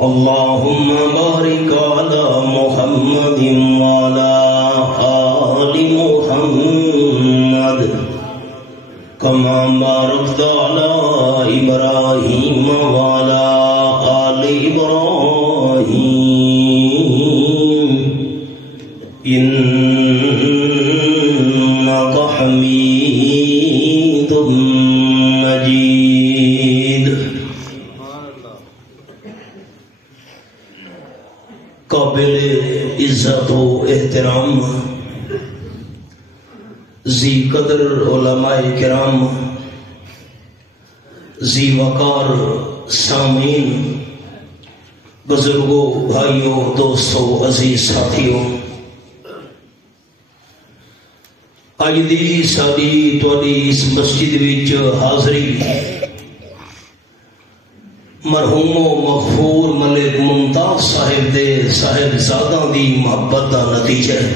اللهم بارك على محمد وعلى آل محمد كما باركت على إبراهيم وعلى آل إبراهيم إنك حميد مجيد. قابل عزت و احترام ذی قدر علماء کرام، ذی وقار سامعین، بزرگوں، بھائیوں، دوستوں، عزیز ساتھیوں، اج دی ساری تواڈی اس مسجد وچ حاضری مرحوم و مغفور ملک ممتاز صاحب دے صاحبزاداں دی محبت دا نتیجہ ہے.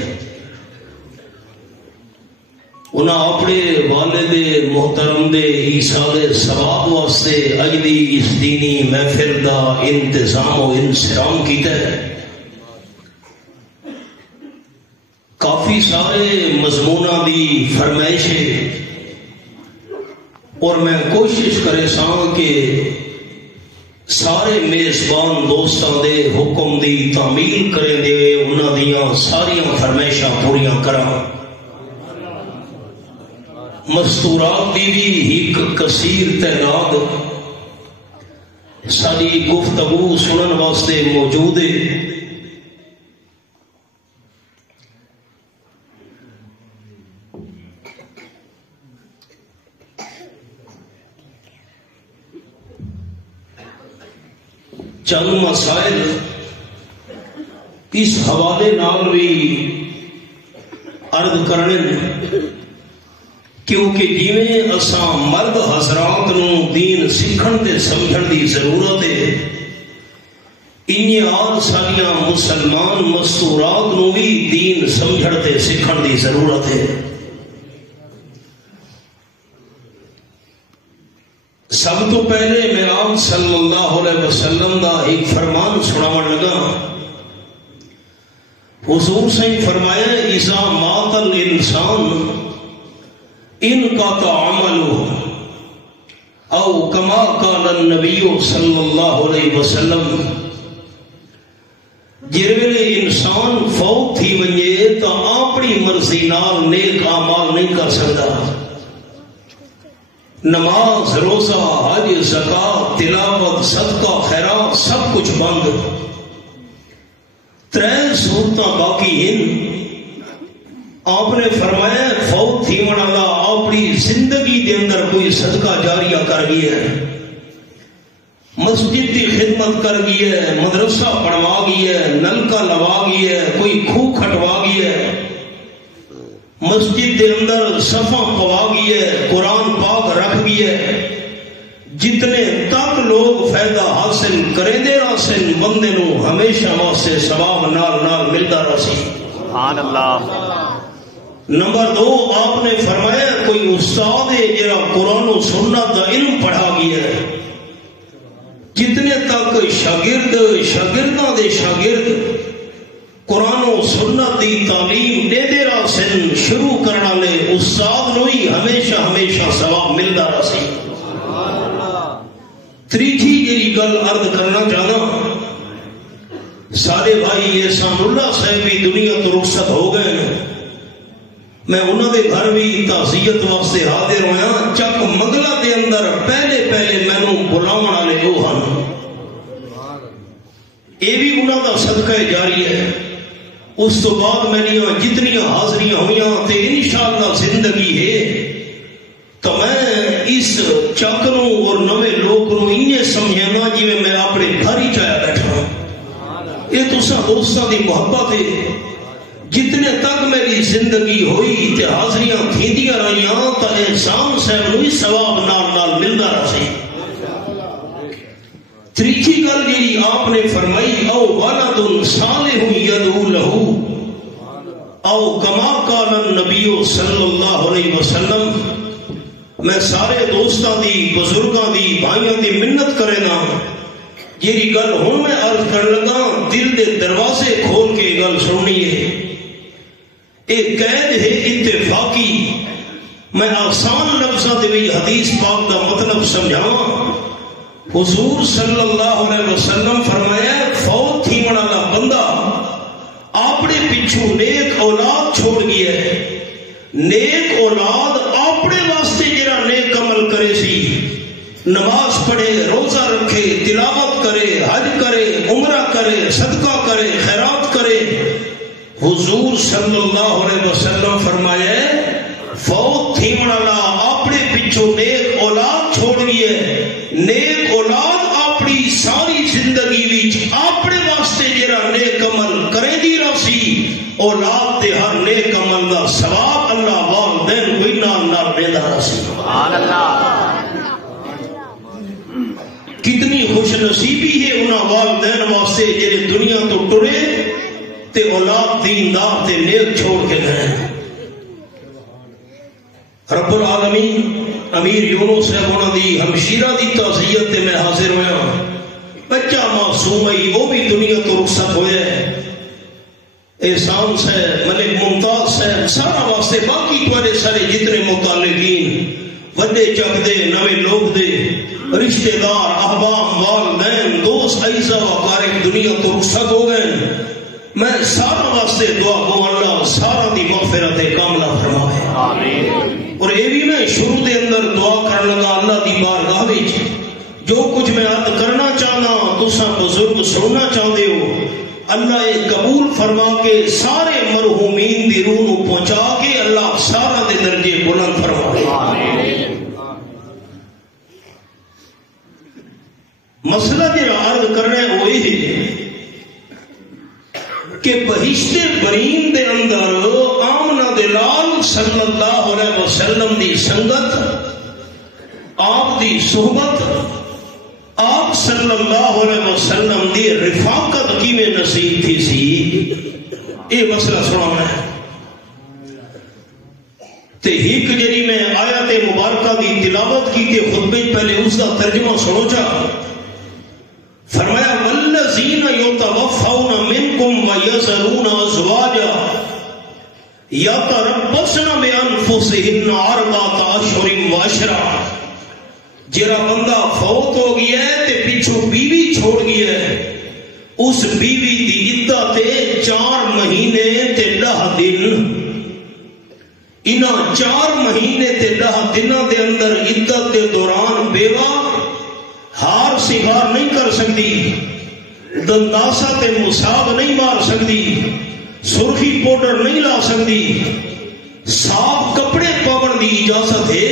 انہاں اپنے والد محترم دے ایصال ثواب واسطے اج دی اس دینی محفل دا انتظام و انصرام کیتا ہے. کافی سارے مضموناں دی فرمائش ہے اور میں کوشش کرے ساں کہ سارے میزبان دوستاں دے حکم دی تعمیل کریں دے انہاں دیاں ساریاں فرمائشاں پوریاں کراں. مستورات دی بھی ایک کثیر تعداد ساری گفتگو سنن واسطے موجود ہے. چند مسائل اس حوالے نال بھی عرض کرنے کیونکہ جویں اساں مرد حضرات نو دین سیکھن تے سمجھن دی ضرورت ہے، انہی آل ساریاں مسلمان مستورات نو بھی دین سمجھن تے سیکھن دی ضرورت ہے. سب تو پہلے میں آپ صلی اللہ علیہ وسلم دا ایک فرمان سناون لگا. حضور سے فرمایا اذا مات الانسان انقطع عمله او کما قال النبی صلی اللہ علیہ وسلم، جس ویلے انسان فوت تھی ونجے تو اپنی مرضی نال نیک اعمال نہیں کر سکتا. نماز، روزہ، حج، زکات، تلاوت، صدقہ، خیرات سب کچھ بند. ترے صورتاں باقی ہیں. آپ نے فرمایا فوت تھی والا اپنی زندگی دے اندر کوئی صدقہ جاریہ کر گیا ہے، مسجد کی خدمت کر گئی ہے، مدرسہ پڑھوا گئی ہے، نلکا لوا گئی ہے، کوئی کھوہ کھٹوا گئی ہے، مسجد دے اندر صفا پوا گئی ہے، قرآن پاک رکھ گئی ہے. جتنے تک لوگ فائدہ حاصل کریں دے راسن بندے نو ہمیشہ واسطے ثواب نال نال ملتا راسی. سبحان اللہ. نمبر 2، آپ نے فرمایا کوئی استاد ہے جرا قرآن و سنت دا علم پڑھا گیا ہے، جتنے تک شاگرداں دے شاگرد قرآن و سنت دی تعلیم دے دے راسن شروع کرنا لے استاد نو ہی ہمیشہ ہمیشہ ثواب ملتا رہا. تیجی جی گل عرض کرنا چاہنا، سارے بھائی احسان اللہ صاحب بھی دنیا تو رخصت ہو گئے، میں انہوں دے گھر بھی تعزیت واسطے حاضر ہویا. چک مگلا دے اندر پہلے مینو بلاون والے وہ ہن، یہ بھی انہوں دا صدقہ جاری ہے. اس تو بعد میری جتنی حاضریاں ہوئیاں تے انشاءاللہ زندگی ہے تو میں اس چک نو اور نوے لوگ نو انہیں سمجھنا جی میں اپنے گھر ہی چایا بیٹھا. یہ تساں دوستاں دی محبت ہے. جتنے تک میری زندگی ہوئی تے حاضریاں تھیندیاں رہیاں تو احسان صاحب نو ہی ثواب نال ملدا رہا. تیجی گل جی آپ نے فرمائی او ولد صالح یدعو لہ او کما قال النبی صلی اللہ علیہ وسلم. میں سارے دوستاں دی، بزرگاں دی، بھائیاں دی منت کرے نا جیری گل ہوں میں عرض کر لگا دل دے دروازے کھول کے گل سننی ہے. ایک قید ہے اتفاقی. میں آسان لفظاں دے وچ حدیث پاک دا مطلب سمجھاواں. حضور صلی اللہ علیہ وسلم فرمایا فوت تھیون والا بندہ اپنے پیچھوں نیک اولاد چھوڑ گیا ہے. نیک اولاد اپنے واسطے جڑا نیک عمل کرے سی، نماز پڑھے، روزہ رکھے، تلاوت کرے، حج کرے، عمرہ کرے، صدقہ کرے، خیرات کرے. حضور صلی اللہ علیہ وسلم فرمایا فوت تھیون والا اپنے پیچھوں نیک اولاد چھوڑ گیا ہے. نیک اولاد اپنی ساری زندگی وچ اپنے واسطے جڑا نیک عمل کرے دی رسی، اولاد تے ہر نیک عمل دا ثواب اللہ والدین کوئی نال نال دیندا رسی. سبحان اللہ. کتنی خوش نصیبی ہے انہاں والدین واسطے جڑے دنیا تو ٹرے تے اولاد دیندار تے نیک چھوڑ کے گئے. رب العالمین امیر یونس صاحب انہاں دی ہمشیرہ دی تعزیت تے میں حاضر ہویا. بچہ معصوم ہے، وہ بھی دنیا تو رخصت ہویا ہے. احسان صاحب، ملک ممتاز صاحب، سارا واسطے باقی تھوڑے سارے جتنے متعلقین وڈے چک دے نوے لوگ دے رشتہ دار احباب والدین دوست اعزا و اقارب دنیا تو رخصت ہو گئے. میں سارا واسطے دعا گو اللہ سارا دی مغفرت کاملہ فرمائے. آمین. اور یہ بھی میں شروع دے اندر دعا کرنے لگا اللہ دی بارگاہ وچ جو کچھ میں عرض کرنا چاہنا تساں بزرگ سننا چاہتے ہو، اللہ یہ قبول فرما کے سارے مرحومین دی روح نو پہنچا کے اللہ سارا دے درجے بلند فرمائے. مسئلہ جو عرض کر رہے ہوئے ہے کہ بہشت برین دے اندر آمنہ دلال صلی اللہ علیہ وسلم دی سنگت، آپ دی صحبت، آپ صلی اللہ علیہ وسلم دی رفاقت کی میں نصیب تھی سی. یہ مسئلہ سنانا ہے. تے ایک جری میں آیت مبارکہ دی تلاوت کی کہ خطبے پہلے اس کا ترجمہ سنو جا. فرمایا والذین یتوفون منکم ویذرون ازواجا یتربصن بانفسہن اربعۃ اشہر وعشرا. جرا بندہ فوت ہو گیا ہے تے پیچھوں بیوی چھوڑ گیا ہے، اس بیوی دی عدت 4 مہینے تے 10 دن. انہاں 4 مہینے تے 10 دنوں دے اندر عدت دے دوران بیوہ ہار سنگار نہیں کر سکتی، دنداسا تے مساگ نہیں مار سکتی، سرخی پاؤڈر نہیں لا سکتی، صاف کپڑے پاون دی اجازت ہے.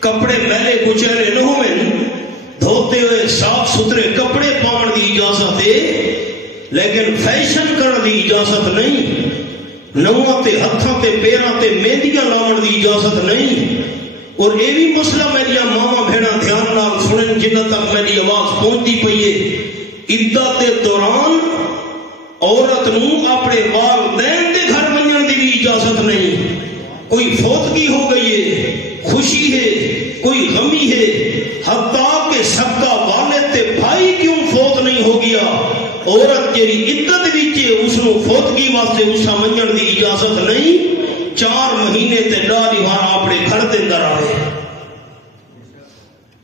کپڑے میلے کچیلے نہ ہوئے، دھوتے ہوئے صاف ستھرے کپڑے پاون دی اجازت ہے، لیکن فیشن کرن دی اجازت نہیں. نواں تے ہتھاں تے پیراں تے مہندیاں لاون دی اجازت نہیں. اور یہ بھی مسئلہ میری ماما بہنا دھیان نال سنن جنہ تک میری آواز پہنچتی پئی ہے. عدت دے دوران عورت نو اپنے والدین دے گھر منجن دی بھی اجازت نہیں. کوئی فوتگی ہو گئی ہے، خوشی ہے، کوئی غمی ہے، حتیٰ کہ سب کا والد تے بھائی کیوں فوت نہیں ہو گیا، عورت جیری عدت وچ اس نو فوتگی واسطے اس منجن دی اجازت نہیں. 4 مہینے تے ڈاری وہاں اپنے گھر دے اندر آئے.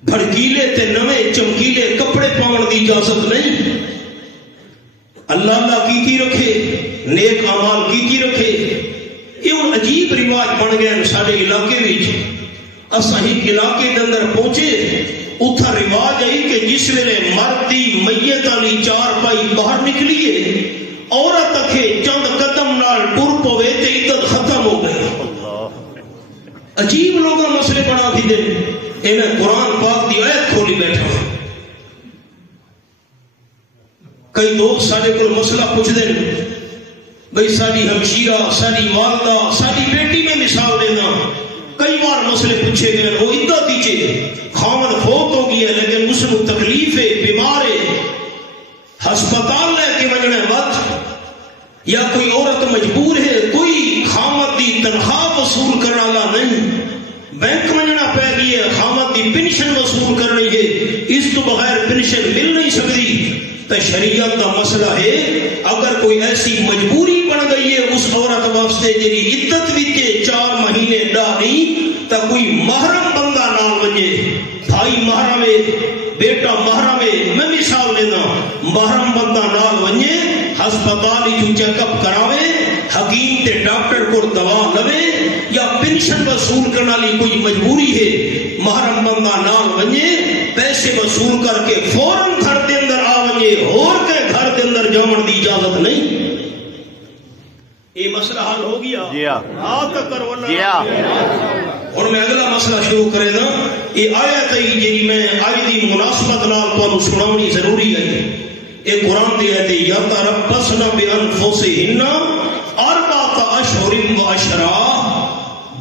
بھڑکیلے تے نوے چمکیلے کپڑے پاؤن دی اجازت نہیں. اللہ اللہ کیتی رکھے، نیک اعمال کیتی رکھے. یہ عجیب رواج بن گئے سارے علاقے وچ. اساں ایک علاقے دے اندر پہنچے، اتھا رواج ہے کہ جس ویلے مرد دی میت والی 4 پائی باہر نکلیے، عورت اکھے چند قدم نال ٹر پوے تے عدت ختم ہو گئی. عجیب لوگ مسئلے بنا دی دے. انہیں قرآن پاک دی آیت کھولی بیٹھا. کئی لوگ سارے کو مسئلہ پوچھ دیں بھئی ساری ہمشیرہ، ساری والدہ، ساری بیٹی میں مثال دینا. کئی بار مسئلے پوچھے گئے، وہ عدت دیجیے، خامن فوت ہو گئی ہے لیکن اس کو تکلیف ہے، بیمار ہے، ہسپتال لے کے منجنا مت، یا کوئی عورت مجبور ہے، کوئی خامد دی تنخواہ وصول کرنے والا نہیں، بینک منجنا پہ گئی ہے، خامد دی پینشن وصول کرنی ہے، اس تو بغیر پینشن مل نہیں سکتی، تو شریعت کا مسئلہ ہے اگر کوئی ایسی مجبوری بن گئی ہے اس عورت واسطے جی عدت بھی کے 4 مہینے ڈالی تو کوئی محرم بندہ نال وجے، بھائی محرم ہے، بیٹا محرم ہے، میں مثال لینا، محرم بندہ نال وجے ہسپتال چیک اپ کراوے، حکیم تے ڈاکٹر کو دوا لوے، یا پینشن وصول کرنے والی کوئی مجبوری ہے محرم بندہ نال وجے پیسے وصول کر کے فوراً گھر کے اندر آ وجے، اور کے گھر کے اندر جاون دی اجازت نہیں۔ یہ مسئلہ حل ہو گیا؟ اور میں اگلا مسئلہ شروع کرے نا، یہ آیت ہے جی میں آج دی مناسبت نال تانوں سناونی ضروری ہے۔ یہ قرآن دی آیت یتربصن بانفسہن اربعۃ اشہر وعشرا،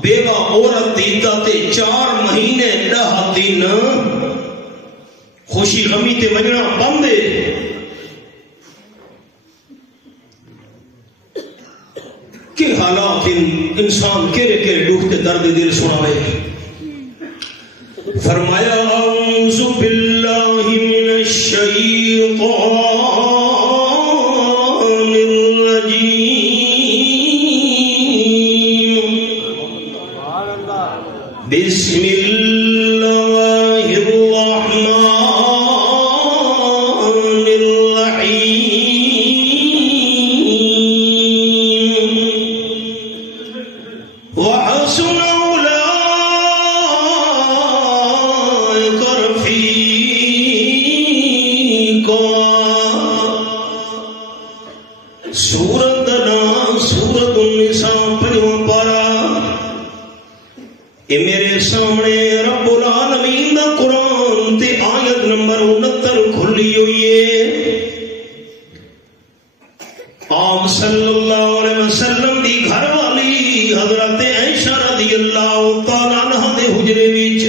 بیوہ عورت دی عدت 4 مہینے 10 دن، خوشی غمی تے وجنا بند ہے۔ کہ حالات انسان کیرے کیرے ڈوبتے درد دل سناوے۔ فرمایا اعوذ باللہ من الشیطان الرجیم، بسم اللہ الرحمن الرحیم، وحسن اولئک رفیقا۔ سورت نام سورت النساء 5واں پارہ۔ اے میرے سامنے رب العالمین دا قرآن تے آیت نمبر 69 کھلی ہوئی ہے۔ آپ صلی اللہ علیہ وسلم دی گھر والی حضرت عائشہ رضی اللہ تعالیٰ عنہ دے حجرے وچ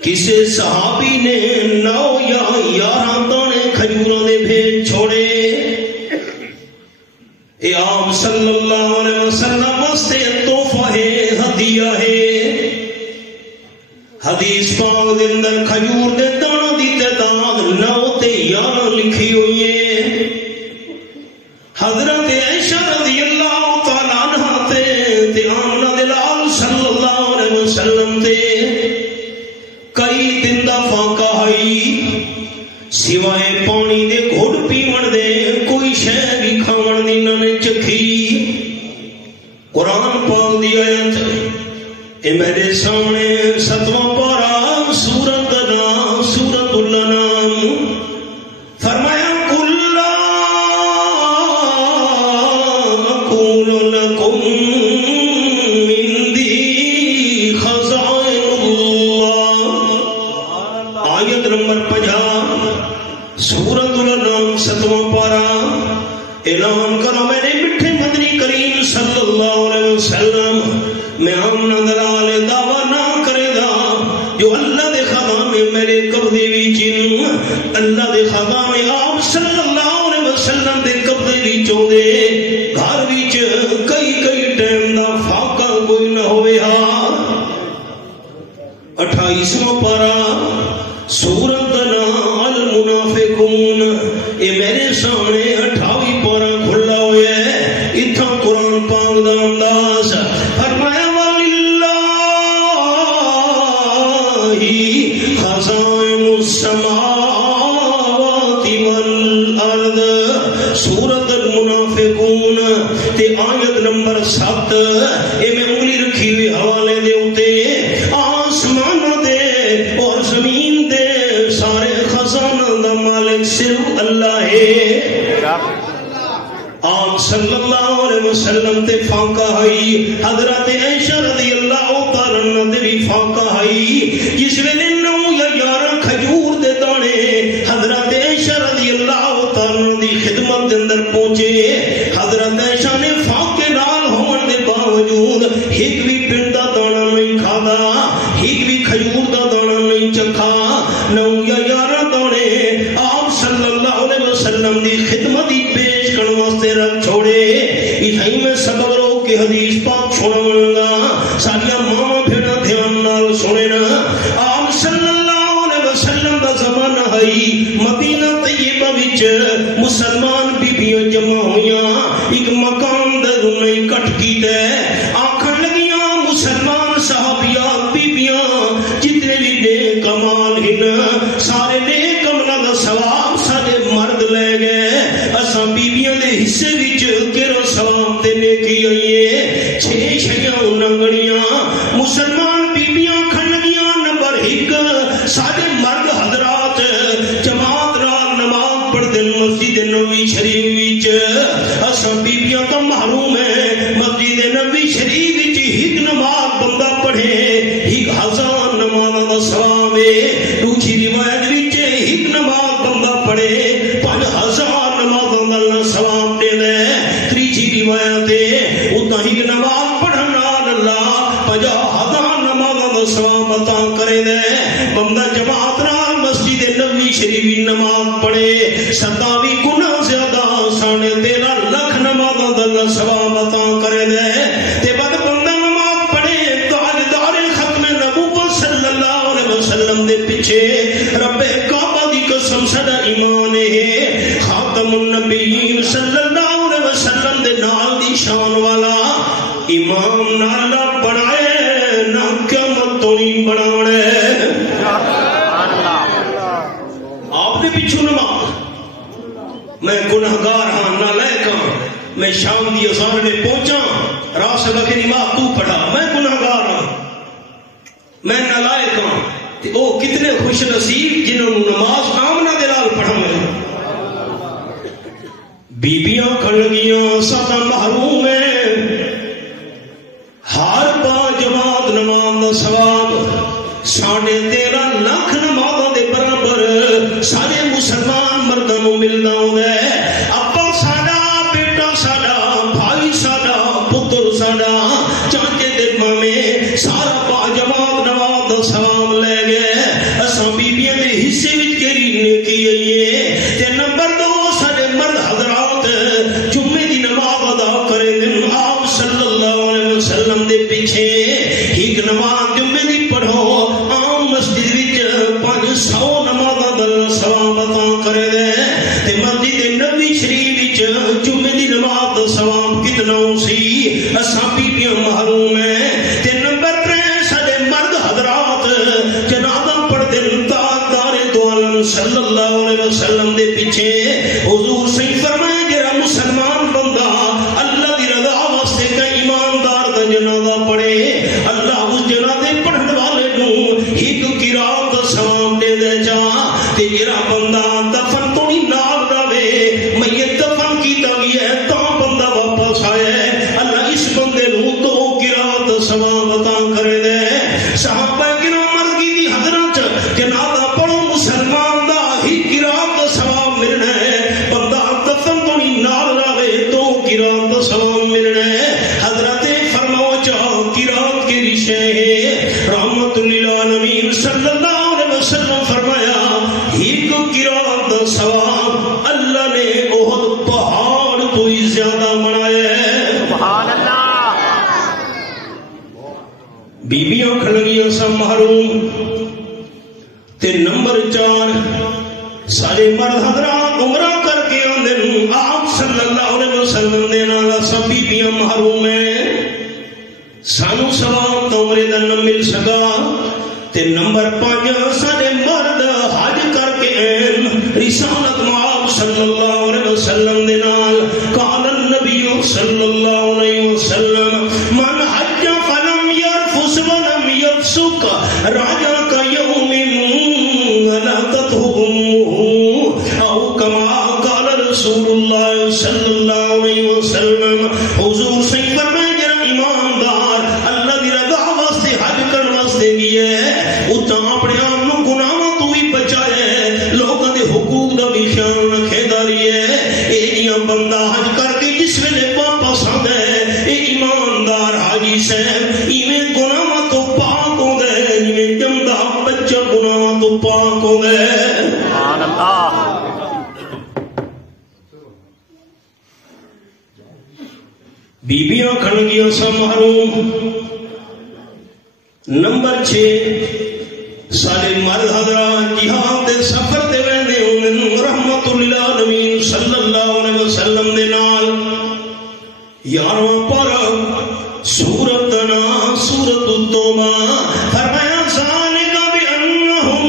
کسے صحابی نے 9 یا 11 دانے کھجوراں دے بھیج چھوڑے۔ اے آپ صلی اللہ علیہ وسلم واسطے تحفہ ہے، ہدیہ ہے۔ حدیث پاک دے اندر کھجور دے دانوں دی تعداد 9 تے 11 لکھی ہوئی ہے۔ حضرت عائشہ رضی اللہ تعالیٰ عنہ تے آمنہ دلال صلی اللہ علیہ وسلم تے کئی دن دا فاقہ آئی، سوائے پانی دے گھڑ پیون دے کوئی شے بھی کھاون دی نہ نے چکھی۔ قرآن پاک دی آیت اے میرے سامنے 7واں پارہ سورت نام سورت الانعام۔ فرمایا قل لا اقول لکم عندی خزائن اللہ، آیت نمبر 50 سورت الانعام 7واں پارہ۔ اعلان کرو میرے میٹھے مدنی کریم صلی اللہ علیہ وسلم، میں آمنہ دلال دعویٰ نہ کرے گا جو اللہ دے خزانے میرے قبضے وچ، اللہ دے خزانے آپ صلی اللہ علیہ وسلم دے قبضے وچوں دے گھر وچ کئی ٹائم دا فاقہ کوئی نہ ہوئے ہا۔ 28واں پارہ سورت نام المنافقون، اے میرے سامنے 28 پارہ کھلا ہوا ہے۔ اتھا قرآن پاک دا انداز فرمایا وَلِلَّهِ خَزَائِنُ السَّمَاوَاتِ وَالْأَرْضِ، سورت المنافقون تے آیت نمبر 7۔ اے میں انگلی رکھی ہوئی حوالے دے اتے، آسمان دے اور زمین دے سارے خزانہ دا مالک صرف اللہ ہے۔ آپ صلی اللہ علیہ وسلم تے فاقہ آئی، حضرت عائشہ رضی اللہ تعالیٰ عنہ دے بھی فاقہ آئی۔ جس ویلے 9 یا 11 کھجور دے دانے حضرت عائشہ رضی اللہ تعالیٰ عنہ دی خدمت دے اندر پہنچے، حضرت عائشہ نے فاقے نال ہون دے باوجود ایک بھی پنڈ دا دانا نہیں کھادا، ایک بھی کھجور دا دانا نہیں چکھا۔ 9 یا 11 دانے آپ صلی اللہ علیہ وسلم دی خدمت دی پیش کرنے واسطے رکھ چھوڑے۔ اتھائی میں سبق رو کے حدیث پاک چھوڑا گا، ساریا ماں بھیڑا دھیان نال سنے نا۔ آپ صلی اللہ علیہ وسلم وچ مسلمان بیبیاں جمع ہویاں ایک مقام دے نہیں کٹ کیتے آکھن لگیاں مسلمان صحابیات بیبیاں جتنے بھی نیک کمال ہن سارے نیک عملاں دا ثواب سارے مرد لے گئے اساں بیبیاں دے حصے وچ کیڑا ثواب تے نیکی آئی ہے 6 شیاں ننگڑیاں مسلمان بیبیاں کھن لگیاں نمبر 1 سارے مرد حضرات جماعت نال نماز پڑھدے مسجد نبوی شریف وچ اساں بیبیاں تو محروم ہے مسجد نبوی شریف وچ ایک نماز بندہ پڑھے 1000 نمازاں دا ثواب ہے دوسری روایت وچ ایک نماز بندہ پڑھے 5000 نمازاں دا ثواب دے دے تیسری روایت ہے اوداں ہی نماز پڑھن نال اللہ 50000 نمازاں دا ثواب عطا کرے دے بندہ جماعت نال مسجد نبوی شریف نماز پڑھے 27 گنا زیادہ 13.5 لاکھ نمازاں دا ثواب عطا کرے دے تے بعد بندہ نماز پڑھے تاجدار ختم نبوت صلی اللہ علیہ وسلم دے پیچھے رب کعبہ دی قسم سدا ایمان ہے خاتم النبیین صلی اللہ علیہ وسلم دے نال دی شان والا امام نال بنائے نہ قیامت توڑی بناوڑے آپ نے پیچھو نماز میں گناہگار ہاں نالائق ہاں میں شام دی اذان نے پہنچا راس اللہ کی نماز تو پڑھا میں گناہگار ہاں میں نالائق ہاں او کتنے خوش نصیب جنہوں نے نماز آمنہ دلال پڑھا میں بیبیاں کھڑگیاں ستا محروم ہیں ہر با جماعت نماز دا ثواب 13.5 لاکھ نمازاں دے برابر سارے مسلمان مردوں نوں ملدا ہوندا ہے ابا ساڈا بیٹا ساڈا بھائی ساڈا پتر ساڈا چاچے دے مامے سارا با جماعت نماز دا ثواب لے گئے اساں بیبیاں دے حصے وچ کیڑی نیکی آئی ہے تے نمبر 2 سارے مرد حضرات جمعے دی نماز ادا کرے دن آپ صلی اللہ علیہ وسلم دے پیچھے ایک نماز جمعے دی پڑھو عام مسجد وچ 500 نمازاں دا ثواب عطا کرے دے تے مسجد نبوی شریف وچ جمعے دی نماز دا ثواب کتنا سی اساں بیبیاں محروم ہیں تے نمبر 3 سارے مرد حضرات جنازہ پڑھ دن تاجدار دو عالم صلی اللہ علیہ وسلم دے پیچھے حضور صحیح فرمائے جڑا مسلمان بندہ اللہ دی رضا واسطے کا ایماندار دا جنازہ پڑھے اللہ اس جنازے پڑھن والے نوں ایک قرات دا ثواب دے دے جا تے جڑا بندہ دفن تو نہیں نال رہے میت دفن کیتا گیا ہے تا بندہ واپس آئے اللہ اس بندے نوں 2 قرات دا ثواب عطا کرے دے صحابہ کرام عرض کی حضرت جنازہ پڑھو مسلمان دا ہی قرات دا ثواب ملنا ہے بندہ دفن تو نہیں نال رہے 2 قرات دا ثواب ملنا ہے حضرت فرماؤ چاہو قرات کے رشے ہے رحمت للعالمین صلی اللہ علیہ وسلم فرمایا ایک قرات دا ثواب اللہ نے احد پہاڑ تو ہی زیادہ بنایا ہے سبحان اللہ بیبیاں کھڑگیاں سا محروم تے نمبر 4 سارے مرد حضرات عمرہ کر کے آندے آپ صلی اللہ علیہ وسلم دے نالا سب بیبیاں محروم ہیں سانو ثواب تو عمرے دا نہ مل سکا تے نمبر 5 سارے مرد حج کر کے این رسالت معاب صلی اللہ علیہ وسلم دے نال قال النبی صلی اللہ علیہ وسلم من حج فلم يرفث ولم يفسق راجع کا یوم ولدته امه او کما قال رسول اللہ صلی اللہ علیہ وسلم حضور سے فرمائے جرا ایماندار اللہ دی رضا واسطے حج کرن واسطے گیا ہے اوتاں اپنے آپ نوں گناہاں تو بھی بچائے لوکاں دے حقوق دا بھی خیال رکھے داری ہے اے جیاں بندہ حج کر کے جس ویلے واپس آندا ہے اے ایماندار حاجی صاحب ایویں گناہاں تو پاک ہو گئے ایویں جمدا بچہ گناہاں تو پاک ہو گئے سبحان اللہ بیبیاں کھڑگیاں سا محروم نمبر 6 سارے مرد حضرات جہاد دے سفر تے ویندے ہون رحمت للعالمین 11واں پارہ سورۃ التوبہ فرمایا ذالک بانہم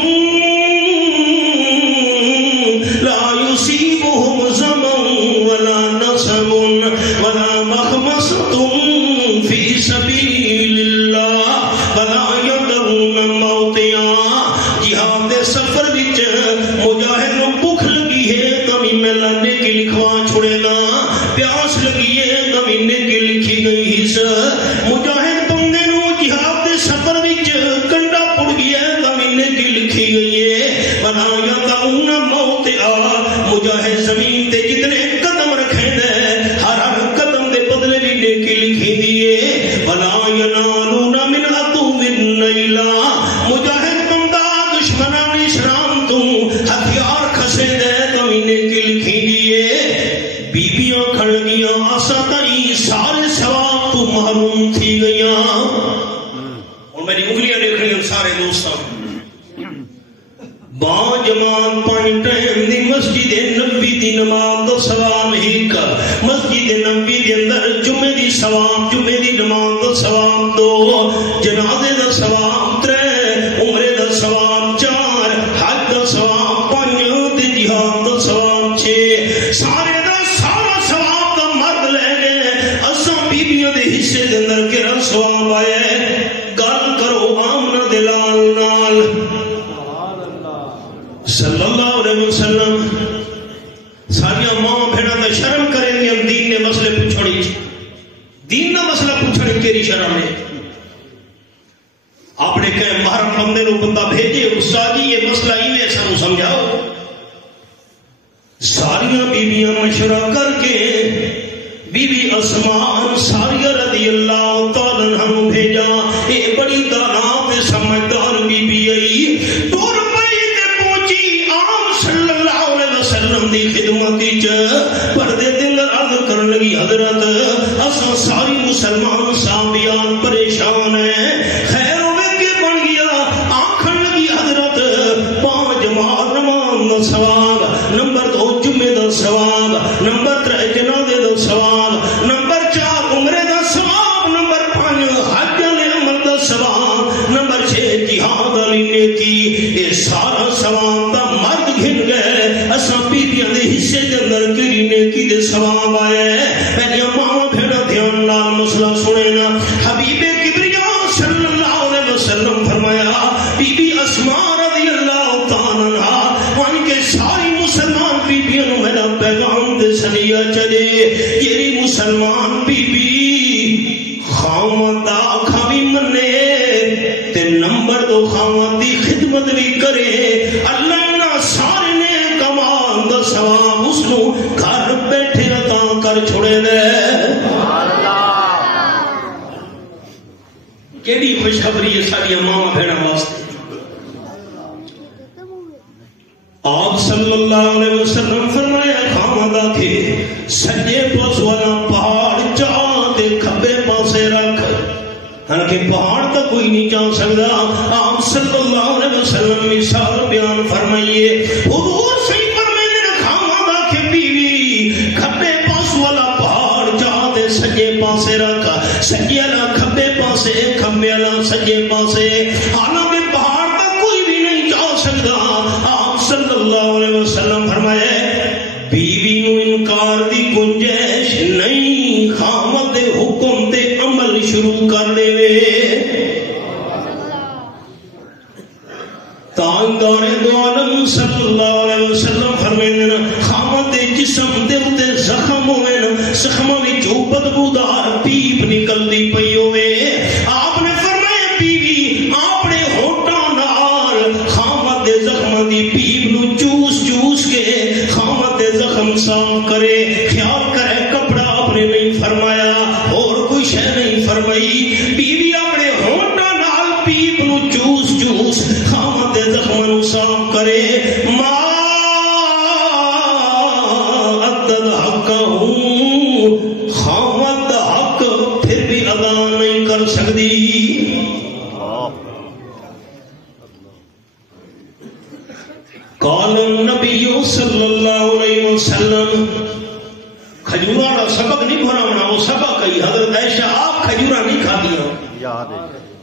لا یصیبہم ظمأ ولا نصب ولا مخمصۃ فی سبیل اللہ ولا یطؤون موطئا جہاد دے سفر وچ مجاہد نوں بھوک لگی ہے کمی ملانے کی لکھوا چھڑے نا پیاس لگی ہے کمینے کی لکھی گئی حص مجاہد بندے نو جہاد دے سفر وچ کنڈا پڑ گیا کمینے کی لکھی گئی ہے ولا یطؤون موطئا مجاہد زمین تے جتنے قدم رکھیں دے ہر قدم دے بدلے بھی نیکی لکھی دیے ولا ینالون من عدو نیلا مجاہد بندہ دشمنان اسلام تو ہتھیار کھسے دے کمینے کی لکھی دیے بیبیاں کھڑ گیا آسا تاری سارے ثواب تو محروم تھی گیا اور میری انگلیاں دیکھ رہی ہیں سارے دوستاں با جماعت پانچ ٹائم دی مسجد نبی دی نماز دا ثواب ایک مسجد نبی دے اندر جمعے دی ثواب جمعے دی نماز دا ثواب دو جنازے دا ثواب ترے عمرے دا ثواب چار حج دا ثواب پانچ تے جہاد دا ثواب چھ سارے دا سارا ثواب دا مرد لے گئے اساں بیبیاں دے حصے دے اندر کیڑا ثواب آیا ہے گل کرو آمنہ دے لال نال صلی اللہ علیہ وسلم ساریا ماں بھیڑا دا شرم کریں گے ہم دین نے مسئلے پوچھڑی دین نہ مسئلہ پوچھڑی تیری شرم ہے آپ نے کہا محرم بندے نو بندہ بھیجے استاد جی یہ مسئلہ ہی میں سانو سمجھاؤ ساریاں بیویاں مشورہ کر کے بی بی اسماء انصاریہ رضی اللہ تعالیٰ عنہ بھیجا اے بڑی دانات سمجھدار بی بی آئی دور پئی تے پہنچی عام صلی اللہ علیہ وسلم دی خدمت وچ پردے دے اندر عرض کرن لگی حضرت اساں ساری مسلمان صحابیان پریشان ہیں خیر ہوے کہ بن گیا آکھن لگی حضرت پانچ جماعت نماز دا ثواب نمبر 2 جمعے دا ثواب نمبر 3 جنازے دا ثواب نمبر 4 عمرے دا ثواب نمبر 5 حج دے عمل دا ثواب نمبر 6 جہاد علی نیکی اے سارا ثواب دا مرد گھن گئے اساں بیبیاں دے حصے دے اندر کیڑی نیکی دے ثواب آیا ہے میری ماں بھیڑا دھیان نال مسئلہ سنے نا حبیب کبریا صلی اللہ علیہ وسلم فرمایا بی بی اسماء رضی اللہ تعالیٰ عنہ وان کے ساری مسلمان بیبیاں نو میرا پیغام دے سنیا چلے یہ مسلمان بی بی خامد آکھا بھی منے تے نمبر 2 خامد دی خدمت بھی کرے اللہ نہ سارے نے کمال دا ثواب اس نو گھر بیٹھے عطا کر چھوڑے دے کیڑی خوشخبری ہے ساری ماں بہنا واسطے آپ صلی اللہ علیہ وسلم فرمایا خامد آکھے سجے پاس والا پہاڑ چاہتے کھبے پاسے رکھ حالانکہ پہاڑ تک کوئی نہیں جا سکتا آپ صلی اللہ علیہ وسلم مثال بیان فرمائیے حضور صحیح فرمائے خامد آکھے بیوی کھبے پاس والا پہاڑ چاہتے سجے پاسے رکھ سجے والا کھبے پاسے کھبے والا سجے پاسے حالانکہ پہاڑ تک کوئی بھی نہیں جا سکتا آپ صلی اللہ علیہ وسلم فرمائے بیوی نو انکار دی گنجائش نہیں خامد دے حکم تے عمل شروع کر دے وے تاجدار دو عالم صلی اللہ علیہ وسلم فرمائے خامد دے جسم دے اتے زخم ہوئے زخم وچوں بدبودار پیپ نکل دی پئی ہوئے آپ نے فرمایا بیوی اپنے ہونٹاں نال خامد دے زخم دی پیپ نو چوس چوس کے خامد دے زخم صاف کرے خیال کرے کپڑا اپنے نہیں فرمایا اور کوئی شے نہیں فرمائی بیوی اپنے ہونٹاں نال پیپ نو چوس چوس خامد دے زخم نو صاف کرے ما عدد حق خامد حق پھر بھی ادا نہیں کر سکتی قال النبی صلی اللہ علیہ وسلم کھجورا کا سبق نہیں بناونا، وہ سبق ہی حضرت عائشہ آپ کھجورا نہیں کھادیاں،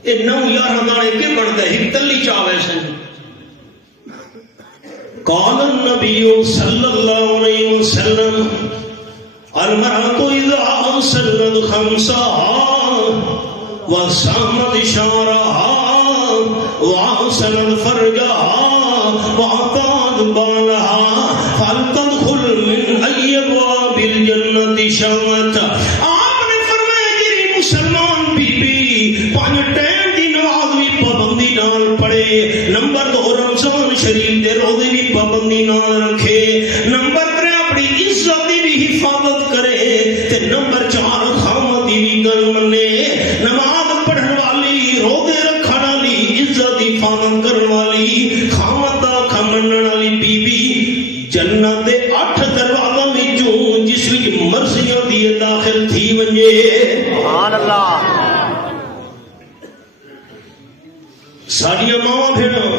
یہ 9-11 دانے کے بنتا ہے تلی چاوے سے. قال النبی صلی اللہ علیہ وسلم المرأة اذا سلت خمسها وصامت شعرها وعسلت فرجها وعطات بالها فلتدخل من ای ابواب الجنت شاءت. آپ نے فرمایا جی مسلمان بی بی 5 ٹائم دی نماز بھی پابندی نال پڑھے، نمبر 2 رمضان شریف دے روزے بھی پابندی نال رکھے، نمبر 3 اپنی عزت دی بھی حفاظت کرے، تے نمبر 4 خامت دی بھی گل منے. نماز پڑھن والی، روزے رکھن والی، عزت دی حفاظت کرن والی، خامت دا کھمنن والی بی بی جنت دے 8 دروازوں وچوں جس وچ مرضیاں دی داخل تھی ونجے. سبحان اللہ. ساڈیاں ماواں بھیڑاں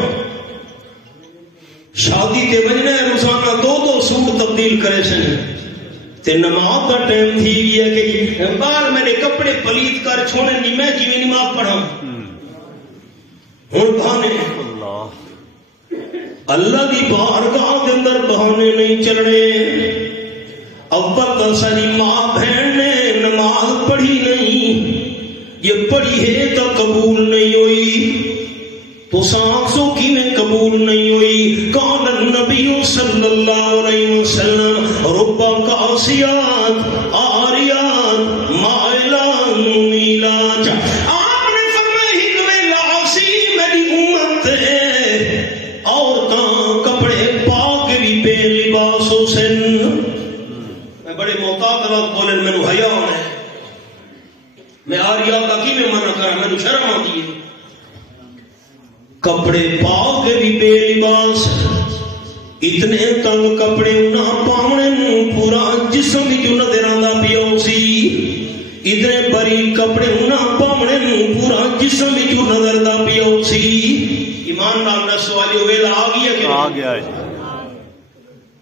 شادی تے وجنا روزانہ 2 سوٹ تبدیل کرے سن، تے نماز کا ٹائم تھی گیا کہ باہر میرے کپڑے پلیت کر چھوڑے نہیں، میں جی نماز پڑھا ہوں بہانے. اللہ دی بارگاہ دے اندر بہانے نہیں چلنے. اول تو ساری ماں بہن نے نماز پڑھی نہیں، یہ پڑھی ہے تو قبول نہیں ہوئی، تو سانسوں کی میں قبول نہیں ہوئی. قال النبی صلی اللہ علیہ وسلم ربا قاسیات آریات مائلات میلات. آپ نے فرمایا حکم لاسی میری امت ہے، عورتاں کپڑے پا کے بھی بے لباس ہو سن. میں بڑے محتاط لفظ بولے، میں نے حیا ہونا ہے، میں آریات کا کی میں منع کرا، میں نے شرم آتی ہے. کپڑے پا کے بھی بے لباس، اتنے تنگ کپڑے نہ پاونے پورا جسم بھی جو نظر آندا پیو سی، اتنے بری کپڑے نہ پاونے پورا جسم بھی جو نظر دا پیو سی. ایمان نال دسو والے ویلا آ گیا کہ آ گیا ہے.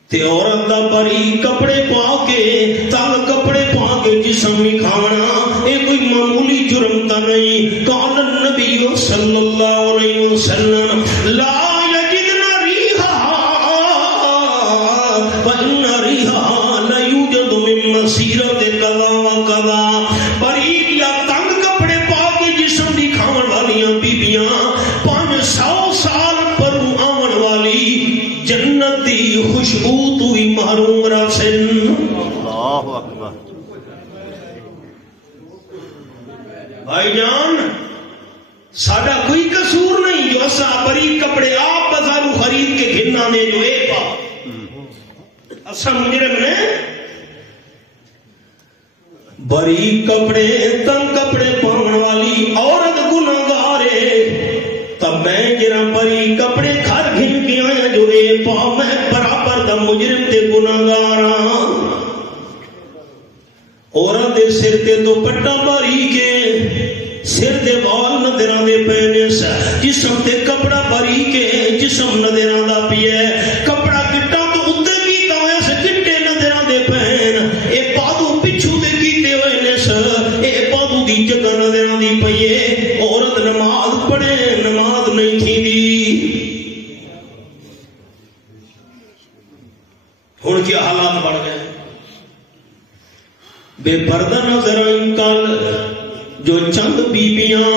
تے عورت دا بری کپڑے پا کے، تنگ کپڑے پا کے جسم نہیں کھاونا، یہ کوئی معمولی جرم تا نہیں. قال النبی صلی اللہ علیہ وسلم لا یجدن ریحا وان ریحا لا یوجد من مسیرت کذا و کذا. بری یا تنگ کپڑے پا کے جسم نہیں کھاون والیاں بیبیاں 500 سال پر آون والی جنت دی خوشبو تو ہی محروم راسن. اللہ اکبر. بھائی جان ساڈا کوئی قصور نہیں جو اسا بری کپڑے آپ بازاروں خرید کے گھننا نے جو اے پا اسا مجرم نے. بری کپڑے تنگ کپڑے پاؤن والی عورت گناہگار ہے، تب میں جرا بری کپڑے گھر گھن کے آیا جو اے پا، میں برابر دا مجرم تے گناہگار ہاں. عورت دے سر تے دوپٹہ باری کے، سر دے وال نظر آندے پے، جسم تے کپڑا باری کے جسم نظر آندا پیے. کپڑا گٹا تو اتنے کیتا ہوئے سے گٹے نظر آندے پین، اے پادو پچھو تے کیتے ہوئے نے سر، اے پادو دی جگہ نظر آندی پیے. عورت نماز پڑھے نماز نہیں تھی دی. ہن کیا حالات بڑھ گئے؟ بے پردہ نظر آئیں کل جو چند بیبیاں،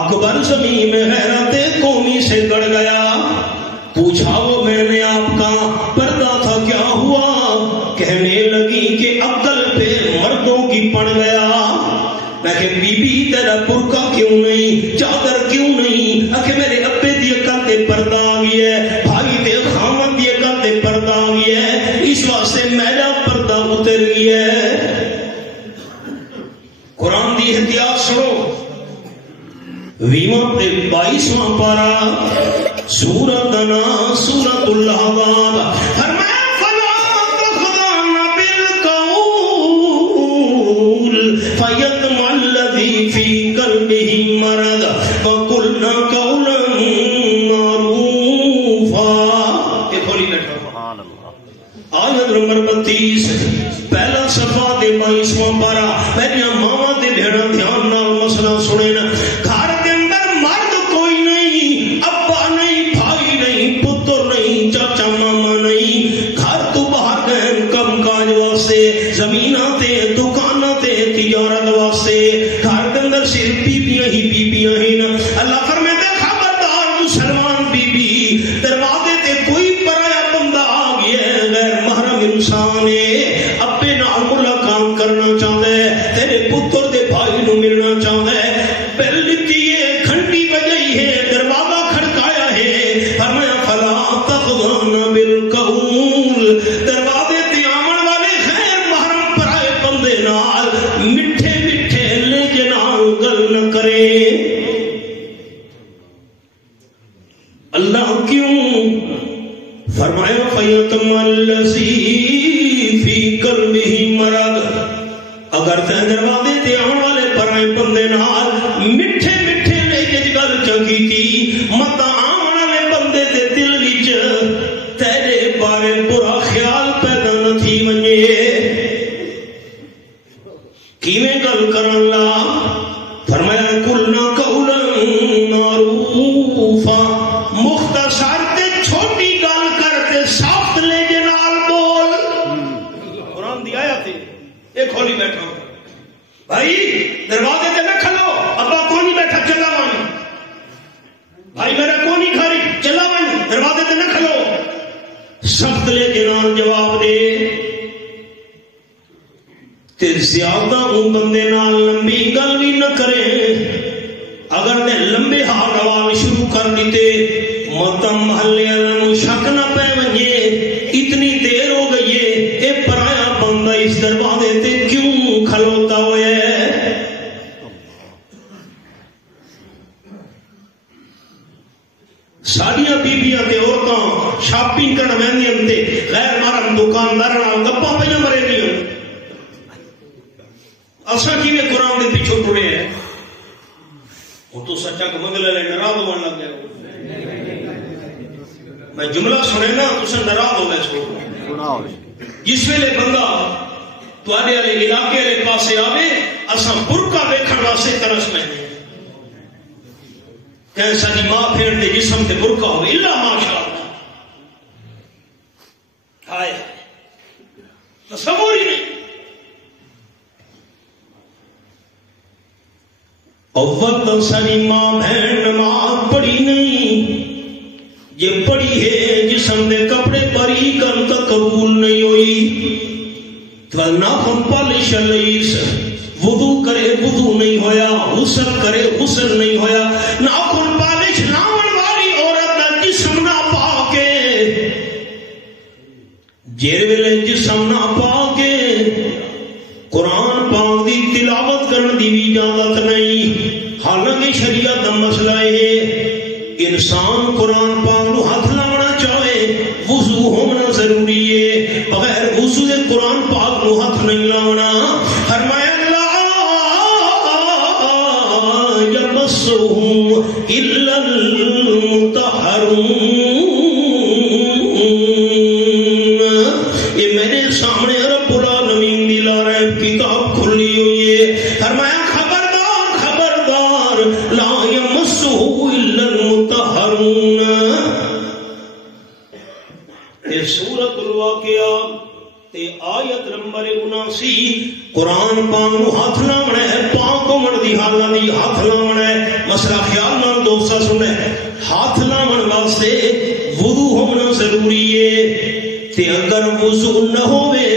اکبر زمین میں حیرت قومی سے گڑ گیا. پوچھا وہ میں نے آپ کا پردہ تھا کیا ہوا؟ کہنے لگی کہ عقل پہ مردوں کی پڑ گیا. میں کہ بی بی تیرا برقع کیوں نہیں، چادر کیوں نہیں؟ کہ میرے ابے دی عقل تے پردہ آ گئی ہے، بھائی تے خامن دی عقل تے پردہ آ گئی ہے، اس واسطے میرا پردہ اتر گئی ہے. قرآن دی احتیاط سنو، 20 تے 22واں پارہ سورۃ نا سورۃ الاحزاب. فرمایا فلا تخضعن بالقول فیطمع الذی فی قلبہ مرض وقلن قولا معروفا. یہ کھولی بیٹھا. سبحان اللہ. آیت نمبر 32 پہلا صفحہ دے 22واں پارا میرا ماما تے بھیڑا دھیان نال مسئلہ سنے نا گھر کے اندر مرد کوئی نہیں ابا نہیں بھائی نہیں پتر نہیں چاچا ماما نہیں گھر تو باہر گئے کم کاج واسطے زمیناں تے دکاناں تے تجارت واسطے گھر کے اندر صرف بیبیاں ہی نا اللہ فرماتا ہے خبردار مسلمان بی بی دروازے تے کوئی پرایا بندہ آ گیا ہے غیر محرم انسان ہے ابے نال ملاقات کرنا چاہتا ہے تیرے پتر دے بھائی نو ملنا چاہتا ہے بیل لتی ہے گھنٹی بجائی ہے دروازہ کھڑکایا ہے فرمایا فلا تخضعن بالقول دروازے تے آمن والے غیر محرم پرائے بندے نال میٹھے میٹھے لہجے نال گل نہ کرے اللہ کیوں فرمایا فیتم الذی فی قلبہ مرض اگر تے دروازے تے آن والے پرائے بندے نال میٹھے میٹھے لہجے گل چنگی تھی مت آمن والے بندے دے دل وچ تیرے بارے برا خیال پیدا نہ تھی ونجے کیویں گل کرن لا فرمایا قلنا قولا معروفا مختصر تے چھوٹی گل کر کے سخت لہجے نال بول قرآن دی آیت ہے یہ کھولی بیٹھا بھائی دروازے تے نہ کھلو ابا کونی بیٹھا چلا ون بھائی میرا کونی گھر چلا ون دروازے تے نہ کھلو سخت لہجے نال جواب دے تے زیادہ بندے نال لمبی گل بھی نہ کرے اگر نے لمبے ہاتھ روان شروع کر دیتے متم محلے علم شک نہ پہ ونجے اتنی دیر ہو گئی ہے اے پرایا بندہ اس دروازے تے کیوں کھلوتا ہوئے ساڑیاں بیبیاں تے عورتاں شاپنگ کرن ویندیاں تے غیر محرم دکاندار نال گپاں پئیاں مرے نہیں اساں کیویں قرآن دے پیچھے ٹرے ہیں وہ تو سچا کہ مگلے لے ناراض ہون لگ گئے میں جملہ سنے نا تساں ناراض ہو گئے جس ویلے بندہ تواڈے والے علاقے والے پاسے آوے اساں برقع ویکھن واسطے ترس پیندے کہ ساری ماں پھیڑ دے جسم تے برقع ہوئے الا ماشاء اللہ ہائے تصور ہی نہیں اول ساری ماں بہن نماز پڑھی نہیں یہ پڑھی ہے جسم دے کپڑے پری کن کا قبول نہیں ہوئی تو ناخن پالش لیس وضو کرے وضو نہیں ہویا غسل کرے غسل نہیں ہویا ناخن پالش لاون والی عورت دا جسم نہ پا کے جیر ویلے جسم نہ پا کے قرآن پاک دی تلاوت کرن دی بھی اجازت نہیں حالانکہ شریعت دا مسئلہ ہے انسان قرآن پاک نو ہاتھ لاونا چاہے وضو ہونا ضروری ہے بغیر وضو دے قرآن پاک نو ہاتھ نہیں لاونا فرمایا لا یمسہم الا المطہرون یہ میرے سامنے رب العالمین دی لا رہے کتاب کھلی ہوئی ہے فرمایا خبردار لا یمسہ الا المطہرون یہ سورۃ الواقعہ تے آیت نمبر 79 قرآن پاک نو ہاتھ لاونا ہے پاک ہومن دی حالت دی ہاتھ لاونا ہے مسئلہ خیال نال دوستا سنے ہاتھ لاون واسطے وضو ہونا ضروری ہے تے اگر وضو نہ ہوئے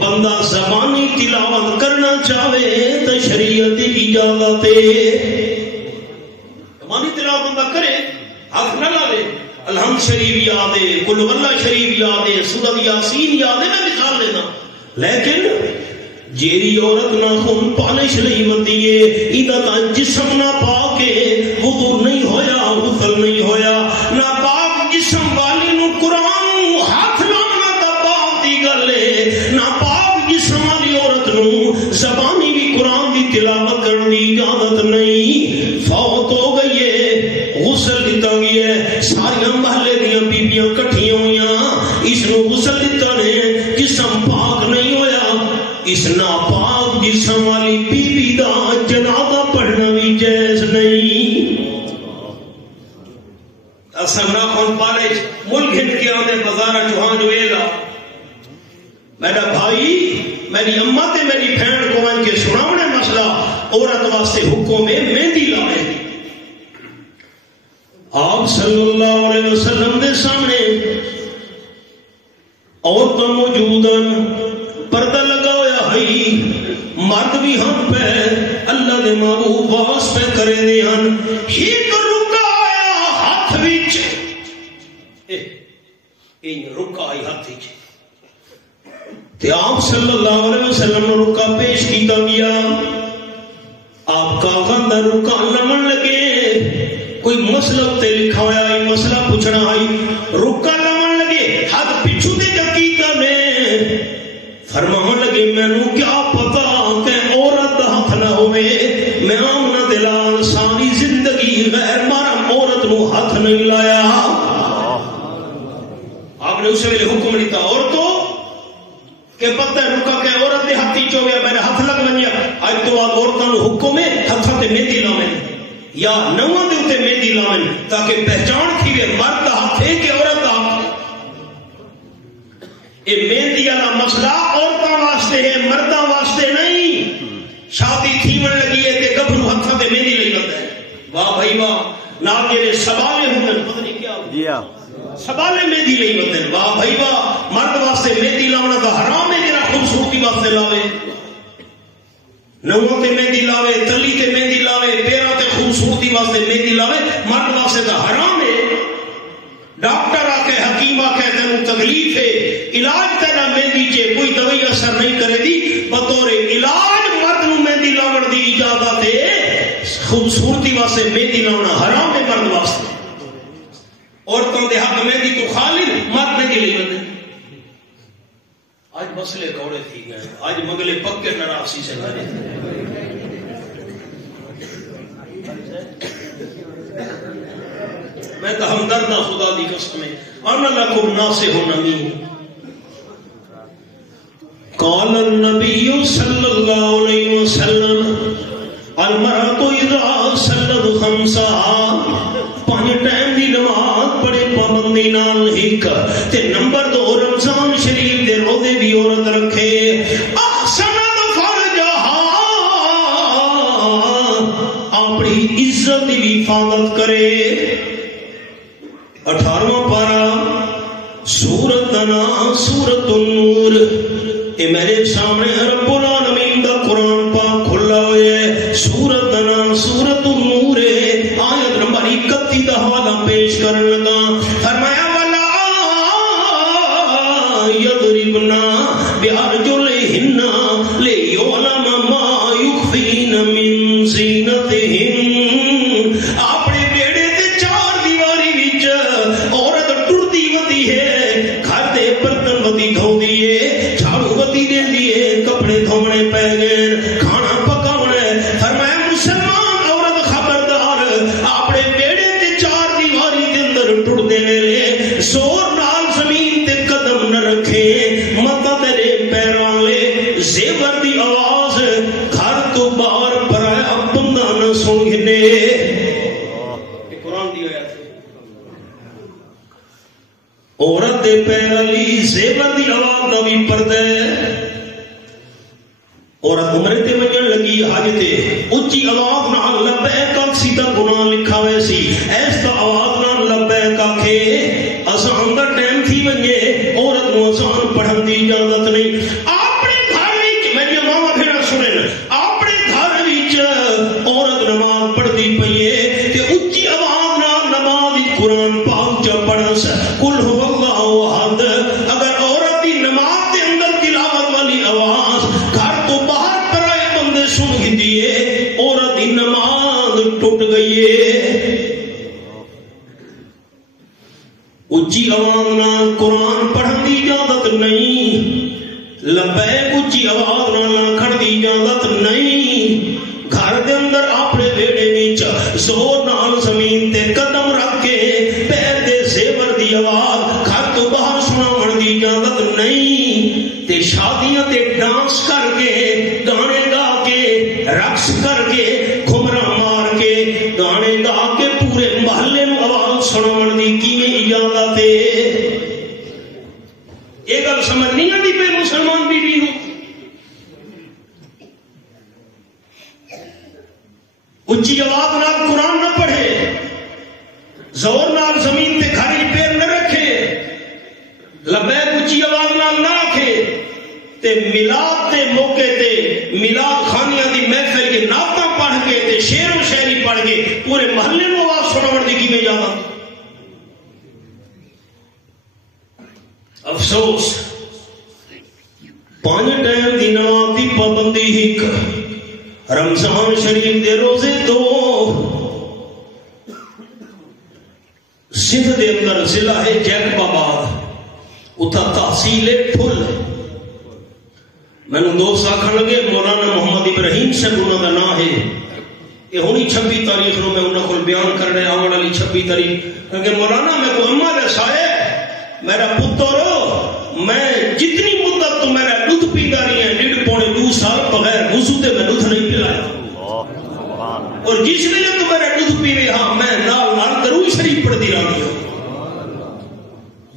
بندہ زبانی تلاوت کرنا چاہے تو شریعت کی اجازت ہے زبانی تلاوت بندہ کرے ہاتھ نہ لاوے الحمد شریف یاد ہے قل واللہ شریف یاد ہے سورۃ یاسین یاد ہے میں مثال دینا لیکن جیری عورت نہ خون پالش نہیں ہوتی ہے ادھا تا جسم نہ پا کے وضو نہیں ہویا غسل نہیں ہویا نہ پاک جسم والی نو قرآن ہاتھ لانا تا پاک دی گل ہے نہ پاک جسم والی عورت نو زبانی بھی قرآن دی تلاوت کرنے کی اجازت نہیں فوت ہو گئی ہے غسل دیتا گیا ہے ساری محلے دیا بیبیاں کٹھیاں ہوئیاں اس نو غسل دیتا نے جسم پاک نہیں ہویا اس ناپاک جسم والی بی بی دا جنازہ پڑھنا بھی جائز نہیں. اصل ناخن پالے ملک ہند کے آنے بازارہ چوہاں جو ایلا میرا بھائی میری اماں تے میری بہن کو ان کے سناونے مسئلہ عورت واسطے حکم میں مہندی لائے. آپ صلی اللہ علیہ وسلم دے سامنے عورتیں موجودن پردہ لگا ہوا ہے مرد بھی ہم پہ اللہ دے محبوب واپس پہ کرے دے ہن ہی تو رکا آیا ہاتھ وچ رکا آئی ہاتھ وچ تے آپ صلی اللہ علیہ وسلم نے رکا پیش کیتا گیا. آپ کا غندہ رکا لمن لگے کوئی مسئلہ تے لکھا ہوا ہے مسئلہ پوچھنا آئی رکا لمن لگے ہاتھ پچھو دے جکیتا نے فرمان لگے میں نو کیا پتا کہ عورت ہاتھ نہ ہوئے میں آمنا دلال ساری زندگی غیر محرم عورت نو ہاتھ نہیں لایا. آپ نے اسے ویلے حکم لیتا عورتوں کہ پتہ رکا کہ عورت دے ہاتھی چویا میرے ہاتھ لگ بنیا آج تو بعد عورتوں نے حکم ہے ہاتھوں تے مہندی لاویں یا نواں دے تے مہندی لاویں تاکہ پہچان تھی کہ مرد دا ہاتھ ہے کہ عورت دا ہاتھ ہے. یہ مہندی والا مسئلہ عورتوں واسطے ہے مرداں واسطے نہیں. شادی تھیون لگی ہے تے گبرو ہاتھوں تے مہندی لئی بندا ہے. واہ بھائی واہ نال جڑے سوالے ہوندے پتہ نہیں کیا جی ہاں سوالے مہندی لئی بنتے ہیں. واہ بھائی واہ مرد واسطے مہندی لاونا تو حرام ہے جڑا خوبصورتی واسطے لاوے نووں تے مہندی لاوے تلی تے مہندی لاوے پیراں تے خوبصورتی واسطے مہندی لاوے مرد واسطے تو حرام ہے. ڈاکٹر آ کے حکیم آ کے تینوں تکلیف ہے علاج تیرا مہندی چ کوئی دوائی اثر نہیں کرے دی بطور علاج مرد نو مہندی لاون دی اجازت ہے. خوبصورتی واسطے مہندی لاونا حرام ہے مرد واسطے. عورتوں دے حق مہندی تو خالی مرد مہندی لے بندے. آج مسئلے کوڑے تھی گئے آج مگلے پکے نراسی سے گھرے میں تو ہمدردہ خدا دی قسم میں انا لکم ناصح امین. قال النبی صلی اللہ علیہ وسلم المرأة اذا صلت خمسها پانچ ٹائم دی نماز پڑھے پابندی نال ایک تے نمبر 2 رمضان شریف دے روزے بھی عورت رکھے احسنت فرجہا اپنی عزت دی حفاظت کرے. 18واں پارہ سورۃ نور سورۃ النور اے میرے سامنے رب العالمین دا قرآن پاک کھلا ہوا ہے. سورۃ نور سورۃ النور آیت نمبر 31 دا حوالہ پیش کرنے لگا. فرمایا ولا یضربنا بارجلہن لیعلم ما یخفین من زینتہن. اپنے بیڑے تے چار دیواری وچ عورت ٹردی ودی ہے گھر دے برتن ودی دھوندی ہے جھاڑو ودی دیندی ہے کپڑے دھونے پے گئے کھانا پکاونا ہے. فرمایا مسلمان عورت خبردار اپنے بیڑے تے چار دیواری دے اندر ٹردے ویلے زور نال زمین تے قدم نہ رکھے متا تیرے پیراں لے زیور دی آواز گھر تو باہر پرایا بندہ نہ سنگنے. قرآن دی آیت ہے عورت دے پیر علی زیور دی آواز دا بھی پردہ ہے. عورت عمرے تے منجن لگی حج تے اچھی آواز نال لبیک آکسی دا گناہ لکھا ہوئے سی ایس دا آواز نال لبیک آکھے اذان دا ٹائم تھی ونجے عورت نو اذان پڑھن دی اجازت نہیں. اپنے گھر وچ میری ماما پھر سنن اپنے گھر وچ عورت نماز پڑھدی پئی ہے تے اچھی آواز نال نماز قرآن پاک چ پڑھس قل هو اللہ احد. اگر عورت دی نماز دے اندر تلاوت والی آواز گھر تو باہر پرائے بندے سن گئی ہے عورت دی نماز ٹوٹ گئی ہے. اچھی آواز نال قرآن پڑھن دی اجازت نہیں. لبیک اچھی آواز نال آکھن دی اجازت نہیں. گھر دے اندر اپنے ویڑے وچ زور نال زمین تے قدم رکھ کے پیر دے زیور دی آواز گھر تو باہر سناون دی اجازت نہیں. تے شادیاں تے ڈانس کر کے گانے گا کے رقص کر کے گھمرا مار کے گانے گا کے پورے محلے میں آواز سناون دی کیویں اجازت ہے؟ یہ گل سمجھ نہیں آتی پہ مسلمان بیوی نو اچھی آواز نال قرآن نہ پڑھے، زور نال زمین تے کھاری پیر نہ رکھے، لبیک اچھی آواز نال نہ رکھے تے میلاد تے موقع تے میلاد خانیاں دی محفل کے نعتاں پڑھ کے تے شعر و شاعری پڑھ کے پورے محلے نو آواز سناون دی کیویں اجازت؟ افسوس 5 ٹائم دی نماز دی پابندی ہک، رمضان شریف دے روزے 2، سندھ دے اندر ضلع ہے جیکب آباد، اتھا تحصیل ہے ٹھل۔ میں نے دوست آکھن لگے مولانا محمد ابراہیم صاحب انہوں کا نام ہے، یہ ہونی 26 تاریخ نو میں انہوں کو بیان کر رہے آنے والی 26 تاریخ کہ مولانا میں کو اما دے سائے میرا پتر میں جتنی مدت تو میرا دودھ پیتا رہی ہے 1.5-2 سال بغیر وضو تے میں دودھ نہیں پلایا، اور جس ویلے تو میرا دودھ پی رہا میں نال نال درود شریف پڑھتی رہی ہوں۔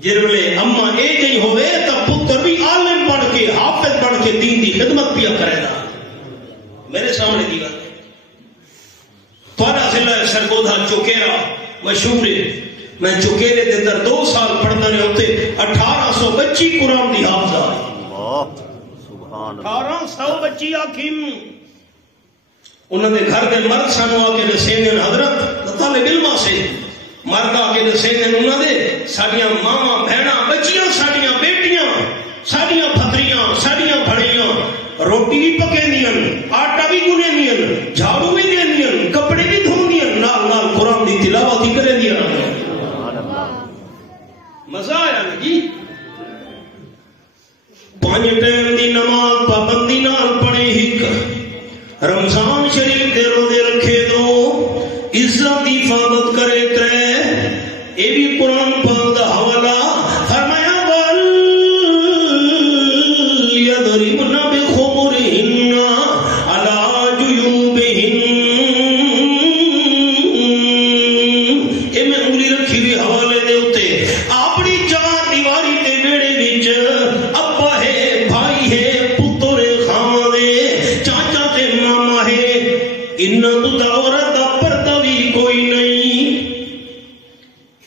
جس ویلے اما اے گئی ہوئے تب پتر بھی عالم بن کے حافظ بن کے دین دی خدمت پیا کرے گا۔ میرے سامنے دی گل تھوڑا ضلع سرگودا چوکیرا مشہور ہے، میں چوکیرے دے اندر 2 سال پڑھتا رہے ہوتے 1800 بچی قرآن دی حافظہ، 1800 بچی آکھیم انہوں نے گھر دے مرد سانو آکے دسین حضرت طالب علمہ سے مرد آکے دسین انہوں نے ساڑیاں ماما بہنا بچیاں ساڑیاں بیٹیاں ساڑیاں پھتریاں ساڑیاں بھڑیاں روٹی بھی پکے دین آٹا بھی گنے دین جھاڑو بھی دین کپڑے بھی دھون دین نال نال قرآن دی تلاوت ہی کرے دیا مزہ آیا لگی۔ 5 ٹائم دی نماز پابندی نال پڑھے ہک، رمضان شریف دے روزے رکھے 2، عزت دی حفاظت کرے 3، اے بھی قرآن پاک دا حوالہ فرمایا وَلْيَضْرِبْنَ بِخُمُرِهِنَّ عَلَىٰ جُيُوبِهِنَّ، اے میں انگلی رکھی بھی حوالے دے ہوتے اپنی 4 دیواری تے بیڑے وچ ابا ہے بھائی ہے پتر ہے خاوند ہے چاچا تے ماما ہے، انہاں تو عورت دا پردہ بھی کوئی نہیں،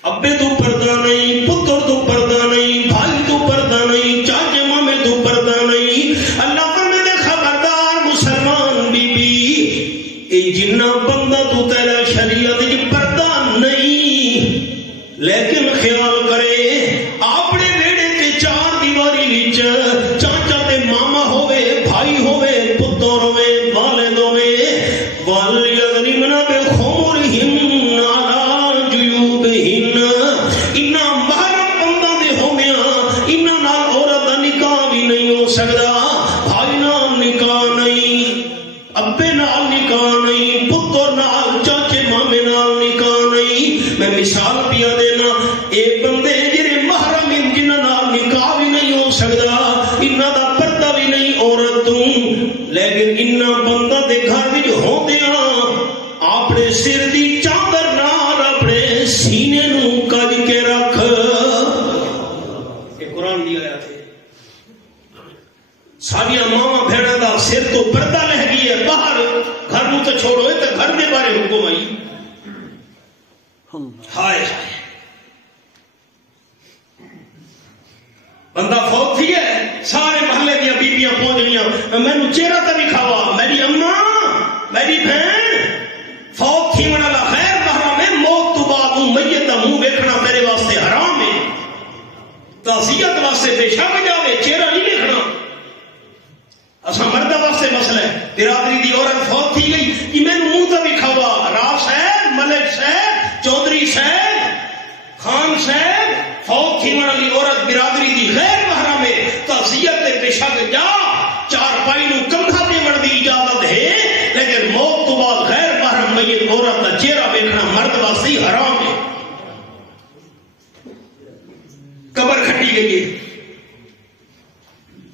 ابے تو پردہ نہیں، پتر تو پردہ نہیں، بھائی تو پردہ نہیں، چاچے مامے تو پردہ نہیں۔ اللہ فرمائے خبردار مسلمان بی بی اے جنہ بندہ تو تیرا شریعت وچ پردہ نہیں، لیکن خیال کرے اپنے بیڑے تے 4 دیواری وچ چاچا تے ماما ہوئے بھائی ہوئے پتر ہوئے والد ہوئے وَلْيَضْرِبْنَ بِخُمُرِهِنَّ عَلَىٰ جُيُوبِهِنَّ، انہاں محرم بندہ دے ہومیاں انہاں نال عورت دا نکاح بھی نہیں ہو سکدا، بھائی نال نکاح نہیں، ابے نال نکاح نہیں، پتر نال چاچے مامے نال نکاح نہیں۔ میں مثال پیا دینا اے بندے جڑے محرم ان جنہاں نال نکاح بھی نہیں ہو سکدا، انہاں دا پردہ بھی نہیں عورت تو، لیکن انہاں بندہ دے گھر وچ ہوندیاں اپنے سر دی چادر نال اپنے سینے نو کج کے رکھ، یہ قرآن دی آیت ہے۔ ساڑیاں ماما بہناں دا سر تو پردہ لہ گئی ہے باہر، گھر نو تو چھوڑو تے گھر دے بارے حکم آئی ہائے بندہ فوت تھی ہے سارے محلے دیا بیبیاں پہنچ گئی، مینوں چہرہ تے بھی کھاوا میری اماں میری بہن فوت تھی والا خیر محرم ہے، موت تو بعد میت دا منہ دیکھنا میرے واسطے حرام ہے، تعزیت واسطے بے شک جاوے چہرہ نہیں دیکھنا، اساں مرد واسطے مسئلہ ہے۔ برادری دی عورت فوت تھی گئی کہ مینوں منہ تے بھی کھاوا راو صاحب ملک صاحب چودھری صاحب خان صاحب فوت تھی والی عورت برادری دی غیر محرم ہے، تعزیت تے بے شک جا 4 پائی نو کندھا دیوڑ دی اجازت ہے، لیکن موت تو بعد غیر محرم میت عورت کا چہرہ دیکھنا مرد واسطے حرام ہے۔ قبر کھٹی گئی ہے،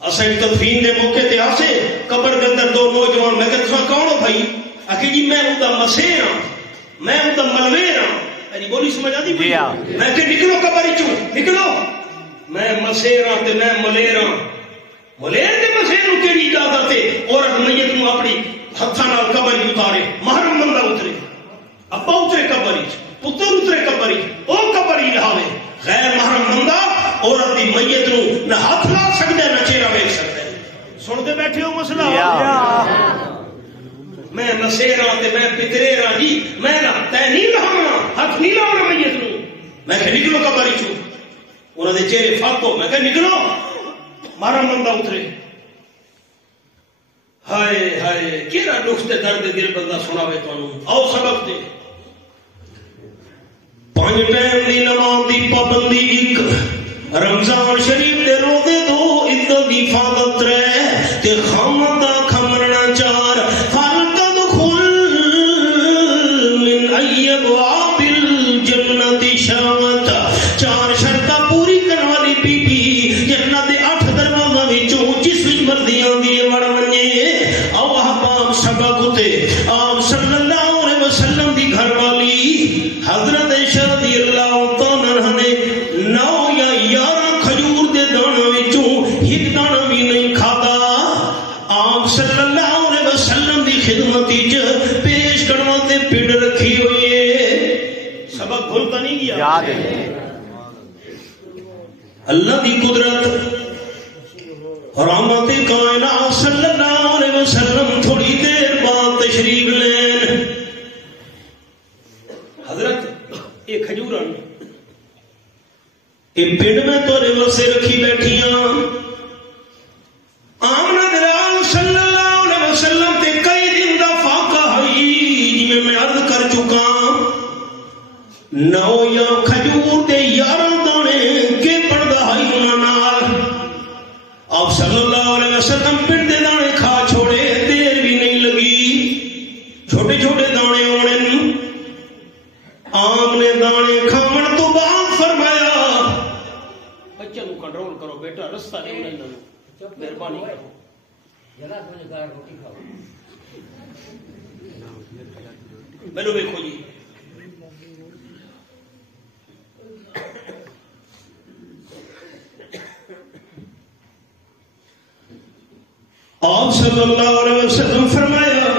اسا ایک تدفین دے موقع تے آسے قبر دے اندر دو نوجوان میں کہ تساں کون ہو بھائی آکھے جی میں اوندا مسیر ہاں میں اوندا ملویر ہاں میری بولی سمجھ آتی میں کہ نکلو قبر چوں نکلو میں مسیر ہاں تے میں ملیر ہاں ملیر تے مسیر نو کیڑی اجازت ہے عورت میت نو اپنی ہتھاں نال قبر اتارے محرم بندہ اترے ابا اترے قبر پتر اترے قبر او قبر لہاوے غیر محرم بندہ عورت دی میت نو نہ ہاتھ لا سکدا نہ چہرہ ویکھ سکدا سنتے بیٹھے ہو مسئلہ میں مسیرا تے میں پتریرا جی میں نہ تے نہیں لاونا ہاتھ نہیں لاونا میت نو میں کہ نکلو قبر چوں انہاں دے چہرے فاقو میں کہ نکلو محرم بندہ اترے ہائے ہائے کیڑا دکھ تے درد دل بندہ سناوے تانوں آؤ سبق دے 5 ٹائم دی نماز دی پابندی ایک رمضان شریف دے روزے 2 عزت دی حفاظت 3 تے خامن دا کھمرنا 4 فل تدخل من ای ابواب الجنت شاوت 4 شرطاں پوری کرن والی بی بی جنت دے 8 دروازاں وچوں جس وچ مرضی آندی ہے وڑ ونجے او احباب سبق تے آپ صلی اللہ علیہ وسلم دی گھر والی حضرت رضی اللہ تعالیٰ عنہ نے 9 یا 11 کھجور دے دانوں وچوں ایک دانہ بھی نہیں کھادا آپ صلی اللہ علیہ وسلم دی خدمت وچ پیش کرنے تے پڑ رکھی ہوئی ہے سبق بھولتا نہیں گیا یاد ہے اللہ دی قدرت رحمت کائنات صلی اللہ علیہ وسلم تھوڑی دیر بعد تشریف لین حضرت یہ کھجورن یہ پنڈ میں تو واسطے رکھی بیٹھیاں آمنہ دلال صلی اللہ علیہ وسلم تے کئی دن دا فاقہ ہوئی جی میں عرض کر چکا 9 یا کھجور دے 11 دانے کے پڑدا ہوئی انہاں نال آپ صلی اللہ علیہ وسلم پنڈ دے دانے کھا چھوڑے دیر بھی نہیں لگی چھوٹے چھوٹے دانے ہونے آم نے دانے کھاون تو بعد فرمایا بچے نو کنٹرول کرو بیٹا رستہ نہیں لو مہربانی کرو جلا سمجھ کر روٹی کھاؤ مینوں دیکھو جی آپ صلی اللہ علیہ وسلم فرمایا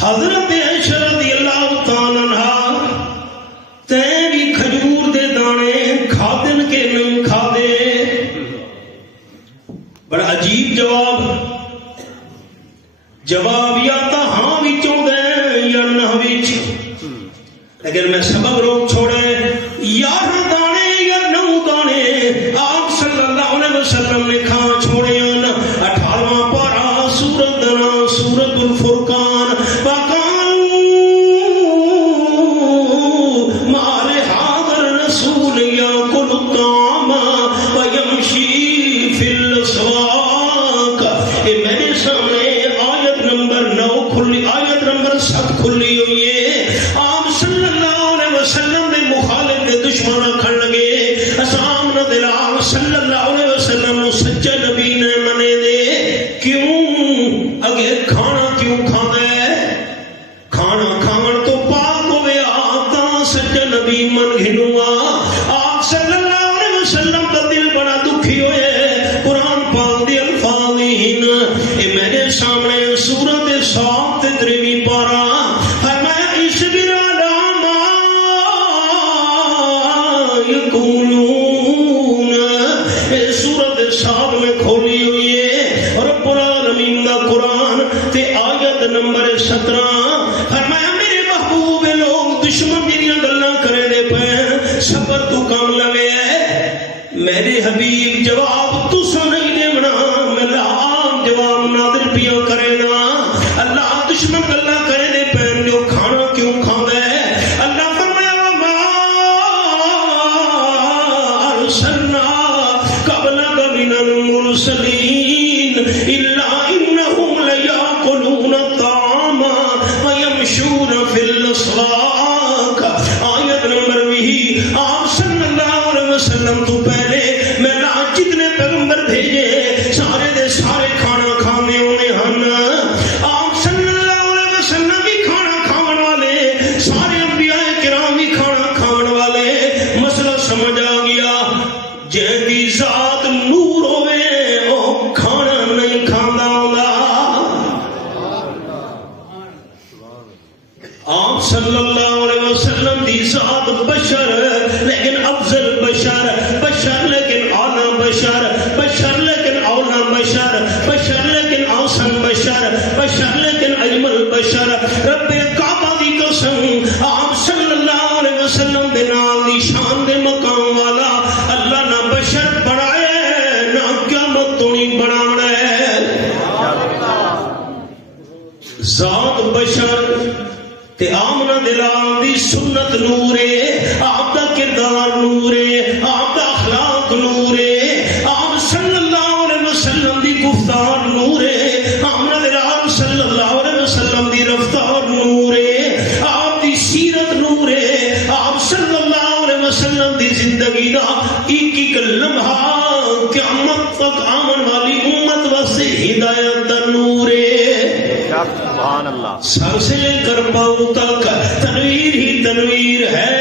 حضرت عائشہ رضی اللہ تعالی عنہا تیری کھجور دے دانے کھادن کے نہیں کھادے بڑا عجیب جواب یا تا ہاں وچوں دے یا نہ وچ لیکن میں سبب روک چھوڑے 11 دانے یا 9 دانے آپ صلی اللہ علیہ وسلم نے کھا چھوڑے 18واں پارہ سورۃ دنا سورۃ الفرقان صلی اللہ علیہ وسلم سچے نبی نے منے دے کیوں اگے کھانا کیوں کھانا ہے کھانا کھاون تو پاک ہوئے آتا سچے نبی من گھنوا آپ صلی اللہ علیہ وسلم کا دل بڑا دکھی ہوئے قرآن پاک دی الفاظ ہن اے میرے سامنے سورۃ صاد 3 پارہ فرمایا اس بنا لاما یقولون صاحب میں کھولی ہوئی ہے رب العالمین دا قرآن تے آیت نمبر 17 فرمایا میرے محبوب لوگ دشمن میریاں گلاں کرے دے پے صبر تو کم لوے میرے حبیب جواب تو نہیں دیونا میں عام جواب نادر پیاں کرے نا اللہ دشمن گلاں کرے دے پے جو کھانا کیوں کھاندا ہے اللہ فرمایا ما ارسلنا من المرسلين إلا إنهم ليأكلون الطعام ويمشون في الأسواق آیت نمبر 20 آپ صلی اللہ علیہ وسلم تو پہلے میں جتنے پیغمبر بھیجے ذات بشر تے آمنہ دلال دی سنت نورے، آپ دا کردار نورے، آپ دا اخلاق نورے، آپ صلی اللہ علیہ وسلم دی گفتار نورے، آمنہ دلال صلی اللہ علیہ وسلم دی رفتار نورے، آپ دی سیرت نورے، آپ صلی اللہ علیہ وسلم دی زندگی دا ایک ایک لمحہ قیامت تک آمن والی امت واسطے ہدایت دا نورے، سبحان اللہ، سر سے لے کر پاؤں تک تنویر ہی تنویر ہے،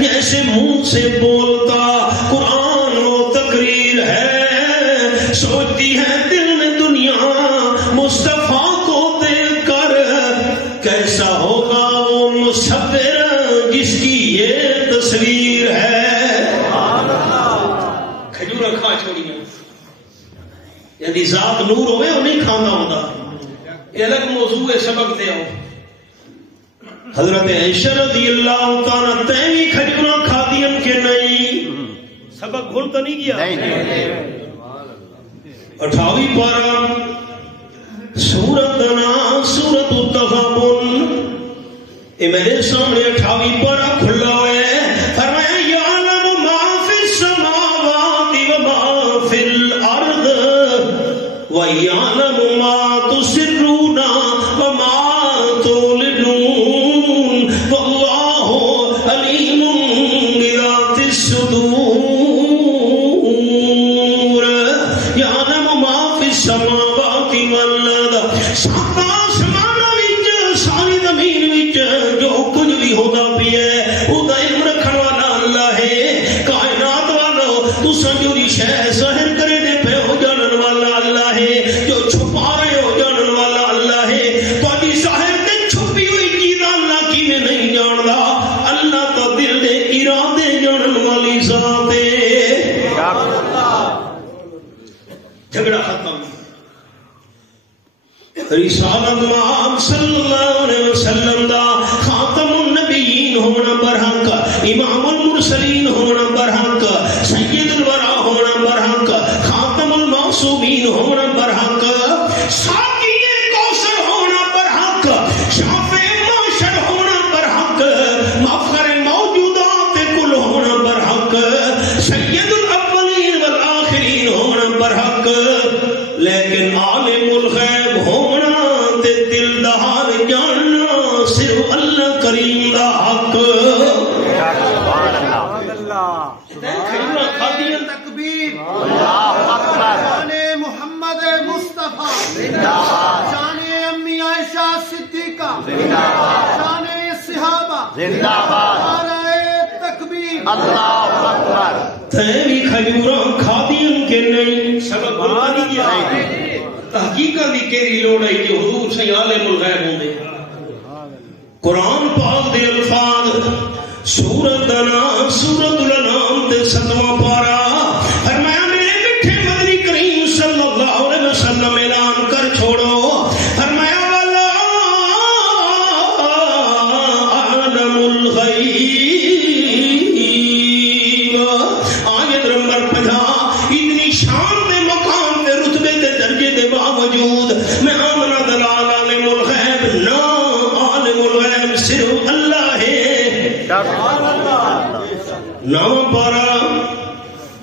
جیسے منہ سے بولتا قرآن وہ تقریر ہے، سوچتی ہے دل میں دنیا مصطفیٰ کو دیکھ کر کیسا ہوگا وہ مصور جس کی یہ تصویر ہے۔ کھجورا کھا چھوڑیاں، یعنی ذات نور ہوئے وہ نہیں کھانا ہوتا، یہ الگ موضوع ہے، سبق دے آؤ۔ حضرت عائشہ رضی اللہ تعالیٰ تیوی کھجورا کھا دیا کہ نہیں؟ سبق بھول تو نہیں کیا؟ 28 پارہ سورت دنا سورت التغابن، یہ میرے سامنے 28 پارہ کھلا ہوئے، فرمایا یعلم ما فی السماوات وما فی الارض وَيَعْلَمُ مَا تُسِرُّونَ وَمَا تُعْلِنُونَ وَاللَّهُ عَلِيمٌ بِذَاتِ الصُّدُورِ يَعْلَمُ مَا فِي السَّمَاوَاتِ وَالْأَرْضِ، سات آسماناں وچ ساری زمین وچ جو کچھ بھی ہوتا پیا ہے وہ علم رکھنے والا اللہ ہے، کائنات والو تساں جو شے ظاہر کرے دے پے ہو جانن والا اللہ ہے، جو چھپا رہے ہو جانن والا اللہ ہے، تہاڈی ظاہر تے چھپی ہوئی چیز اللہ کیویں نہیں جاندا، اللہ تو دل دے ارادے جانن والی ذات ہے۔ جھگڑا ختم، رسالت مآب صلی اللہ علیہ وسلم دا خاتم النبیین ہونا برحق، امام المرسلین ہونا برحق، سید الورا ہونا برحق، خاتم المعصومین ہونا برحق، ساقی کوثر ہونا برحق، شافع معشر ہونا برحق، مفخر موجودات کل ہونا برحق، سید الاولین والآخرین ہونا برحق، لیکن عالم الغیب ہونا تے دل دہار جاننا صرف اللہ کریم دا حق۔ تکبیر، اللہ اکبر، شان محمد مصطفیٰ زندہ باد، شان امی عائشہ صدیقہ زندہ باد، شان صحابہ زندہ باد، نعرہ تکبیر، اللہ اکبر۔ تیری کھجوراں کھا دین کے نہیں، سبق بھلا نہیں کیا، تحقیقہ دی کیری لوڑ ہے کہ حضور سے عالم الغیب ہوں دے۔ قرآن پاک دے الفاظ سورت دنا سورت الانعام دے 7واں پارہ، فرمایا میرے میٹھے مدنی کریم صلی اللہ علیہ وسلم اعلان کر چھوڑو، فرمایا والا عالم الغیب، آیت نمبر 50۔ اتنی شان دے مقام دے رتبے دے درجے دے باوجود میں آمنہ دلال عالم الغیب نہ، عالم الغیب صرف اللہ ہے۔ نام پارا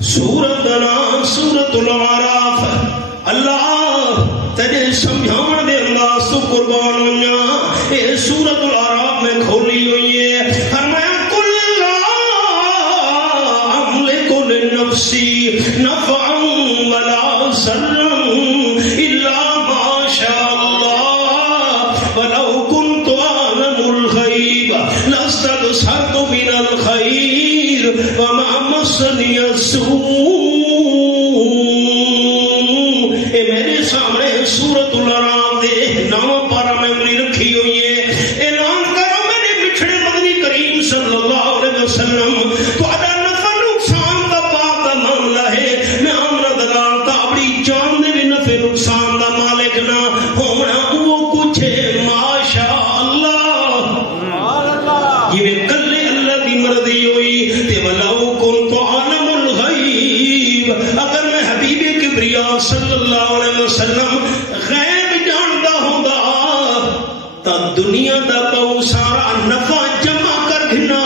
سورت دنا سورت الاعراف، اللہ تیرے سمجھاون دے انداز تو قربان ہویا، اے سورت الاعراف میں کھولی ہوئی ہے، فرمایا کل لا املک لنفسی نفعا ولا ضرا الا ما شاء اللہ ولو كنت اعلم الغیب لاستبصرت من الخیر وما مسنی السوء۔ اے میرے سامنے سورت الاعراف دے 9 پارہ میموری رکھی ہوئی ہے، اعلان کرو میرے بچھڑے مدنی کریم صلی اللہ علیہ وسلم تہاڈا نفع نقصان دا پاک دا معاملہ ہے، میں آمنہ دلال تا اپنی جان دے بھی نفع نقصان دا مالک نہ ہونا، وہ کچھ ہے ماشاء اللہ، یہ کلے اللہ دی مرضی ہوئی تے ولو کنت عالم الغیب، اگر میں حبیب کبریا صلی اللہ علیہ وسلم غیب جاندا ہوندا تا دنیا دا بہو سارا نفع جمع کر گھنا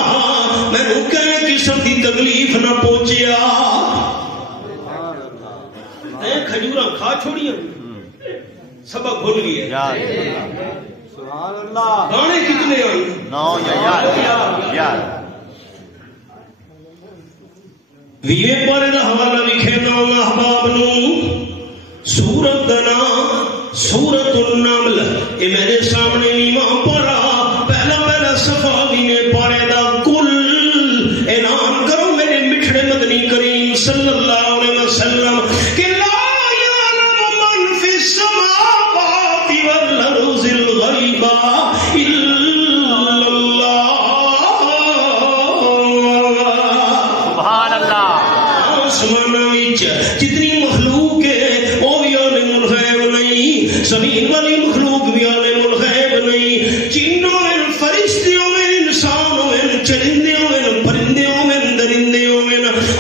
میں نو کہنے قسم دی تکلیف نہ پہنچیا کھجورا کھا چھوڑیا سبق بھول گیا سبحان اللہ گانے کتنے آئی نو یار ویوے پارے دا حوالہ لکھے نا احباب نو سورت دنا سورت النمل یہ میرے سامنے نیمہ پڑا پہلا صفحہ ویوے پارے دا کل اعلان کرو میرے مٹھڑے مدنی کریم صلی اللہ علیہ وسلم کہ لا یعلم من فی السماوات والارض الغیب الا اللہ جتنی مخلوق ہے وہ بھی عالم الغیب نہیں زمین والی مخلوق بھی عالم الغیب نہیں جنوں میں فرشتوں میں انسانوں میں چرندوں میں پرندوں میں درندوں میں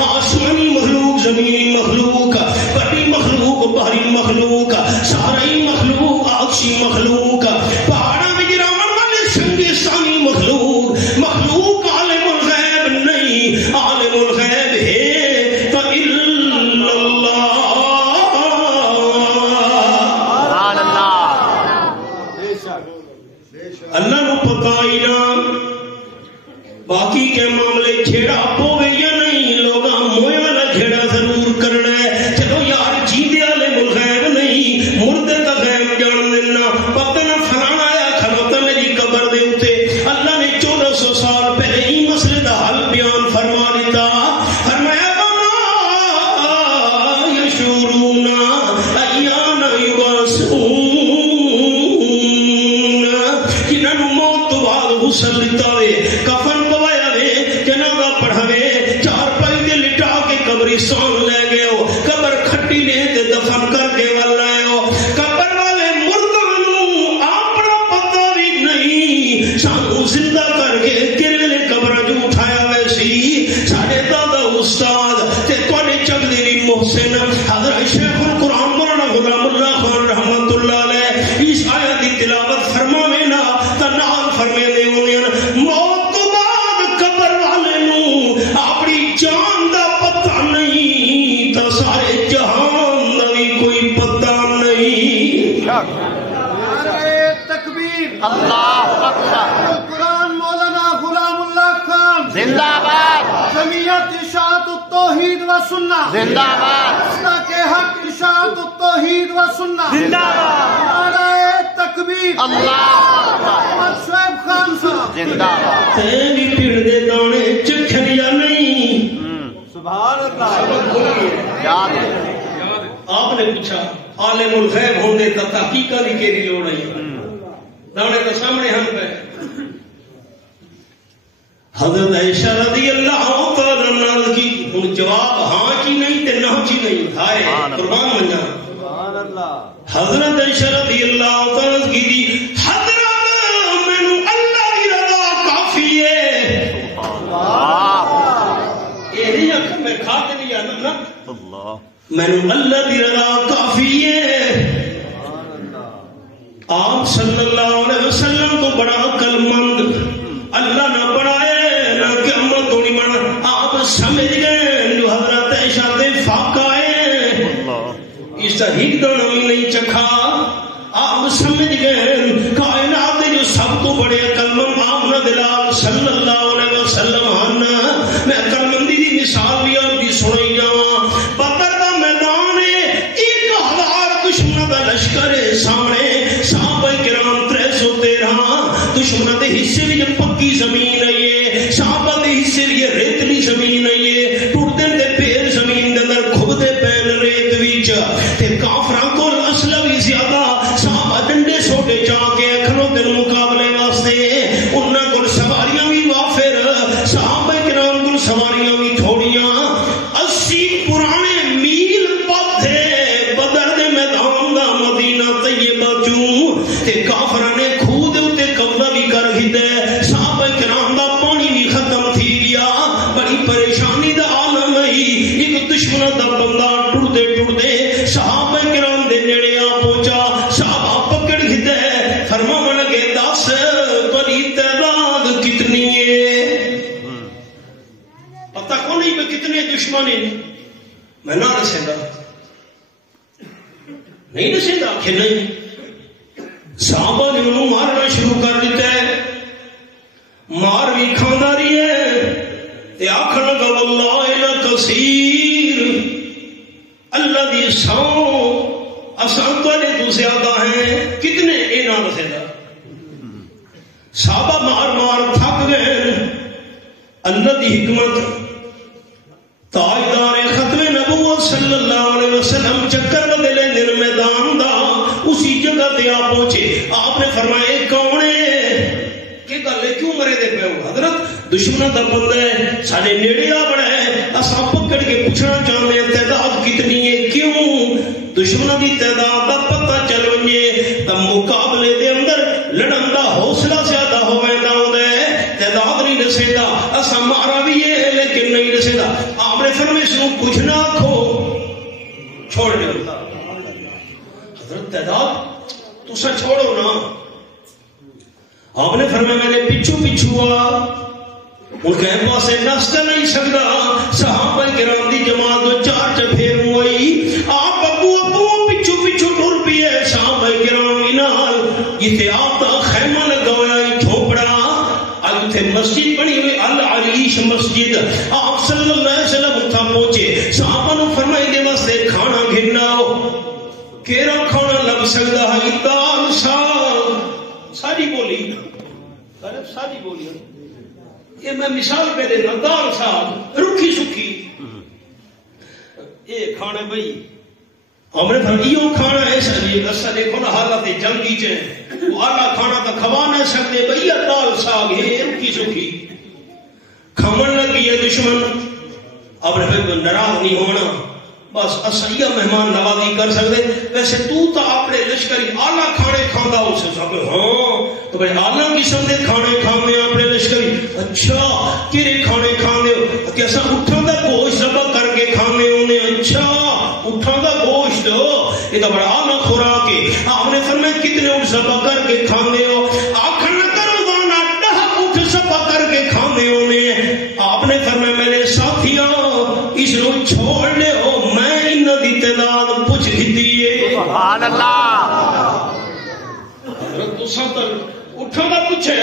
آسمانی مخلوق زمینی مخلوق بڑی مخلوق بھاری مخلوق ساری مخلوق آکسی مخلوق پہاڑوں میں گراون والے سنگستانی مخلوق عالم الغیب نہیں عالم الغیب ہے اللہ نو پتا ہی نہ باقی کے معاملے چھیڑا پوے یا نہیں لوگاں موئے والا چھیڑا ضرور کرنا ہے چلو یار جیندے والے غیب نہیں مردے کا غیب جان دینا پتہ نہ فلانا آیا کھڑوتا میری قبر دے اوتے اللہ نے 1400 سال پہلے ہی مسئلے دا حل بیان فرما دیتا فرمایا وما یشعرون ایان یبعثون غسل لیتا وے کفن پوایا وے جنازہ پڑھاوے چار پائی دے لٹا کے قبرستان لے گئے ہو قبر کھٹی نے تے دفن کر کے وال آئے ہو قبر والے مردوں نو اپنا پتہ بھی نہیں سانو زندہ کر کے کیویں قبر جو اٹھایا وے سی ساڈے دادا استاد تے کونے چک دی محسن حضرت شیخ القرآن مولانا غلام اللہ خان رحمت اللہ علیہ اس آیت کی تلاوت فرماوے نا تے نال فرمے موت تو بعد قبر والے نو اپنی جان دا پتہ نہیں تو سارے جہان دا بھی کوئی پتہ نہیں نعرہ تکبیر اللہ اکبر قرآن مولانا غلام اللہ خان زندہ باد جمعیت ارشاد التوحید و سنہ زندہ باد مصداق حق ارشاد التوحید و سنہ زندہ باد نعرہ تکبیر اللہ محمد شعیب خان صاحب زندہ باد تیری پیڑ دے دانے چکھن یا نہیں سبحان اللہ یاد آپ نے پوچھا عالم الغیب ہونے تا تحقیقہ دی کیری لوڑ آئی دانے تو سامنے ہم پہ حضرت عائشہ رضی اللہ تعالیٰ عنہ کی ان جواب ہاں چی نہیں تے نہ چی نہیں ہائے قربان منجا سبحان اللہ حضرت عائشہ رضی اللہ تعالیٰ کی دی حضرت میں اللہ کی رضا کافی ہے یہ نہیں اکھر میں کھاتے نہیں آنا نا میں اللہ کی رضا کافی ہے آپ صلی اللہ علیہ وسلم تو بڑا عقل مند اللہ نہ بڑھائے نہ قیامت تو نہیں بنا آپ سمجھ گئے جو حضرت عائشہ دے فاقہ ہے اس طرح ایک دانہ بھی نہیں چکھا آپ سمجھ گئے کائنات جو سب تو بڑے عقل مند آپ نہ دلال صلی اللہ علیہ وسلم ہن میں عقل مندی دی مثال بھی آپ کی سنائی جاواں بدر دا میدان ہے 1000 دشمنوں دا لشکر ہے سامنے صحابہ کرام 313 دشمنوں دے حصے بھی پکی زمین ہے یہ صحابہ دے حصے بھی ریتلی زمین ہے یہ ٹوٹدے دے پیر زمین دے اندر کھبدے پین ریت وچ تے کافراں کول اسلحہ بھی زیادہ صحابہ ڈنڈے چھوٹے چا کے کھلو دے مقابلے واسطے انہاں کول سواریاں بھی وافر صحابہ کرام کول سواریاں بھی تھوڑیاں 80 پرانے میل پتھے بدر دے میدان دا مدینہ طیبہ چوں تے کافراں نے کھو دے اوتے قبضہ بھی کر گھدے صحابہ کرام دا پانی بھی ختم تھی گیا بڑی پریشانی دا عالم ہے ایک دشمن دا بندہ ٹردے ٹردے صحابہ کرام دے نیڑے آ پہنچا صحابہ پکڑ گھدے فرماون لگے 10 نہیں دسے گا کہ نہیں. صحابہ نے انہوں مارنا شروع کر دیتا ہے. مار بھی کھانا رہی ہے. آخر لگا واللہ لکثیر اللہ دی سو اساں تواڈے تو زیادہ ہیں. کتنے اے نہ دسے گا. صحابہ مار مار تھک گئے. اللہ دی حکمت تاجدار ختم نبوت صلی اللہ علیہ وسلم چکر بدلے دل میدان دا اسی جگہ تے آ پہنچے. آپ نے فرمایا کون ہے کہ گل ہے کیوں مرے دے پے ہو؟ حضرت دشمن دا بندہ ہے سارے نیڑے آ بڑا ہے. اساں پکڑ کے پوچھنا چاہتے ہیں تعداد کتنی ہے. کیوں دشمن دی تعداد دا پتہ چل وجے تے مقابلے دے اندر لڑن دا حوصلہ زیادہ ہویندا ہوندا ہے. تعداد نہیں دسے گا. اساں مارا بھی ہے لیکن نہیں دسے گا. آپ نے فرمایا اس کو کچھ نہ آکھو چھوڑ دو. حضرت تعداد تسا چھوڑو نا. آپ نے فرمایا میں نے پچھو پچھو آ ان کے پاس نس کر نہیں سکتا. صحابہ کرام دی جماعت دو چار چپھیر ہوئی. آپ ابو ابو پچھو پچھو ٹر پیے صحابہ کرام نال. جتے آپ دا خیمہ لگا ہوا جھوپڑا اتنے مسجد بنی ہوئی العریش مسجد. آپ صلی اللہ علیہ وسلم اتھا پہنچے. صحابہ نے فرمایا دے واسطے کھانا گھننا کیرا کھانا لگ سکتا ہے. دال ساگ ساری بولی ساری بولی یہ میں مثال پہ دینا. دال ساگ رکھی سکھی یہ کھانا بھائی ہم نے فرمایا کھانا ہے سر. اصل دیکھو نا حالت جنگی چ وہ آلہ کھانا تو کھوا نہ سکتے بھائی. دال ساگ ہے رکھی سکھی کھمن لگی ہے دشمن. اب ناراض نہیں ہونا بس اصل مہمان نوازی کر سکتے. ویسے تو اپنے لشکری آلہ کھانے کھانا ہو سکے. ہاں تو بھائی آلہ قسم کے کھانے کھانے اپنے لشکری. اچھا کہڑے کھانے کھانے ہو کہ اصل اٹھا کا گوشت ذبح کر کے کھانے ہونے. اچھا اٹھا کا گوشت یہ تو بڑا آلہ خوراک ہے. آپ نے فرمایا کتنے اٹھ ذبح کر کے کھانے ہو. آخر نہ کرو دانا ڈہ اٹھ ذبح کر کے کھانے ہونے. آپ نے فرمایا میں نے ساتھیوں اس کو چھوڑ لے ہو میں انہوں دی تعداد پوچھ دیتی ہے. سبحان اللہ. حضرت اٹھا کا پوچھے.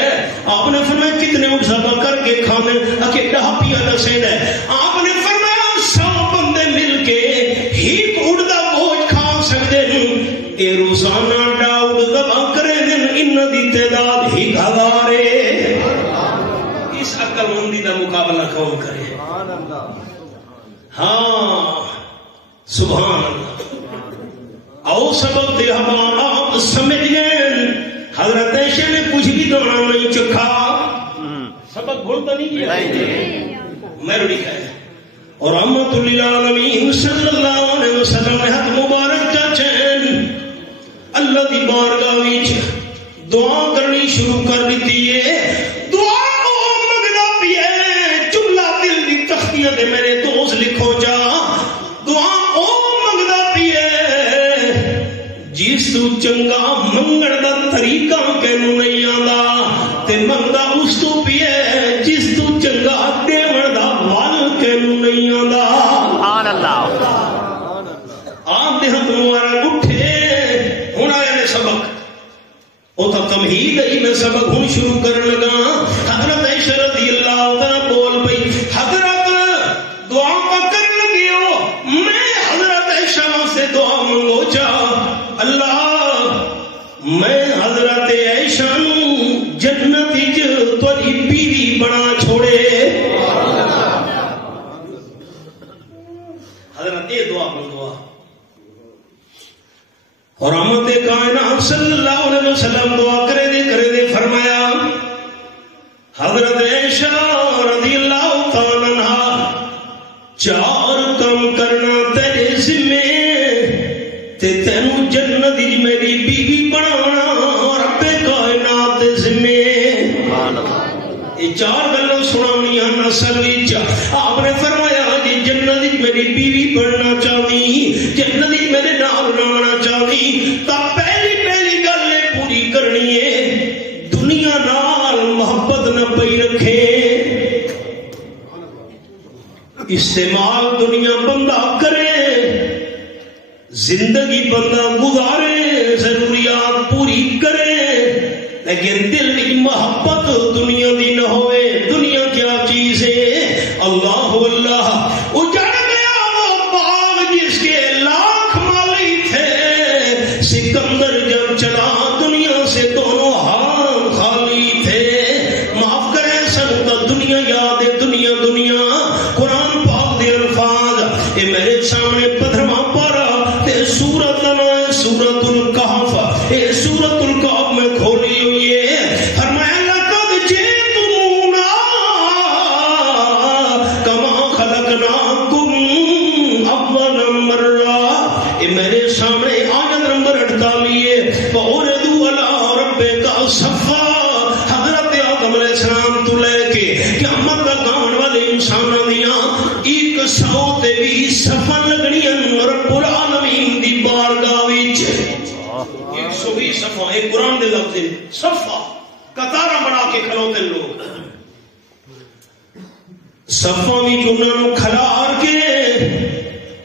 آپ نے فرمایا کتنے اٹھ ذبح کر کے کھانے کہ ڈہ پیا دسین ہے. آپ نے فرمایا 100 بندے مل کے ایک اٹھ دا گوشت کھا سکتے ہیں. اے روزانہ ڈاؤڈ ذبح کرے دن انہوں دی تعداد ہی ہزارے. اس عقل مندی دا مقابلہ کون کرے؟ ہاں سبحان اللہ. او سبب دے ہم آپ سمجھ گئے. حضرت عائشہ نے کچھ بھی دانا نہیں چکھا. سبق بھولتا نہیں کیا میرے ہے. اور رحمت للعالمین صلی اللہ علیہ وسلم نے ہاتھ مبارک کا چین اللہ دی بارگاہ وچ دعا کرنی شروع کر دیتی ہے. دعا منگدا پیا جملہ دل دی تختیاں دے میرے دوست لکھو جا. دعا او منگدا پیا جس تو چنگا منگن دا طریقہ کینو نہیں آندا تے منگدا اس تو پیا جس تو چنگا دیون دا ول کینو نہیں آندا. سبحان اللہ. آپ دے ہاتھ مبارک اٹھے. ہن آیا نے سبق او تا تمہید ہی میں سبق ہن شروع کرن لگا. حضرت عائشہ رضی اللہ عنہا بول پئی حضرت دعا کر لگے ہو میں حضرت عائشہ سے دعا منگو جا. اللہ میں حضرت عائشہ نو جنت وچ تہاڈی بیوی بنا چھوڑے. حضرت یہ دعا منگوا. اور رحمت کائنات صلی اللہ علیہ وسلم دعا کرے دے فرمایا حضرت عائشہ رضی اللہ تعالی عنہا 4 کام کرنا تیرے ذمے تے تینوں جنت وچ میری بیوی بنانا رب کائنات دے ذمے. یہ 4 گلاں سناونیاں نسل وچ. آپ نے فرمایا جی جنت وچ میری بیوی بننا چاہتی جنت وچ میرے نال رہنا چاہتی تا پہلی گل پوری کرنی ہے دنیا نال محبت نہ پئی رکھے. استعمال دنیا بندہ کرے زندگی بندہ گزارے ضروریات پوری کرے لیکن دل کی محبت دنیا دی نہ ہوئے. دنیا کیا چیز ہے؟ اللہ اللہ. اجڑ گیا وہ باغ جس کے لاکھ مالی تھے. سکندر جب چلا دنیا سے دونوں ہاتھ خالی تھے. معاف کرے سن کا دنیا یاد ہے. دنیا دنیا قرآن پاک دے الفاظ اے میرے سامنے 15واں پارہ تے سورت نام سورت الکہف. اے سورت الکہف میں کھولی ہوئی ہے. فرمایا لقد جئتمونا کما خلقناکم اول مرہ. اے میرے سامنے آیت نمبر 48 فَأُرِدُوا عَلَىٰ رَبِّكَ صَفًّا. حضرت آدم علیہ السلام تو لے کے قیامت تک آنے والے انسانوں دیاں 100 تے 20 صفاں لگنیاں رب العالمین دی بارگاہ وچ. 120 صفاں ایک قرآن دے لفظ صفا قطارہ بنا کے کھلوتے لوگ. صفاں بھی انہوں نے کھلار کے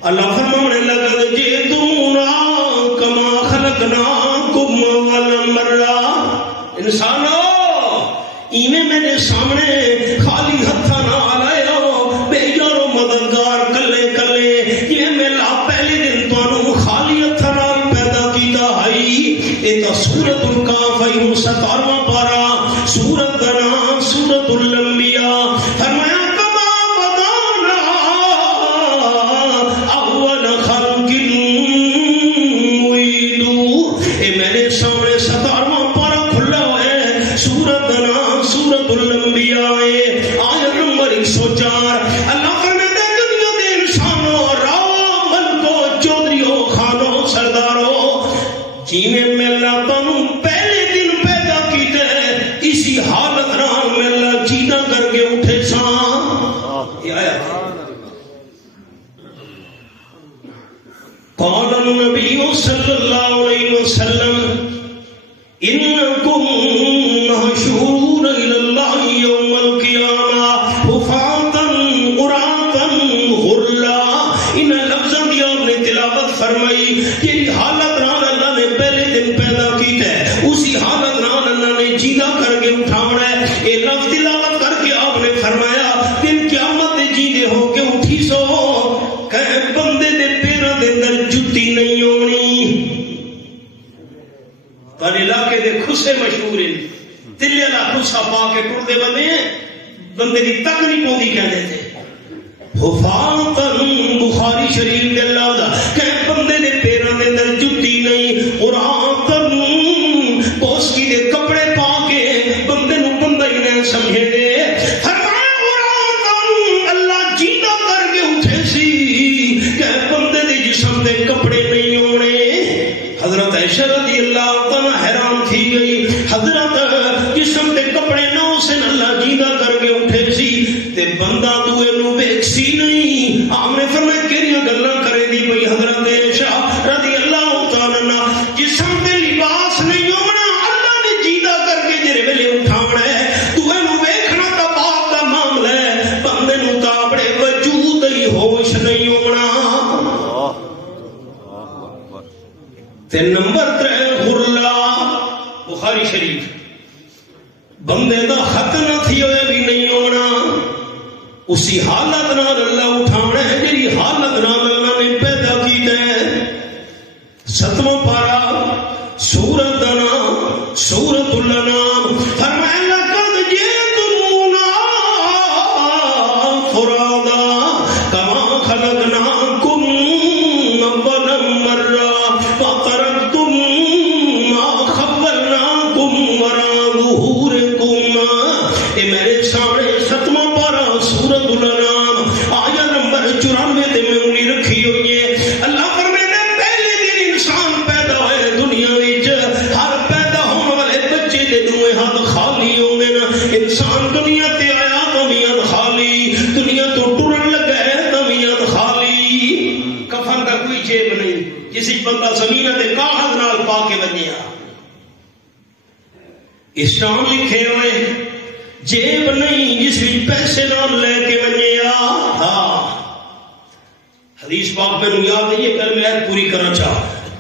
اللہ فرمانے لگا جے تمونا کما خلقناکم اول مرہ. انسانو ایویں میرے سامنے خالی ہتھاں نال آئے ہو بے یارو مددگار کلے کلے. یہ میلا پہلے دن تانوں خالی ہتھاں نال پیدا کیتا ہے. یہ تو سورت الکہف ہے. 17واں پارہ سورت دا نام سورت الانبیاء. فرمایا قال النبي صلى الله عليه وسلم إنكم محشورون إلى الله يوم القيامة حفاة عراة غرلا. ان لفظوں کی آپ نے تلاوت فرمائی. یہ حالت نال اللہ نے پہلے دن پیدا کی ہے اسی حالت نال اللہ نے جیندہ کر کے اٹھانا ہے. یہ لفظ تلاوت کر کے آپ نے فرمایا دن قیامت دے جیندے ہو کے اٹھی سو کہ بندے دے پیراں دے اندر جُتی نہیں ہونی. پر علاقے دے خصے مشہور ہیں. تلے والا خصا پا کے ٹردے بندے بندے دی تک نہیں پوندی کہندے تھے. حفاظن بخاری شریف دے لفظ کہ بندے دے پیراں دے اندر جُتی نہیں. قرآن پوسکی دے کپڑے پا کے بندے نو بندہ ہی نہیں سمجھے دے. اللہ جیندہ کر کے اٹھے سی کہ بندے دے جسم دے کپڑے نہیں ہونے. حضرت عائشہ رضی اللہ عنہ حیران تھی گئی. حضرت جسم دے کپڑے نہ حسین اللہ جیندہ کر کے اٹھے سی تے بندہ تو اینو ویکھ سی نہیں. آپ نے فرمایا کیڑیاں گلاں کرے دی پئی. حضرت عائشہ رضی اللہ تعالی عنہ جسم تے لباس نہیں ہونا اللہ نے جیندہ کر کے جڑے ویلے اٹھاونا ہے تو اینو ویکھنا تا باپ دا معاملہ ہے. بندے نو تا اپنے وجود ہی ہوش نہیں ہونا. تے نمبر 3 غرلا بخاری شریف. بندے دا خط نہ تھی ہوئے بھی نہیں ہونا. اسی حالت نال اللہ اٹھانا ہے جی حالت نال اللہ نے پیدا کی ہے. 7واں پارہ سورت دا نام سورت الانعام. فرمایا لقد جئتمونا فرادا کما خلقناکم اول مرہ وترکتم ما خولناکم وراء ظہورکم. اے میرے سامنے 7واں پارہ سورت الانعام آیت نمبر 94 تے میں انہی رکھی ہوئی ہے. اللہ فرماتا ہے پہلے دن انسان پیدا ہوئے دنیا وچ ہر پیدا ہونے والے بچے دے دوے ہاتھ خالی ہوندے نا. انسان دنیا تے آیا دنیا خالی. دنیا تو ٹرن لگا ہے دنیا خالی. کفن کا کوئی جیب نہیں جس بندہ زمین تے کاغذ نال پا کے بنیا. اسلام لکھے ہوئے جیب نہیں جس بھی پیسے نال لے کے بنیا. حدیث پاک میں یاد ہے، یہ کل میں پوری کرنا چاہ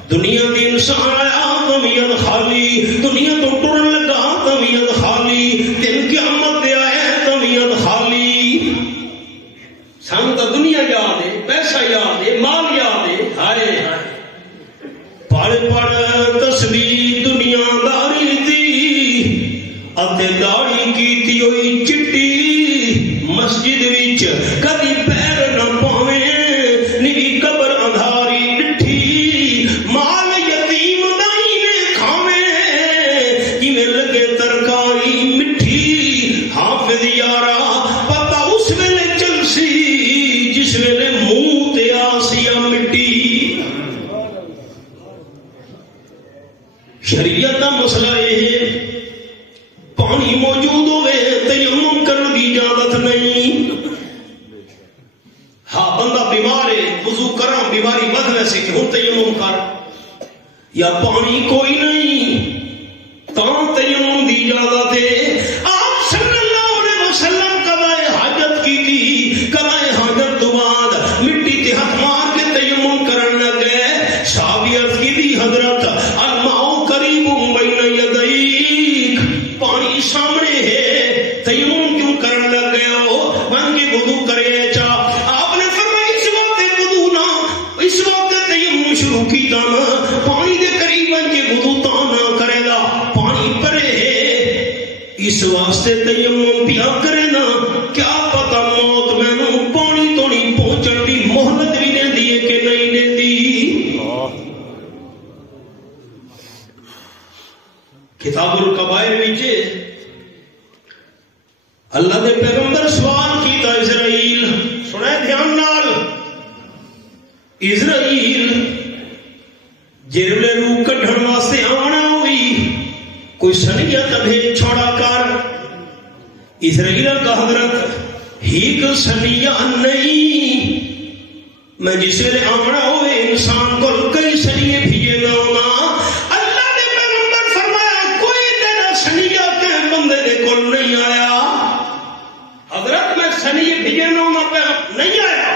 دنیا کے انسان آیا طبیعت خالی، دنیا تو ٹرن لگا طبیعت خالی، دن قیامت دے آئے طبیعت خالی. سانو تو دنیا یاد ہے، پیسہ یاد ہے، مال یاد ہے، ہائے ہائے پڑھ پڑھ تسبیح دنیا داری دی اتے داڑھی کیتی ہوئی چٹی، مسجد وچ کدی پیر نہ پاویں، نوی قبر اندھاری ڈٹھی، مال یتیم دائی نے کھاویں، جویں لگے ترکاری مٹھی. حافظ یارا پتہ اس ویلے چل سی جس ویلے منہ تے آسیا مٹی. شریعت کا مسئلہ یہ ہے پانی موجود ہوئے تیمم کرنے کی اجازت نہیں. ہاں بندہ بیمار ہے وضو کرا بیماری بد ویسے کہ ہوں تیمم کر، یا پانی کوئی نہیں تو تیمم کی اجازت ہے. آپ صلی اللہ علیہ وسلم قضائے حاجت کی تھی، قضائے حاجت تو بعد مٹی تے ہاتھ مار کے تیمم کرن لگ گئے. صحابی عرض کی تھی حضرت پانی سامنے ہے تیمم کیوں کرنے لگ گئے ہو، من کے وضو کرے چا. آپ نے فرمایا اس وقت وضو نہ اس وقت تیمم شروع کی تھا نا، پانی دے قریب من کے وضو تا نہ کرے گا، پانی پرے ہے اس واسطے تیمم پیا کرے نا. کیا پتا موت مینوں پانی تو نہیں پہنچن دی مہلت بھی دے دی کہ نہیں دے دی. کتاب الکبائر وچ اللہ دے پیغمبر سوال کیتا اسرائیل، سنے دھیان نال، اسرائیل جیڑے روح کڈھن واسطے آنا ہوئی کوئی سنیت بھیج چھوڑا کر. اسرائیل کا حضرت ہیک سنیا نہیں، میں جس ویلے آنا ہوئے انسان کو کئی سنیے بھیجے گا ہونا. نہیں آیا حضرت میں سنی بھیجنا نہیں آیا.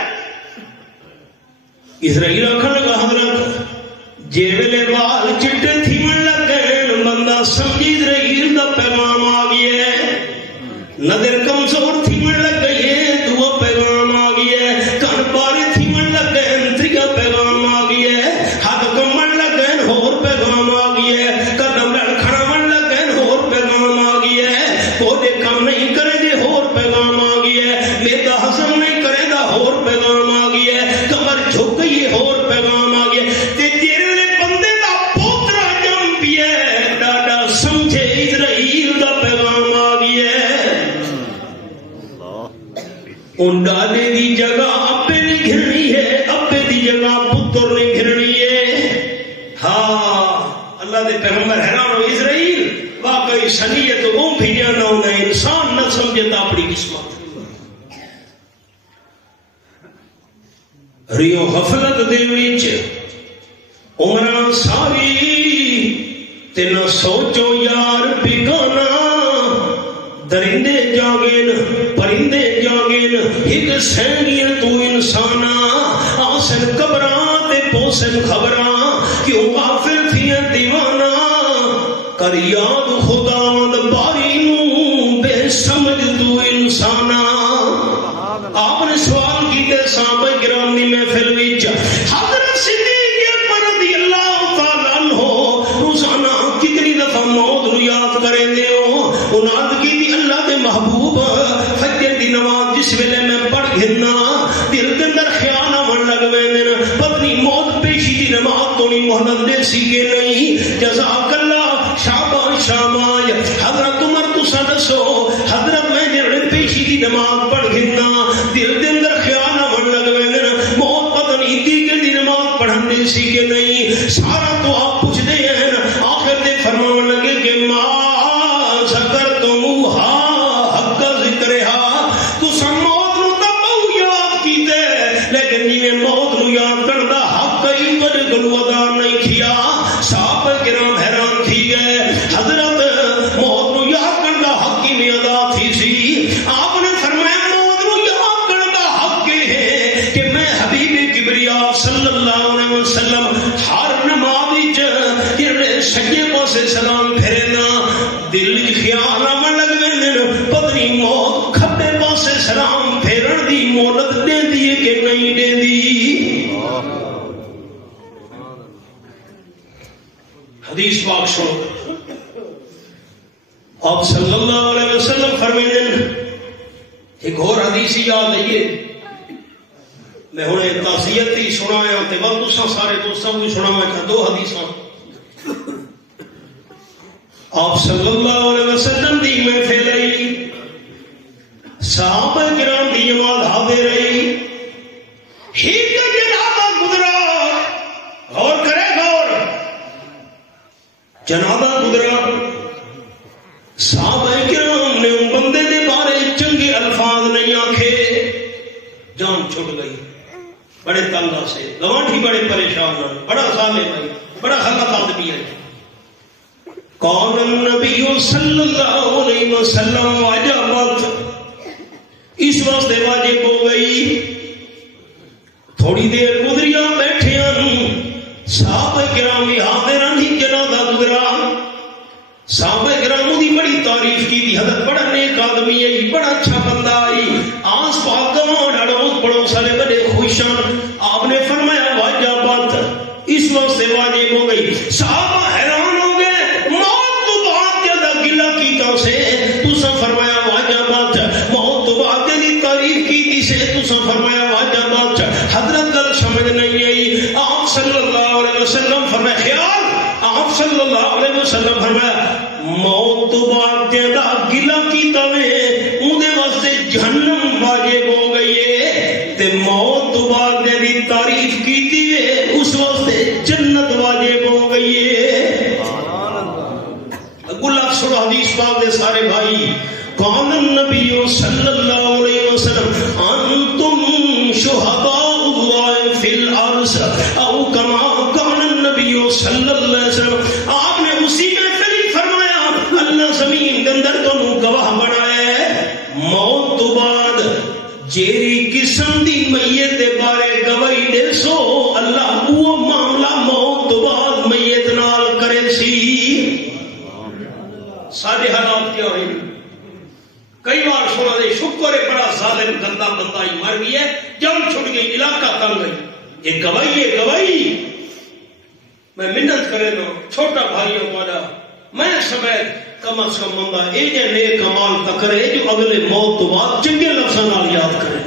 اسرائیل آخر لگا حضرت جے ویلے وال چٹے تھیمن لگے بندہ سمجھی اسرائیل دا پیغام آ گیا ہے، نظر کمزور تھیمن لگ گئی ہے دو پیغام آ گیا ہے، کن پارے تھیمن لگ گئے تیجا پیغام آ گیا ہے، ہاتھ کمن لگ گئے ہور پیغام آ گیا ہے، قدم لڑکھنا من لگ گئے ہور پیغام آ گیا ہے، کوڈے کام نہیں کرے دے ہور پیغام آ گیا ہے، میدا ہضم نہیں کرے دا ہور پیغام آ گیا ہے، کمر جھک گئی ہور پیغام آ گیا. تے تیرے بندے دا پوترا جم پیا ڈاڈا سمجھے اسرائیل دا پیغام آ گیا ہے. ان ڈاڈے دی جگہ ابے نہیں گھرنی ہے، ابے دی جگہ پتر نہیں گھرنی ہے. ہاں اللہ دے پیغمبر حیران ہو اسرائیل واقعی سنیت تو وہ بھی جانا ہونا انسان نہ سمجھتا اپنی قسمت. ریو غفلت دے وچ عمراں ساری تے نہ سوچو یار بگانا، درندے جاگن پرندے جاگن ایک سینگیاں تو انسانا، آسن قبراں تے پوسن خبراں کیوں غافل تھیاں دیوانہ، کر یاد خداوند باری نو بے سمجھ تو انسانا. آپ نے سوال کیتے صحابہ کرام دی محفل وچ حضرت صدیق اکبر رضی اللہ تعالی عنہ روزانہ کتنی دفعہ موت نو یاد کرے دے ہو. انہاں کی دی اللہ دے محبوب فجر دی نماز جس ویلے میں پڑھ گھنا دل دے اندر خیال آون لگ ویندے پتنی موت پیشی دی نماز تو نہیں محنت دے سی کہ نہیں. جزاک اللہ شاباش شاباش. حضرت عمر تسا دسو حضرت میں جڑے پیشی دی نماز پڑھ گھنا دل دے اندر خیال آون لگ ویندے موت پتہ نہیں دی کہ دی نماز پڑھن دے سی کہ نہیں. سارا تو آپ پوچھ دے ہیں آخر دے فرمان لگے کہ ماں ذکر تموہا حق ذکرہا، تو سن موت نو تا بہو یاد کیتے لیکن جی میں موت نو یاد کردا حق ہی بڑے گلو ادا نہیں کیا. صحابہ کرام حیران تھی گئے حضرت موت نو یاد کردا حق ہی میں ادا تھی سی. آپ نے فرمایا موت نو یاد کردا حق ہے کہ میں حبیب کبریا پاسے سلام پھیرنا دل خیال آمن لگ ویندن پتنی موت کھبے پاسے سلام پھیرن دی مہلت دے دی کہ نہیں دے دی. حدیث پاک سنو آپ صلی اللہ علیہ وسلم فرمائیں. ایک اور حدیث یاد لئیے میں ہوں تعزیت ہی سنایا تے وقت دوسرا سارے دوستوں کو سنایا کہ دو حدیثاں آپ صلی اللہ علیہ وسلم دی محفل رہی صحابہ کرام دی جماعت حاضر رہی ایک جنازہ گزرا. غور کرے غور جنازہ گزرا صحابہ کرام نے ان بندے دے بارے چنگے الفاظ نہیں آکھے. جان چھٹ گئی بڑے تنگا سے گوانٹھی بڑے پریشان ہیں بڑا ظالم ہے بڑا غلط آدمی ہے. قال النبی صلی اللہ علیہ وسلم واجبت اس واسطے واجب ہو گئی. تھوڑی دیر گزریا بیٹھے صحابہ کرام حاضر ہی جنازہ گزرا. صحابہ کرام دی بڑی تعریف کی تھی. حضرت بڑا نیک آدمی ہے بڑا اچھا بندہ آئی آس پاس گواں اڑوس پڑوس والے بڑے خوش ہیں. آپ نے فرمایا واجبات اس واسطے واجب ہو گئی. صحابہ حیران ہو گئے موت تو بعد زیادہ گلہ کیتا سے تساں فرمایا واجبات موت تو بعد دی تعریف کی سے تساں فرمایا واجبات. حضرت گل سمجھ نہیں آئی. آپ صلی اللہ علیہ وسلم فرمایا خیال آپ صلی اللہ علیہ وسلم فرمایا موت تو بعد زیادہ گلہ کیتا وے اودے واسطے جہنم واجب ہو گئی ہے تے موت تو بعد دی تعریف کیتی وے اس واسطے جنت واجب ہو گئی ہے. گلا سنو حدیث پاک دے سارے بھائی. قال النبی صلی اللہ علیہ وسلم انتم شہداء اللہ فی الارض او کما قال النبی صلی اللہ علیہ وسلم. آپ نے اسی میں پہلی فرمایا اللہ زمین کے اندر تمہیں گواہ بنایا ہے موت تو بعد جیری قسم دی میت دے بارے گواہی دے سو اللہ وہ معاملہ موت تو بعد میت نال کرے سی. سارے حالات کیا ہوئے کئی بار سنا دے شکر ہے بڑا ظالم گندا بندہ ہی مر گیا جان چھٹ گئی علاقہ تنگ گئی. یہ گواہی ہے گواہی میں منت کرے نا چھوٹا بھائی ہمارا میں سمیت کم از کم بندہ اے جے نیک کمال تک کرے جو اگلے موت تو بعد چنگے لفظاں نال یاد کرے.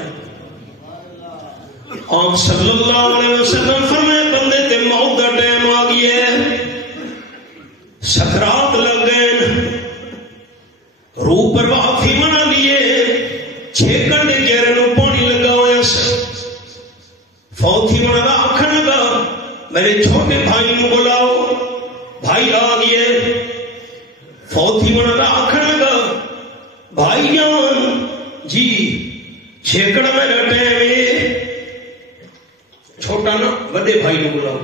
آپ صلی اللہ علیہ وسلم فرمائے بندے تے موت دا ٹائم آ گیا ہے سکرات لگ گئے روح پرواہ تھی منا لیے 6 گھنٹے چہرے نو پانی لگا ہوا فوت ہی منا آخر لگا میرے چھوٹے بھائی نو بلاؤ. بھائی آ گئے فوت ہی منا آخر لگا بھائی جان جی 6 گھنٹے میرا ٹائم ہے. چھوٹا نا بڑے بھائی نو بلاؤ.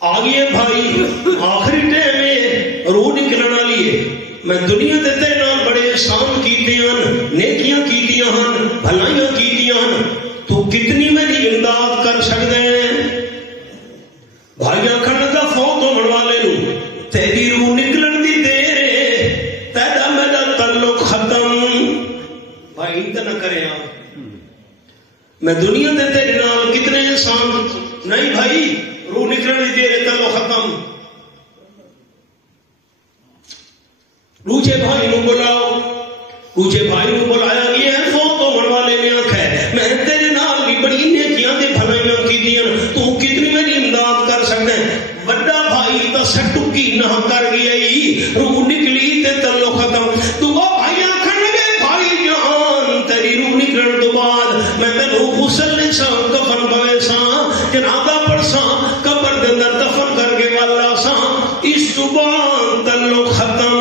آ گئے بھائی آخری ٹائم ہے روح نکلنا لیے میں دنیا دے تے نال بڑے احسان کیتے ہیں نیکیاں کیتیاں ہیں بھلائیاں کیتیاں ہیں تو کتنی میری امداد کر سکتے ہیں. بھائی آخر لگا فوت ہونے والے نو تیری روح نکلن دی دیر ہے تیرا میرا تعلق ختم. بھائی انت نہ کرے آپ میں دنیا دے تیرے نال کتنے احسان نہیں بھائی روح نکلن دی دیر ہے تعلق ختم. روچے بھائی نو بلاؤ. روچے بھائی نو بلایا گیا ہے فوت ہونے والے نے آخا ہے میں تیرے نال بھی بڑی نیکیاں تے بھلائیاں کیتیاں تو کتنی میری امداد کر سکتا ہے. بڑا بھائی تو سٹکی نہ کر گیا روح نکلی تے تعلق ختم. تو وہ بھائی آخر لگے بھائی جان تیری روح نکلن تو بعد میں تینوں غسل لے سا کفن پوے سا جنازہ پڑھ سا قبر دے اندر دفن کر کے والا سا اس تو بعد تعلق ختم.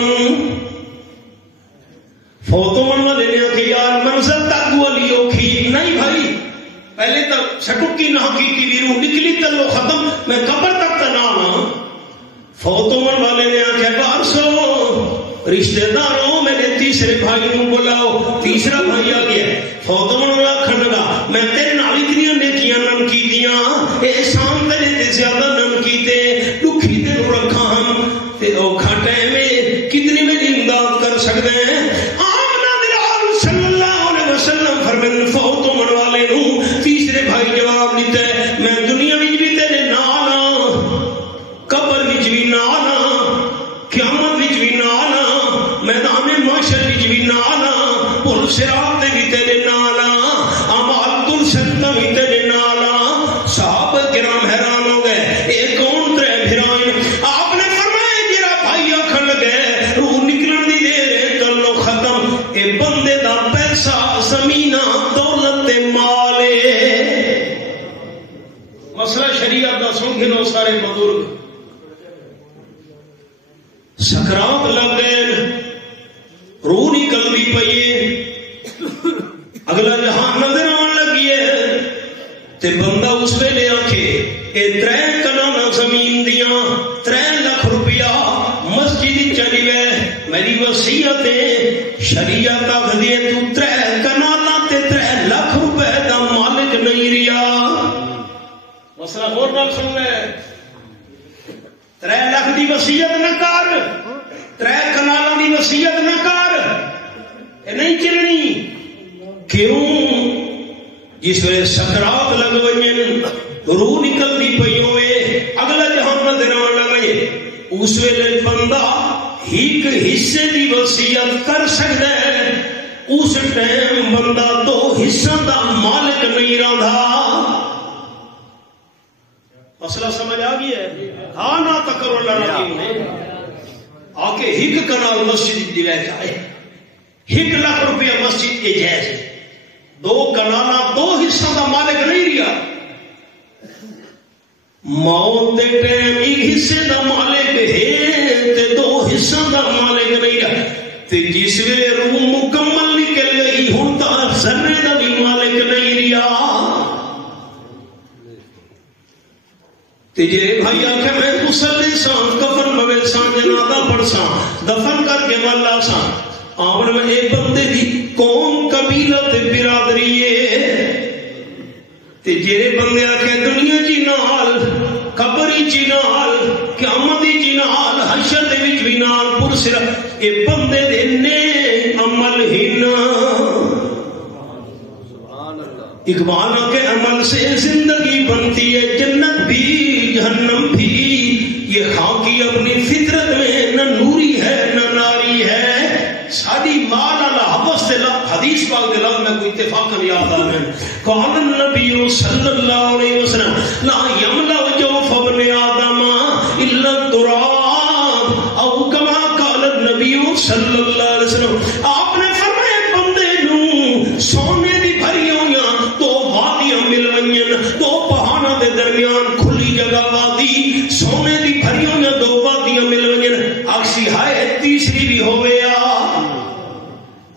فوتوں والے نے کہ یار منزل تک والی اوکھی نہیں بھائی پہلے تک سٹکی نہ کی تھی روح نکلی تعلق ختم میں قبر تک تو نہ آنا. فوتوں والے نے آخیا بار سو رشتے داروں میرے تیسرے بھائی نو بلاؤ. تیسرا بھائی آ گیا فوتوں والا آخر لگا میں تیرے نال اتنی نیکیاں نم کیتیاں احسان تیرے تے زیادہ نم کیتے دکھی تینوں رکھا ہم تے او الصراط بھی تیرے نالا، اعمال السنت بھی تیرے نالا۔ صحابہ کرام حیران ہو گئے، اے کون ترے بھرائیں؟ آپ نے فرمایا جرا بھائی آکھن لگے روح نکلن دی دیر ہے کلو ختم، اے بندے دا پیسہ زمینہ دولت مال ہے۔ مسئلہ شریعت دا سن کے لو سارے بزرگ سکرات لگ گئے، روح نکل دی پئی، اگلا جہان نظر آن لگی ہے، تے بندہ اس ویلے آکھے اے 3 کنال زمین دیاں 3 لاکھ روپیہ مسجد چلی گئے، میری وصیت ہے شریعت آخدی ہے تو 3 کنال تے 3 لاکھ روپے دا مالک نہیں ریا۔ مسئلہ غور نال سن لے، 3 لاکھ دی وصیت نہ کر، 3 کنال دی وصیت نہ کر، اے نہیں چلنی۔ کیوں؟ جس ویلے سکرات لگ وجن روح نکل دی پئی ہوئے، اگلا جہان نظر آن لگے، اس ویلے بندہ ایک حصے دی وصیت کر سکتا ہے، اس ٹائم بندہ 2 حصہ دا مالک نہیں رہا۔ مسئلہ سمجھ آ گیا ہے؟ ہاں نہ تکرر لڑکی نے آ کے 1 کنال مسجد دلائے جائے، 1 لاکھ روپیہ مسجد کے جائز، 2 کنال 2 حصہ دا مالک نہیں رہا۔ موت دے ٹائم 1 حصے دا مالک ہے تے 2 حصہ دا مالک نہیں رہا، تے جس ویلے روح مکمل نکل گئی ہوں تا ذرے دا بھی مالک نہیں رہا۔ تے جے بھائی آکھے میں مسلح سان کفن مویل سان جنازہ پڑھ سان دفن کر کے والا سان، آمن میں ایک بندے دی قوم قبیلہ تے برادری ہے، تے جے بندے آکھے دنیا جی نال قبری جی نال قیامت جی نال حشر دے وچ بھی نال پرسر، اے بندے دے نے عمل ہی نا۔ اقبال کے عمل سے زندگی بنتی ہے، جنت بھی جہنم بھی، یہ خاکی اپنی فطرت میں نہ نوری ہے نہ ناری ہے۔ ساری مال اللہ حفظ دے حدیث پاک دے لفظ میں کوئی اتفاق یاد آ رہے ہیں، قال النبی صلی اللہ علیہ وسلم لا یملأ جوف ابن آدم الا التراب، او کما قال النبی صلی اللہ علیہ وسلم۔ آپ نے فرمایا بندے نو سونے دی بھری ہویاں 2 وادیاں مل ونجن، 2 پہاڑاں دے درمیان کھلی جگہ وادی، سونے دی بھری ہویاں 2 وادیاں مل ونجن، اکسی ہائے تیسری بھی ہوئے۔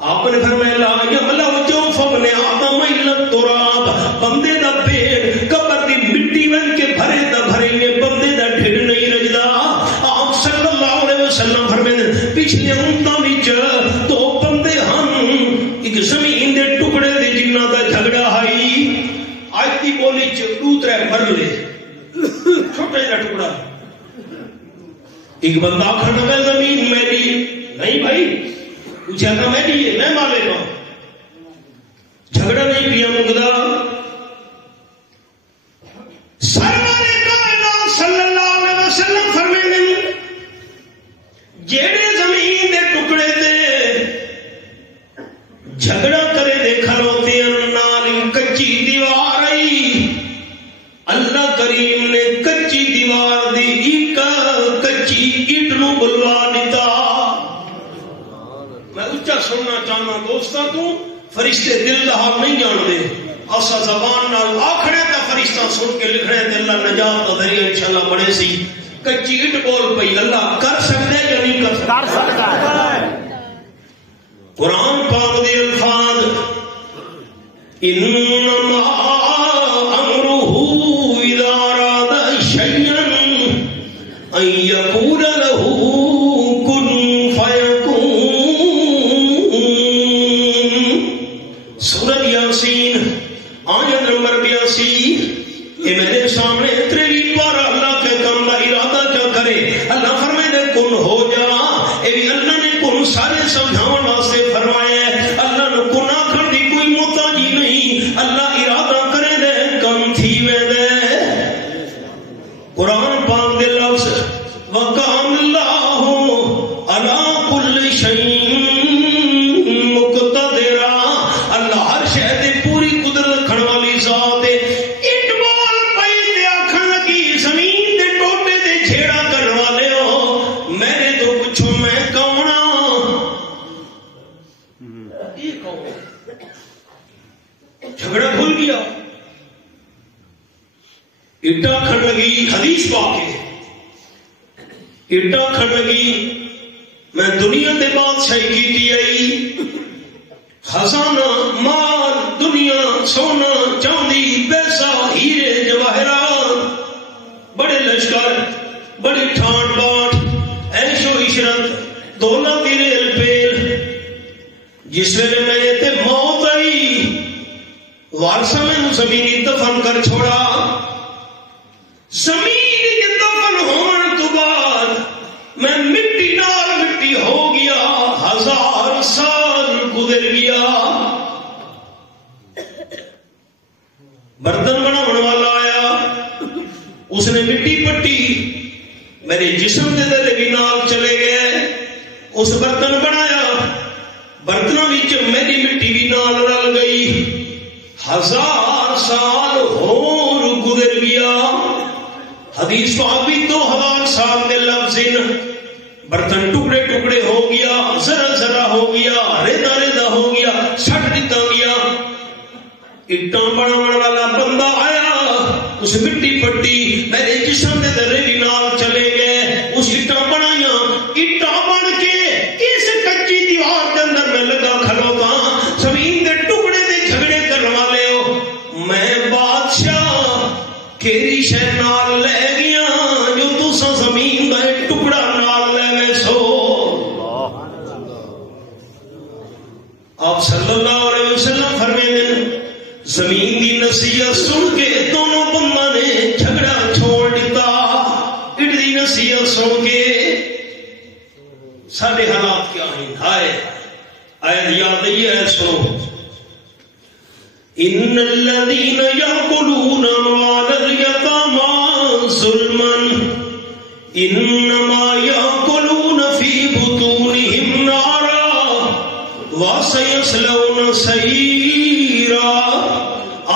آپ نے فرمایا لا یملأ جوف ابن آدم الا التراب، بندے دا پیٹ قبر دی مٹی ون کے بھرے دا بھرے میں بندے دا ڈھڈ نہیں رجدا۔ آپ صلی اللہ علیہ وسلم فرماتے پچھلے امتاں وچ 2 بندے ہن، ایک زمین دے ٹکڑے دے جنہ دا جھگڑا ہائی، آج دی بولی چ 2-3 مرلے چھوٹا جا ٹکڑا، ایک بندہ کھڑا ہے زمین میری نہیں بھائی، پوچھا تھا میں بھی میں مالک ہوں، جھگڑا نہیں پیا مقدہ۔ سرور کائنات صلی اللہ علیہ وسلم فرمائیں جیڑے زمین دے ٹکڑے تے جھگڑا کرے دے کھلوتے نال کچی دیوار آئی، اللہ کریم نے کچی دیوار دی ایک کچی اٹ نو بلوا دیتا۔ میں اچھا سننا چاہنا دوستا تو فرشتے دل دا حال نہیں جان دے، اسا زبان نال آکھنے تا فرشتہ سن کے لکھنے تے اللہ نجات دا ذریعہ انشاءاللہ بڑے سی۔ کچی اٹ بول پئی، اللہ کر سکتے ہیں یا نہیں کر سکتا ہے؟ قرآن پاک دے الفاظ انما امرہ اذا اراد شیئا ان یقول له کن فیکون۔ سورۃ یاسین آیت نمبر 82، یہ میرے سامنے 23 بار اللہ کے کام کا ارادہ کیا کرے، اللہ فرمائے دے کن ہو جا، اے بھی اللہ نے کن سارے سمجھاؤں واسطے فرمایا ہے، اللہ نے کن آخر دی کوئی محتاجی نہیں، اللہ ارادہ کرے دے کم تھی وے دے۔ قرآن پاک دے لفظ وَقَانَ اللَّهُ عَلَىٰ كُلِّ شَيْءٍ مُقْتَدِرًا، بھول گیا. اٹا کھڑ لگی حدیث پا کے اٹا کھڑ لگی میں دنیا دے بادشاہی کیتی آئی خزانہ مال دنیا سونا چاندی پیسہ ہیرے جواہرات بڑے لشکر بڑی ٹھانڈ باٹ عیش و عشرت دولت دی ریل پیل. جس ویلے میں تے موت آئی وارثہ میں زمینی دفن کر چھوڑا. زمین دفن ہونے تو بعد میں مٹی نال مٹی ہو گیا. 1000 سال گزر گیا. برتن بنانے والا آیا اس نے مٹی پٹی میرے جسم کے درے بھی نال چلے گئے. اس برتن بنایا برتنوں وچ میری مٹی بھی نال رل گئی. 1000 سال اور گزر گیا. حدیث پاک بھی 2000 سال میں لفظ برتن ٹکڑے ٹکڑے ہو گیا ذرا ذرا ہو گیا ریدا ریدا ہو گیا چھٹ دیتا گیا. اٹاں بنانے والا بندہ آیا اس مٹی پٹی میرے جسم کے درے بھی نال چلے گئے. اس اٹاں بنایا اٹاں بن کے اس کچی دیوار کے اندر میں لگا کھلوتا. زمین کے ٹکڑے دے جھگڑے کرنے والے ہو میں بادشاہ کیری شے نال لے گیا جو تساں زمین دا ٹکڑا نال لے گئے سو. آپ صلی اللہ علیہ وسلم فرماتے زمین دی نصیحت سن کے دونوں بندہ نے جھگڑا چھوڑ دیتا. اٹ دی نصیحت سن کے سارے حالات کیا ہیں. ہائے آیت یاد ہے سنو. ان الذين يأكلون اموال اليتامى ظلما انما يأكلون في بطونهم نارا وسيصلون سعيرا.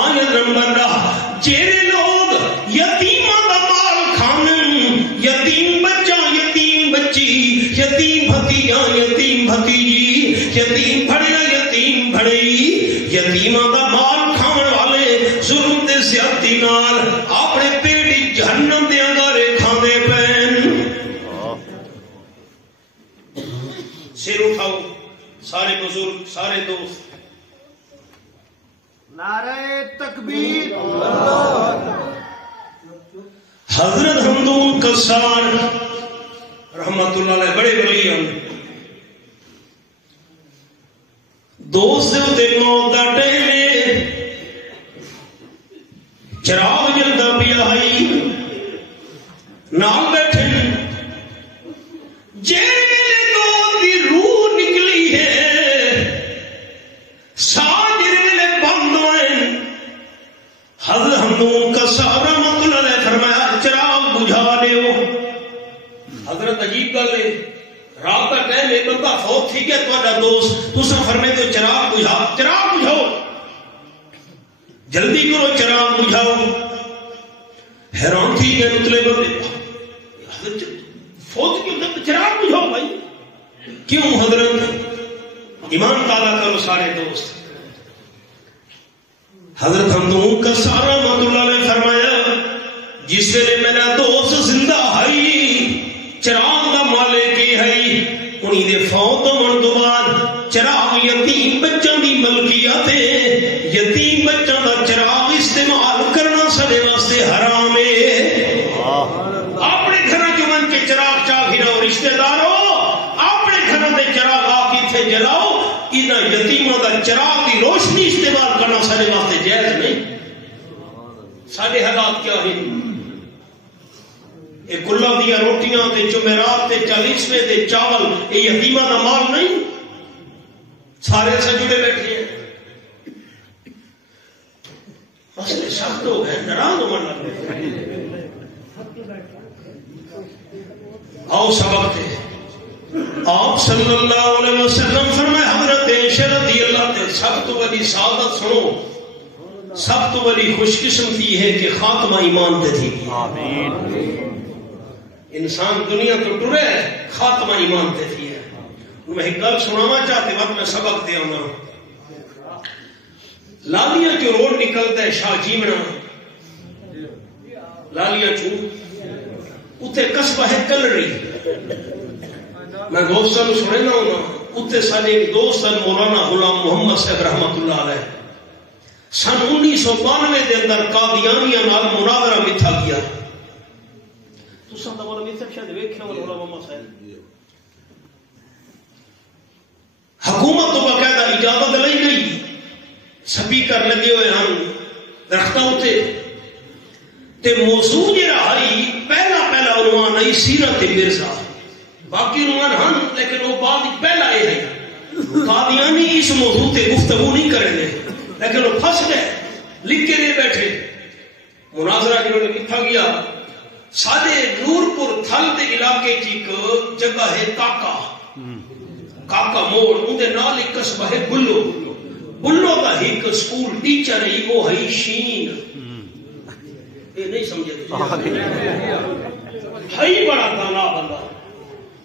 آیت نمبر 10 جیڑے لوگ یتیماں دا مال کھان یتیم بچہ یتیم بچی یتیم بھتیجا یتیم بھتیجی یتیم بھڑیا یتیم بھڑی یتیماں دا مال کھاون والے ظلم تے زیادتی نال اپنے پیٹ جہنم دے انگارے کھاندے پین. سر اٹھاؤ سارے بزرگ سارے دوست. نعرہ تکبیر. حضرت حمدون قصار رحمت اللہ علیہ بڑے ولی ہیں. دوست دے موت دا ٹائم چراغ جلدا پیا ہے نال بیٹھے جیلے کو دی روح نکلی ہے ساتھ جیلے بند ہوئے. حضرت حمدون قصار رحمت اللہ علیہ فرمایا چراغ بجھا دیو. حضرت عجیب گل ہے رات کا ٹائم ایک بندہ فوت تھی گیا تہاڈا دوست تساں فرمائے تو چراغ بجھاؤ جلدی کرو چراغ بجھاؤ. حیران تھی گئے اتلے بندے فوت کیوں چراغ بجھاؤ بھائی کیوں. حضرت ایمان تعالیٰ کرو سارے دوست. حضرت حمدون قصار رحمۃ اللہ علیہ فرمایا جس ویلے میرا دوست زندہ ہے چراغ دا مالک ہے انہی دے فوت ہون تو بعد چراغ یتیم بچوں دی ملکیت ہے. یتیم بچوں دا چراغ استعمال کرنا سارے واسطے حرام ہے. اپنے گھر جو من کے چراغ چاہی رہو رشتہ دارو اپنے گھر دے چراغ آپ اتنے جلاؤ. انہاں یتیموں دا چراغ دی روشنی استعمال کرنا سارے واسطے جائز نہیں. سارے حالات کیا ہیں کلا دیا روٹیاں تے جمعرات تے 40ویں تے چاول یہ یتیماں دا مال نہیں. سارے سجدے بیٹھے ہیں مسئلے سخت ہو گئے ناراض ہونے لگے. آؤ سبق تھے آپ صلی اللہ علیہ وسلم فرمائے حضرت عائشہ رضی اللہ عنہا سب تو بڑی سعادت سنو سب تو بڑی خوش قسمتی ہے کہ خاتمہ ایمان پہ تھی. آمین. انسان دنیا تو ٹرے خاتمہ ایمان تے تھی ہے. میں ایک گل سنانا چاہتے وقت میں سبق دے آنا. لالیاں جو روڈ نکلتا ہے شاہ جیمنا لالیاں چو اتنے قصبہ ہے کلڑی میں دوستوں سننا ہونا اتنے سارے ایک دوست مولانا غلام محمد صاحب رحمت اللہ علیہ سن 1992 کے اندر قادیانیاں نال مناظرہ متھا گیا تو سب دا مولا میتھا شاید ویکھیا مولا محمد صاحب حکومت تو باقاعدہ اجازت لئی گئی سپیکر لگے ہوئے ہم درختوں تے تے موضوع جڑا ہے پہلا عنوان ہے سیرت مرزا باقی عنوان ہن لیکن وہ بعد پہلا یہ ہے قادیانی اس موضوع تے گفتگو نہیں کریں گے لیکن وہ پھنس گئے لکھ کے نہیں بیٹھے مناظرہ جنہوں نے لکھا گیا سارے نورپور تھل دے علاقے کی ایک جگہ ہے کاکا موڑ اندے نال ایک قصبہ ہے بلو کا ایک سکول ٹیچر ہے وہ ہے شین یہ نہیں سمجھے ہے بڑا دانا بندہ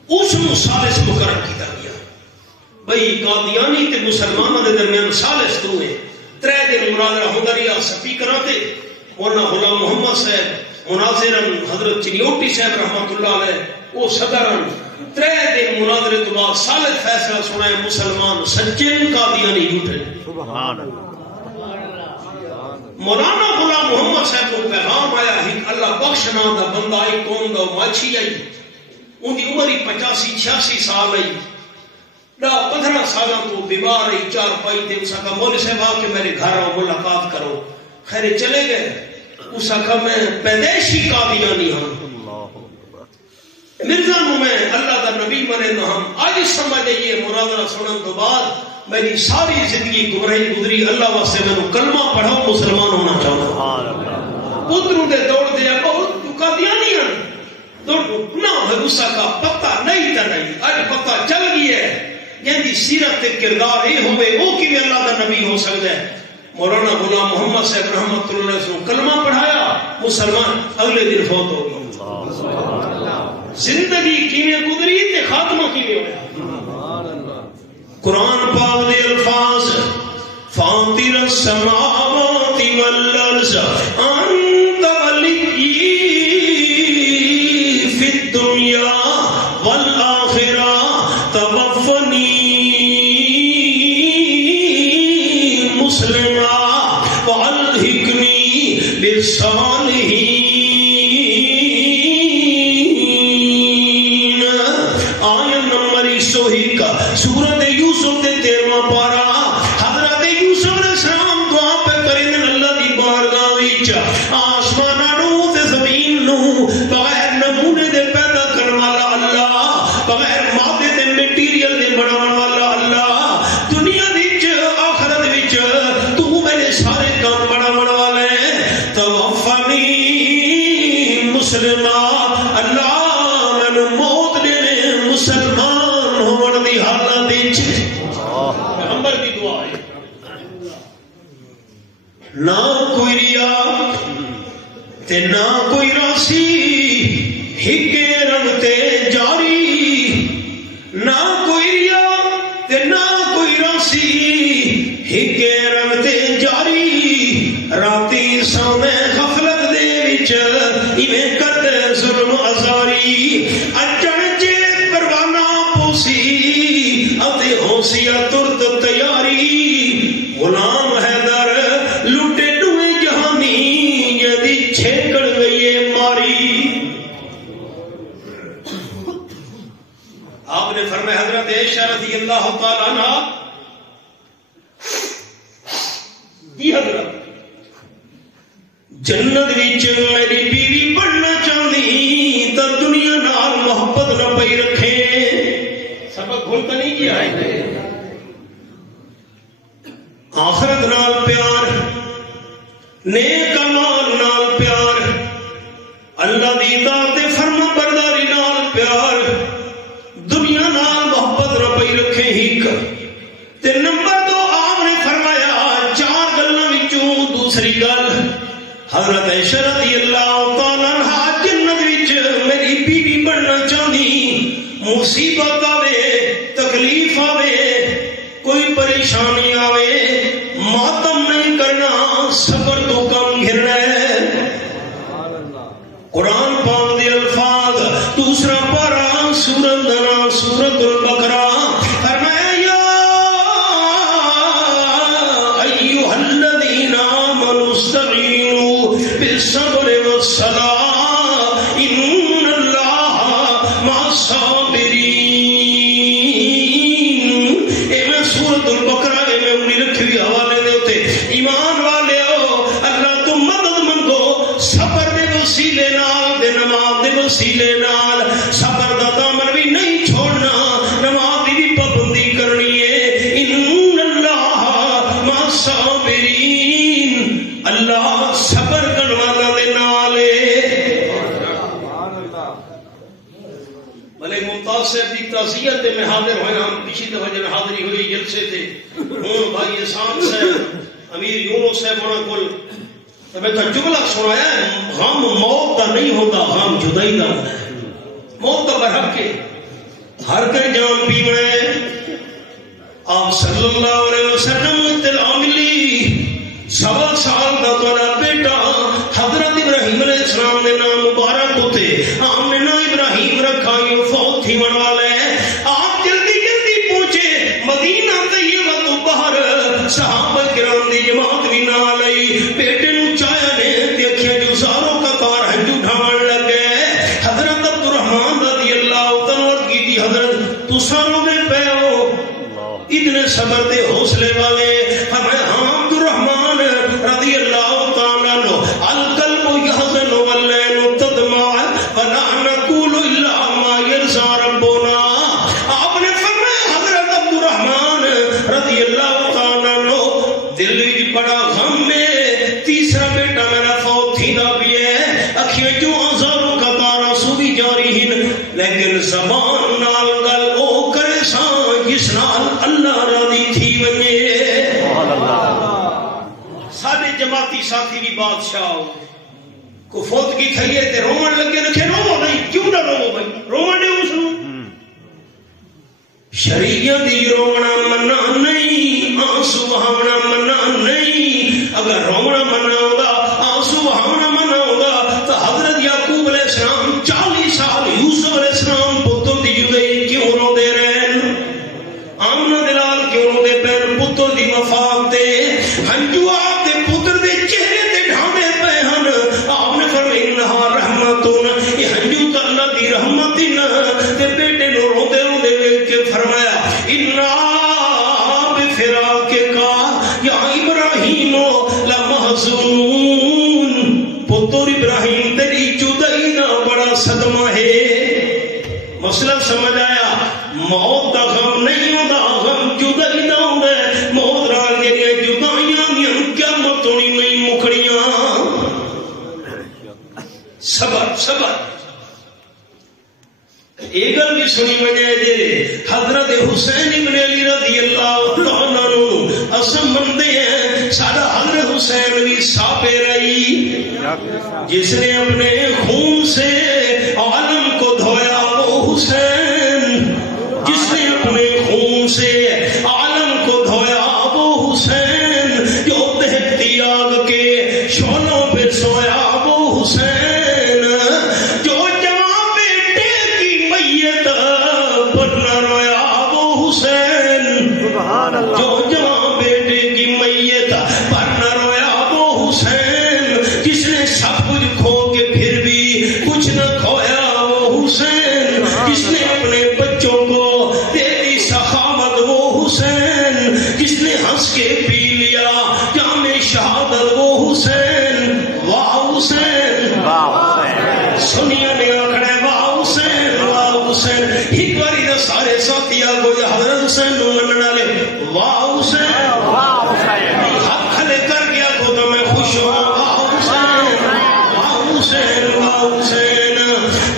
اس نو سالس مقرر کیتا گیا بھئی قادیانی تے مسلمانوں دے درمیان سالس تو ہے 3 دن مناظرہ ہوندا رہیا سپیکراں تے مولانا غلام محمد صاحب مناظرن حضرت چنیوٹی صاحب رحمت اللہ علیہ وہ صدرن 3 دن مناظرے تو بعد ثالث فیصلہ سنائے مسلمان سچن قادیانی جھوٹے سبحان اللہ مولانا غلام محمد صاحب کو پیغام آیا ہے اللہ بخش نام دا بندہ آئی قوم دا ماچھی آئی ان دی عمر 85-86 سال آئی 15 سالاں تو بیمار آئی 4 پائی تے اسا کہا مولوی صاحب آ کے میرے گھر آؤ ملاقات کرو خیر چلے گئے اسا کہا میں پیدائشی قادیانی ہوں مرزا نو میں اللہ کا نبی منے نہ ہم آج سمجھ یہ مناظرہ سنن تو بعد میری ساری زندگی گمراہی گزری اللہ واسطے میں کلمہ پڑھاؤ مسلمان ہونا چاہتا پتروں دے دوڑ دیا بہت قادیانی ہیں دوڑ نہ بھروسہ کا پتہ نہیں تا نہیں اج پتہ چل گئی ہے یعنی سیرت کے کردار یہ ہوئے وہ کی بھی اللہ کا نبی ہو سکتا ہے مولانا غلام محمد صاحب رحمت اللہ علیہ وسلم کلمہ پڑھایا مسلمان اگلے دن فوت ہو گیا زندگی کیویں گزری تے خاتمہ کیویں ہویا قرآن پاک دے الفاظ فاطر السماوات والارض انت ولی فی الدنیا والآخرہ توفنی مسلما والحقنی بالصالحین سورت یوسف دے 13واں پارا حضرت یوسف علیہ السلام دعا پہ کریں اللہ دی بارگاہ وچ آسماناں نو تے زمین نو بغیر نمونے دے پیدا کرن والا اللہ بغیر مادے تے میٹیریل دے بناون والا اللہ دنیا وچ آخرت وچ تو میرے سارے کام بناون والا ہے توفنی مسلما اللہ مینوں موت دے مسلمان حالت پیغمبر کی دعا ہے نہ کوئی ریا تے نہ کوئی راسی ہکے رنگ تے جاری نہ کوئی ریا تے نہ کوئی راسی ہکے رنگ تے جاری راتی سونے غفلت دے وچ ایویں کرتے ظلم ازاری اچن چے پروانہ پوسی ہوسیا ترت تیاری غلام حیدر لوٹے ڈوئے جہانی یدی چھیکڑ گئی ماری آپ نے فرمایا حضرت عائشہ رضی اللہ تعالیٰ عنہ دی حضرت جنت وچ میری بیوی بننا چاہتی تو دنیا نال محبت نہ پئی رکھے سبق بھولتا نہیں کیا ہے آخرت نال پیار نیک اعمال نال پیار اللہ دی اطاعت فرما برداری نال پیار دنیا نال محبت نہ پئی رکھے ہک تے نمبر 2 آپ نے فرمایا 4 گلاں وچوں دوسری گل حضرت عائشہ رضی اللہ تعالی عنہا جنت وچ میری بیوی بننا چاہندی مصیبت آوے تکلیف آوے کوئی پریشانی آوے ماتم نہیں الصابرین. اے میں سورۃ البقرہ میں انہی رکھی ہوئی حوالے دے ہوتے. ایمان والے ہو اللہ تو مدد منگو صبر دے وسیلے نال دے نماز دے وسیلے نال. صبر دا دامن بھی نہیں چھوڑنا, نماز دی بھی پابندی کرنی ہے. ان اللہ مع الصابرین, اللہ صبر کرنے والا دے نال ہے. ملک ممتاز صاحب کی تعزیت میں حاضر ہوئے. ہم پچھلی دفعہ جب حاضری ہوئی جلسے تھے ہوں بھائی احسان صاحب امیر یونس صاحب ہونا کل تو میں تو جملہ سنایا ہے, غم موت کا نہیں ہوتا, غم جدائی کا ہوتا ہے. موت کا برحق کے ہر کہیں جان پیونا ہے. آپ صلی اللہ علیہ وسلم اطلاع ملی 7 سال کا تھوڑا بیٹا حضرت ابراہیم علیہ السلام نے نام مبارک ہوتے آپ نے نا ابراہیم رکھا یہ فوت تھی من والا ہے. آپ جلدی جلدی پہنچے مدینہ طیبہ تو باہر صحابہ کرام دی جماعت بھی نہ آئی. بیٹے نو چایا نے دیکھیا جو زاروں کا کار ہنجو ڈھاون لگ گئے. حضرت عبدالرحمن رضی اللہ عنہ کی دی حضرت تو ساروں میں پہ ہو اتنے صبر دے حوصلے والے. فرمایا ہاں عبدالرحمن رضی اللہ تعالیٰ عنہ القلب یحزن والعین تدمع فلا نقول الا ما یرضی ربنا. آپ نے فرمایا حضرت عبدالرحمن رضی اللہ تعالیٰ عنہ دل وچ بڑا غم میں تیسرا بیٹا میرا فوت تھیندا بھی ہے. اکھیاں جو ہزاروں کا تارا سو بھی جاری ہیں لیکن زبان نال گل او کرے ساں جس نال اللہ راضی تھی ونجے. سارے جماعتی ساتھی بھی بادشاہ کو فوت کی کھائیے تے رومن لگے رکھے. رو نہیں کیوں نہ رو بھائی, رومن نے اس نو شریعت دی رونا منع نہیں, آنسو بہاونا منع نہیں. اگر رونا منع ہوگا آنسو بہاونا منع ہوگا تو حضرت یعقوب علیہ السلام 40 سال یوسف علیہ السلام پتر دی جدائی کیوں رو دے رہے ہیں, آمنہ دلال کیوں رو دے پین پتر دی وفات تے ہنجو آپ دے پتر دے چہرے تے ڈھانے پہ ہن. آپ نے فرمایا انہا رحمتون, یہ ہنجو تو اللہ دی رحمت ہی نہ. تے بیٹے نو رو دے کے فرمایا انا بفراقک یا ابراہیم لمحزون. پتر ابراہیم تیری جدائی دا بڑا صدمہ ہے. مسئلہ سمجھ آیا, موت دا غم نہیں ہوتا, غم جدائی دا ہوتا ہے. موت رال جڑیاں جدائیاں دیاں قیامت ہونی نہیں مکڑیاں. صبر صبر. ایک گل بھی سنی وجہ جے حضرت حسین ابن علی رضی اللہ تعالیٰ عنہ اسم مندے ہیں سارا حضرت حسین بھی ساپے رہی جس نے اپنے خون سے عالم کو دھویا وہ حسین, جس نے اپنے خون سے عالم کو دھویا وہ حسین, جو دہتی آگ کے شعلوں پہ سویا وہ حسین, جو جوان بیٹے کی میت پر نہ رویا وہ حسین, جو جوان بیٹے کی میت پر نہ رویا وہ حسین, جس نے سب کچھ کھو کے پھر بھی کچھ نہ کھویا وہ حسین, جس نے اپنے بچوں کو دے دی سخاوت وہ حسین, جس نے ہنس کے پی لیا جام شہادت وہ حسین. واہ حسین, سنیا نے آکھنا واہ حسین, واہ حسین. ایک باری دا سارے ساتھی آگو یا حضرت حسین نو مننا لے واہ حسین, ہاتھ کھلے کر گیا کو تو میں خوش ہوں. واہ حسین, واہ حسین, واہ حسین.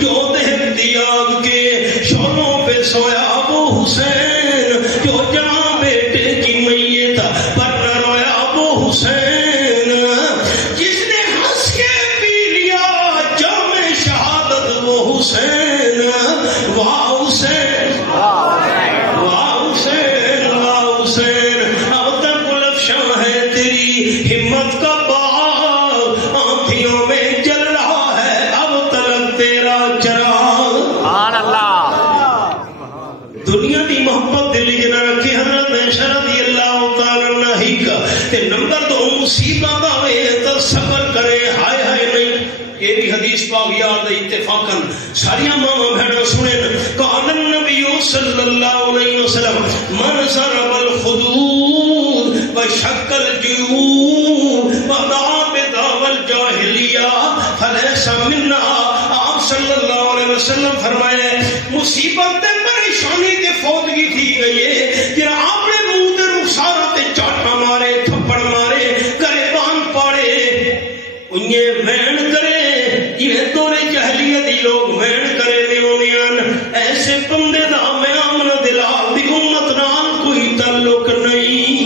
جو دہتی آگ کے شعلوں پہ سویا وہ حسین, جو جوان بیٹے کی میت پر نہ رویا وہ حسین, جس نے ہنس کے پی لیا جام شہادت وہ حسین. واہ حسین, واہ حسین, واہ حسین. اب تک گلفشاں ہے تیری ہمت کا باغ, آنکھیوں میں جل رہا ہے اب تلک تیرا چراغ. دنیا دی محبت دل جنا رکھی حضرت عائشہ رضی اللہ تعالی عنہ ہی کا تے نمبر 2 مصیبت آوے تو صبر کرے. ہائے ہائے نہیں, یہ بھی حدیث پاک یاد ہے اتفاقاً ساری ماں بہنوں سنیں. شکل جو وضع بداول جاہلیہ فلیس منا. آپ صلی اللہ علیہ وسلم فرمائے مصیبت پریشانی تے فوتگی تھی گئی ہے کہ آپ نے منہ تے رخسارا تے چاٹا مارے تھپڑ مارے گریبان پاڑے انہیں وین کرے یہ دورے جہلیتی لوگ وین کرے دیونیان. ایسے بندے دا میں آمن دلال دی امت نال کوئی تعلق نہیں.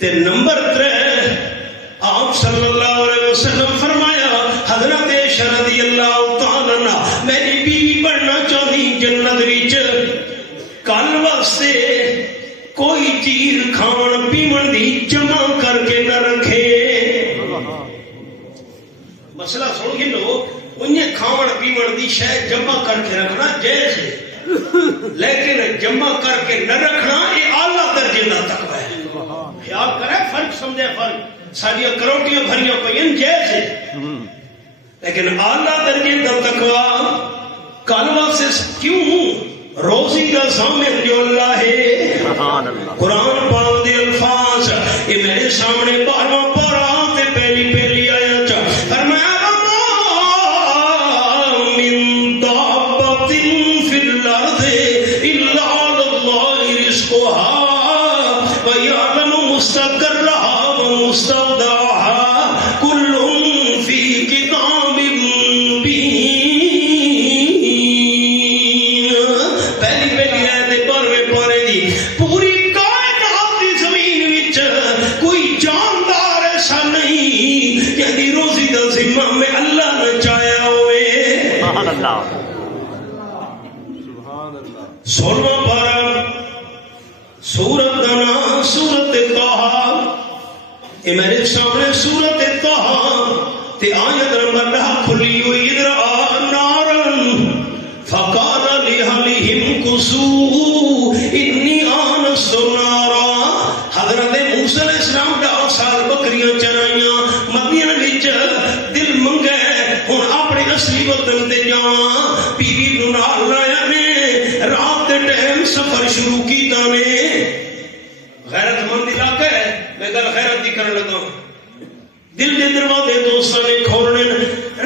تے نمبر 3 آپ صلی اللہ علیہ وسلم فرمایا حضرت عائشہ رضی اللہ تعالی عنہ میری بیوی بننا چاہتی جنت وچ کل واسطے کوئی چیز کھان پیون دی جمع کر کے نہ رکھے. مسئلہ سن کے لو انہیں کھان پیون دی شے جمع کر کے رکھنا جائز ہے لیکن جمع کر کے نہ رکھنا یہ اعلیٰ درجے کا تقوی ہے. خیال کرے فرق سمجھے فرق ساری کروٹیاں بھریاں پہ جائز ہے لیکن اعلیٰ درجے کا تقوی کالوا سے کیوں روزی کا ضامن جو اللہ ہے. قرآن پاک دے الفاظ یہ میرے سامنے 12واں پارہ تے پہلی آیت فرمایا من دابۃ فی الارض الا علی اللہ رزقها ویعلم مستقرها ومستودعها کل فی کتاب مبین. پہلی آیت 12ویں پارے دی پوری کائنات دی زمین وچ کوئی جاندار ایسا نہیں کہ دی روزی دا ذمہ میں اللہ نے چاہیا ہوئے. سبحان اللہ. 16واں پارہ سورت کا نام سورت طٰہٰ. یہ میرے سامنے سورت طٰہٰ تے آیت نمبر 10 کھلی ہوئی. ادھر نارن فقال لأهلهم كثوا انی آنست نارا. حضرت موسیٰ علیہ السلام 10 سال بکریاں چرائیاں مدین وچ دل منگے ہن اپنے اصلی وطن تے جاواں. بیوی نوں نال لایا نے رات دے ٹائم سفر شروع کیتا نے. غیرت مند علاقہ ہے میں گل غیرت دی کرن لگا. دل دے دروازے دوستاں نے کھولنے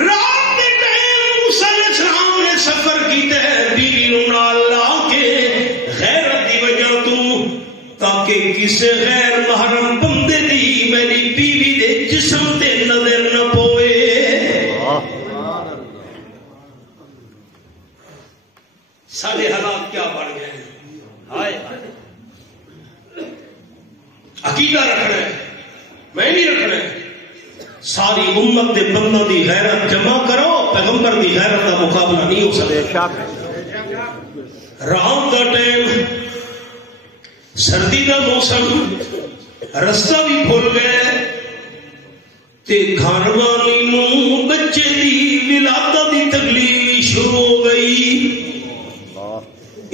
رات دے ٹائم موسیٰ علیہ السلام نے سفر کیتا ہے بیوی نوں نال لا کے غیرت دی وجہ تو تاکہ کسے غیر محرم بندے دی میری بیوی دے جسم تے نظر نہ پوے. سارے حالات کیا بڑھ گئے ہیں. ہائے عقیدہ رکھنا ہے میں نہیں رکھنا ہے. ساری امت دے بندوں دی غیرت جمع کرو. پیغمبر دی غیرت کا مقابلہ نہیں ہو سکتا. رات کا ٹائم سردی کا موسم رستہ بھی کھل گئے تے گھر والی نوں بچے دی ولادت دی تکلیف شروع ہو گئی.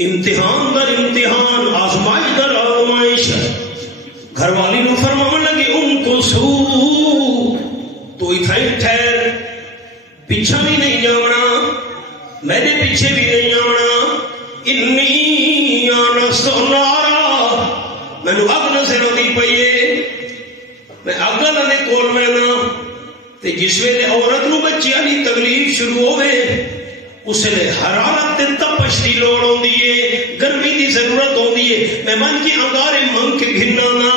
امتحان در امتحان آزمائش در آزمائش. گھر والی نو فرمان لگے ان کو سو تو اتھائی ٹھہر پیچھا بھی نہیں جانا میرے پیچھے بھی نہیں آنا. انی آنست نارا میں نے اگ نظر آتی پیے میں اگ لے کول مینا تے جس ویلے عورت نو بچیاں دی تکلیف شروع ہوئے اس نے حرارت تے تپش دی لوڑ ہوندی ہے گرمی دی ضرورت ہوندی ہے. مہمان کی انگارے منگ کے گھننا نہ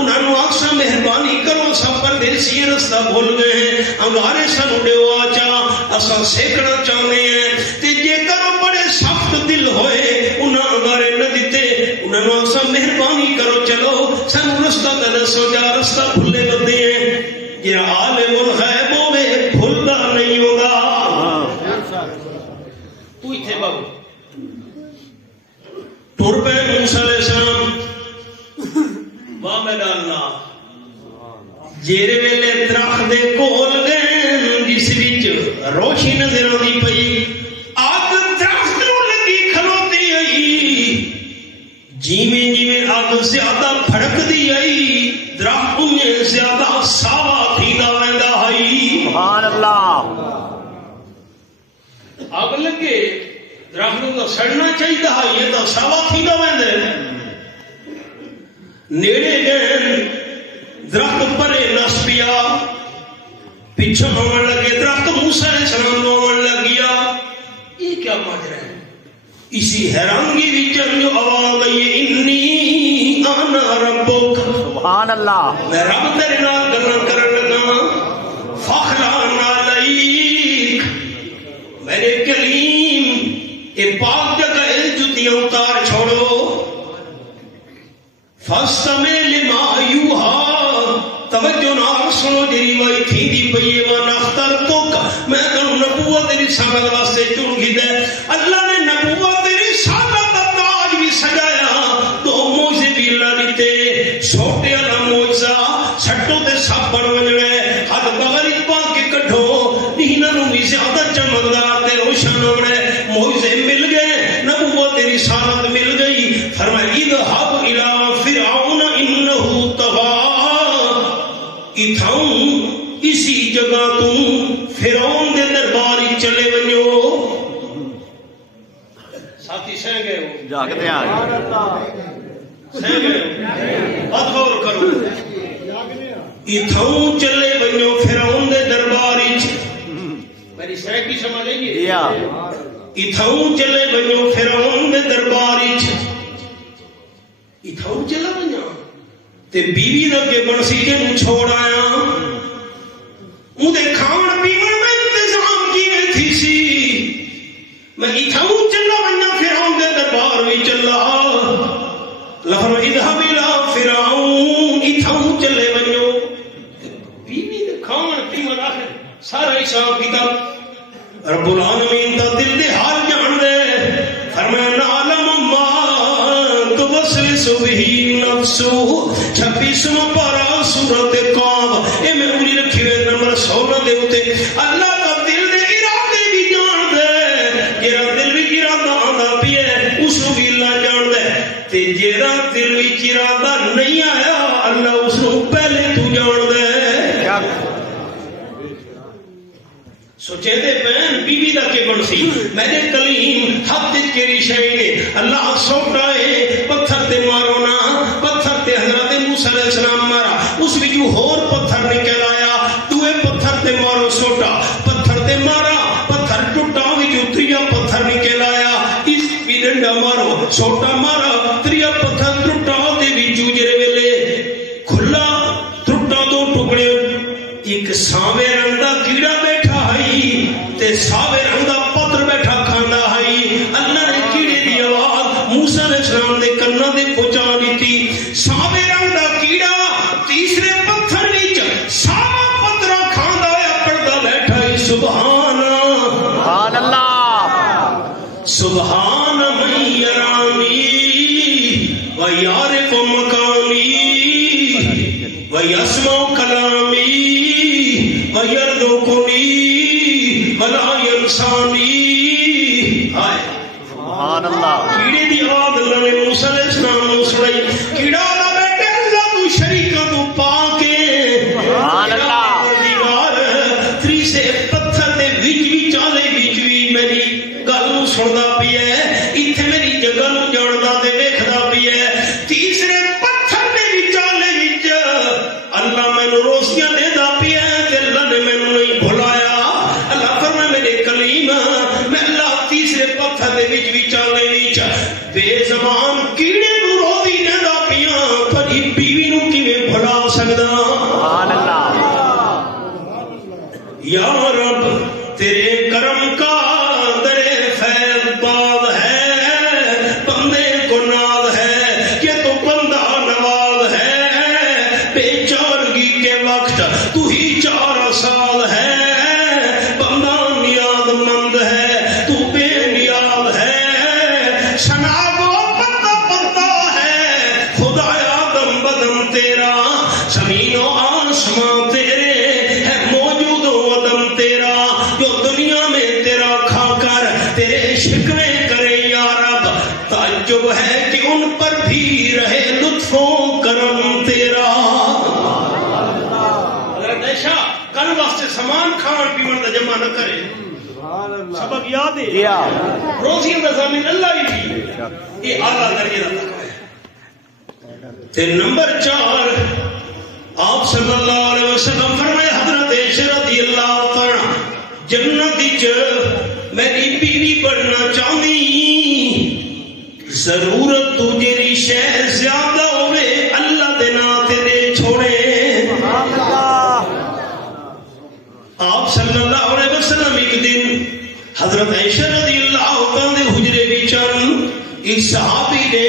انہاں نو آکسا مہربانی کرو سب پردیسی رستہ بھول گئے ہیں انگارے سن ڈیو آچا اساں سیکھنا چاہنے ہیں تے جے کرو بڑے سخت دل ہوئے انہاں انگارے نہ دیتے انہاں نو آکسا مہربانی کرو چلو سن رستہ دلسو جا رستہ بھولے بندے ہیں. یہ عالم الغیب ہوئے بھولدا نہیں ہوگا. تو ہی تھے بابو ٹور پہ موسیٰ علیہ السلام واہ میرا اللہ جیرے ویلے درخت دے کول گئے جس وچ روشنی نظر آتی پئی اگ درخت نوں لگی کھلوتی آئی جیویں جیویں اگ زیادہ پھڑکدی آئی درخت انہیں زیادہ ساوا تھیندا ویندا آئی. سبحان اللہ. اگ لگے درخت کو سڑنا چاہیے یہ تو ساوا تھیندا ویندا نیڑے گئے درخت پرے نس پیا پیچھے آن لگے درخت موسیٰ علیہ السلام آن لگ گیا یہ کیا ماجرا ہے اسی حیرانگی بھی جو آواز آئی انی انا ربک سبحان اللہ میں رب تیرے نال گلاں کرن لگا فخلان علیک میرے کلیم اے پاک جگہ جتیاں اتار چھوڑو فاستمع لما یوحا توجہ نال سنو جی وہی تھی دی پئی ونختر تو میں تانوں نبوت دی رسالت واسطے چن گیا اللہ نے نبوت دی رسالت دا تاج بھی سجایا دو موجزے بھی اللہ دیتے چھوٹے والا موجزہ چھٹوں تے سب بن وجنے ہاتھ بغیر پا کے کڈھو انہاں نوں بھی زیادہ چمکدار تے روشن ہونے موجزے مل گئے نبوت دی رسالت مل گئی فرمایا اذهب الى فرعون انه طغى اتھاؤں اسی جگہ تم فرعون دے دربار چلے ونجو ساتھی سہ گئے ہو جاگتے ہیں سہ گئے ہو بات غور کرو اتھاؤں چلے ونجو فرعون دے دربار میری سہ کی سمجھ لیں گے اتھاؤں چلے ونجو فرعون دے دربار اتھاؤں چلا ونجو تے بیوی لگے بنسی کے نو چھوڑ آیا اندے کھان پیون میں انتظام کیے تھی سی میں اتھاؤں چلا ونجا فرعون دے دربار بھی چلا لفر اذهب الى فرعون اتھاؤں چلے ونجو بیوی دے کھان پیون آخر سارا حساب کتاب رب العالمین دا دل دے حال جان دے فرمایا نعلم ما توسوس به نفسو 26 پارا سورت قاف اے میں اولی رکھی ہوئے نمبر 16 دے ہوتے اللہ کا دل دے ارادے بھی جان دے جیرا دل بھی ارادہ آندا پیا اس نو بھی اللہ جان دے تے جیرا دل وچ ارادہ نہیں آیا اللہ اس نو پہلے تو جان دے سوچے دے بہن بی بی دا کے بنسی میرے کلیم حق تیری شے نے اللہ سوٹا ہے پتھر تے مارو نا پتھر تے حضرت موسیٰ علیہ السلام مارا اس وچوں ہور پتھر نکل آیا دوے پتھر تے مارو سوٹا پتھر تے مارا پتھر ٹوٹا وچوں تریا پتھر نکل آیا اس بھی ڈنڈا مارو سوٹا مارا تریا پتھر ٹوٹا دے وچوں جڑے ویلے کھلا ٹوٹا دو ٹکڑے ایک ساوے رنگ دا کیڑا بیٹھا ہے تے ساوے رنگ دا پتھر بیٹھا کھانا ہے اللہ نے کیڑے دی آواز موسیٰ علیہ السلام دے کنا دے پہنچا دیتی ساوے رنگ دا کیڑا تیسرے پتھر وچ سارا پتھرا کھاندا ہے پڑدا بیٹھا ہے سبحان اللہ سبحان من یرانی و یعرف مکانی و یسمع کلامی و یرزقنی ولا ینسانی سبحان اللہ کیڑے دی آواز اللہ نے موسیٰ علیہ السلام نے سنائی کیڑا نہ بیٹھے اللہ تو شریکہ تو پاکے سبحان اللہ دیوار تری سے پتھر دے وچ بھی چالے وچ بھی میری گل نو سندا پیا ہے ایتھے میری جگہ نو جاندا تے ویکھدا پیا ہے تیسرے پتھر دے وچ چالے وچ اللہ مینوں روشنیاں دیندا پیا ہے تے اللہ نے مینوں نہیں بھلایا اللہ فرمایا میرے کلیم میں اللہ تیسرے پتھر دے وچ بھی چالے وچ بے زبان کیڑے نو روزی دیندا پیا پر بیوی نو کیویں بھلا سکدا سبحان اللہ یا رب تیرے کرم کا در فیض باد ہے بندے کو ناز ہے کہ تو بندہ نواز ہے بے چارگی کے وقت تو ہی چار سال ہے بندہ نیاز مند ہے تو بے نیاز ہے شناب و پتہ پتہ ہے خدایا دم بدم تیرا زمین و آسمان تیرے ہے موجود و عدم تیرا جو دنیا میں تیرا کھا کر تیرے شکوے کرے یا رب تعجب ہے کہ ان پر بھی رہے لطف و کرم تیرا حضرت عائشہ کل واسطے سامان کھان پیون دا جمع نہ کرے سبق یاد ہے روزی دا زمین اللہ ہی بھی یہ اعلیٰ درجے دا تقوی ہے تے نمبر 4 آپ صلی اللہ علیہ وسلم فرمائے حضرت عائشہ رضی اللہ تعالی جنت وچ میری بیوی بننا چاہنی ضرورت تو جیری شے زیادہ ہوئے اللہ دے نام تے دے چھوڑے آپ صلی اللہ علیہ وسلم ایک دن حضرت عائشہ رضی اللہ تعالی دے حجرے وچ ایک صحابی نے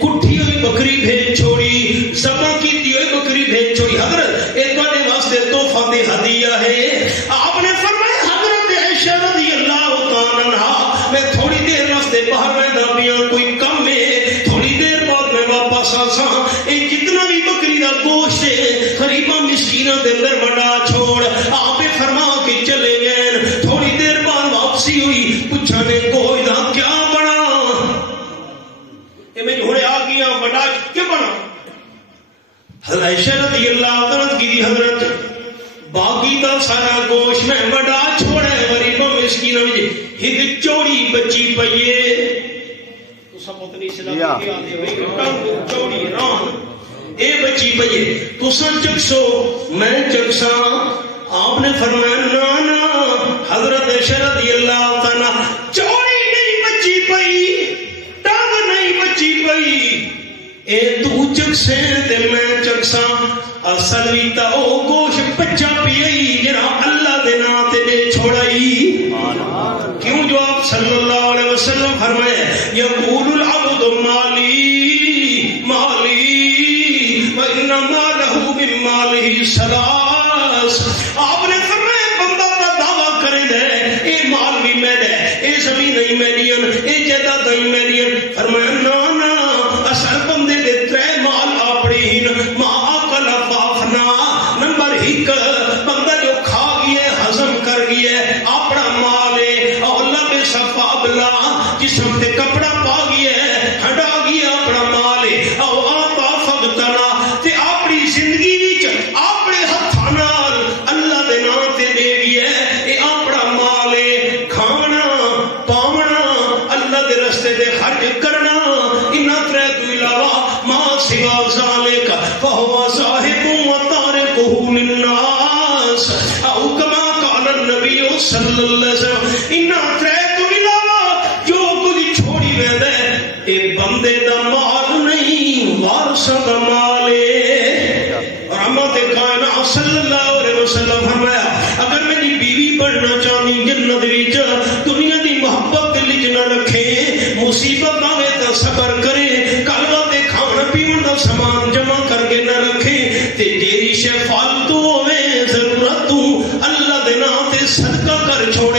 کٹھی ہوئی بکری بھیج چھوڑی ذبح کیتی ہوئی بکری بھیج چھوڑی حضرت اے تواڈے واسطے تحفہ دے ہدیہ ہے آپ نے فرمایا حضرت عائشہ رضی اللہ تعالی عنہا میں تھوڑی دیر واسطے باہر رہندا پیاں کوئی کم ہے تھوڑی دیر بعد میں واپس آساں اے جتنا بھی بکری دا گوشت ہے غریباں مسکیناں دے اندر بڑا چھوڑ آپ فرما کے چلے گئے تھوڑی دیر بعد واپسی ہوئی پوچھا نے کوئی دا کیا بنا میں ہنے آ گیا بڑا کیا بنا حضرت عائشہ رضی اللہ عنہا کی حضرت باقی دا سارا گوشت میں بڑا چھوڑا ہے غریباں مسکیناں وچ ایک چوڑی بچی پئی ہے تو سب پتنی سلام کی آدے ہوئی ٹنگ چوڑی ران اے بچی پئی ہے تساں چکسو میں چکساں آپ نے فرمایا نا نا حضرت عائشہ رضی اللہ تعالی چوڑی نہیں بچی پئی ٹنگ نہیں بچی پئی اے تو چکسے تے میں چکساں اصل وی تا او گوشت بچا پیئی جڑا اللہ دے نام تے دے چھوڑائی کیوں جو آپ صلی اللہ علیہ وسلم فرمائے یقول العبد مالی مالی وانما له من ماله سلاس آپ نے فرمایا بندہ دا دعویٰ کرے دے اے مال بھی میرا اے زمین نہیں میری اے جائیداد نہیں میری فرمایا نا نا اصل بندے دے ترے مال اپنی ہن ما اکل فافنا نمبر 1 بندہ جو کھا گیا ہضم کر گیا اپنا مال ہے اور لبے صفا بلا جسم تے کپڑا پا گیا ہٹا گیا اپنا مال ہے اور آپا فقتنا تے اپنی زندگی وچ اپنے ہتھاں نال اللہ دے نام تے دے گیا اے اپنا مال ہے کھانا پاونا اللہ دے رستے تے خرچ کرنا انہاں ترے تو علاوہ ما سوا ذالک فهو صاحب و تارکہ للناس او کما قال النبی صلی اللہ علیہ وسلم انہاں ترے تو علاوہ جو کچھ چھوڑی ویندا اے بندے دا مال نہیں وارثاں دا مال ہے رحمت کائنات صلی اللہ علیہ وسلم فرمایا اگر میری بیوی بننا چاہنی جنت وچ دنیا دی محبت دل وچ نہ رکھے مصیبت آوے تے صبر کرے کلوا تے کھانا پیون دا سامان جمع کر کے نہ رکھے تے جیری شے فالتو ہوے ضرورت تو اللہ دے نام تے صدقہ کر چھوڑ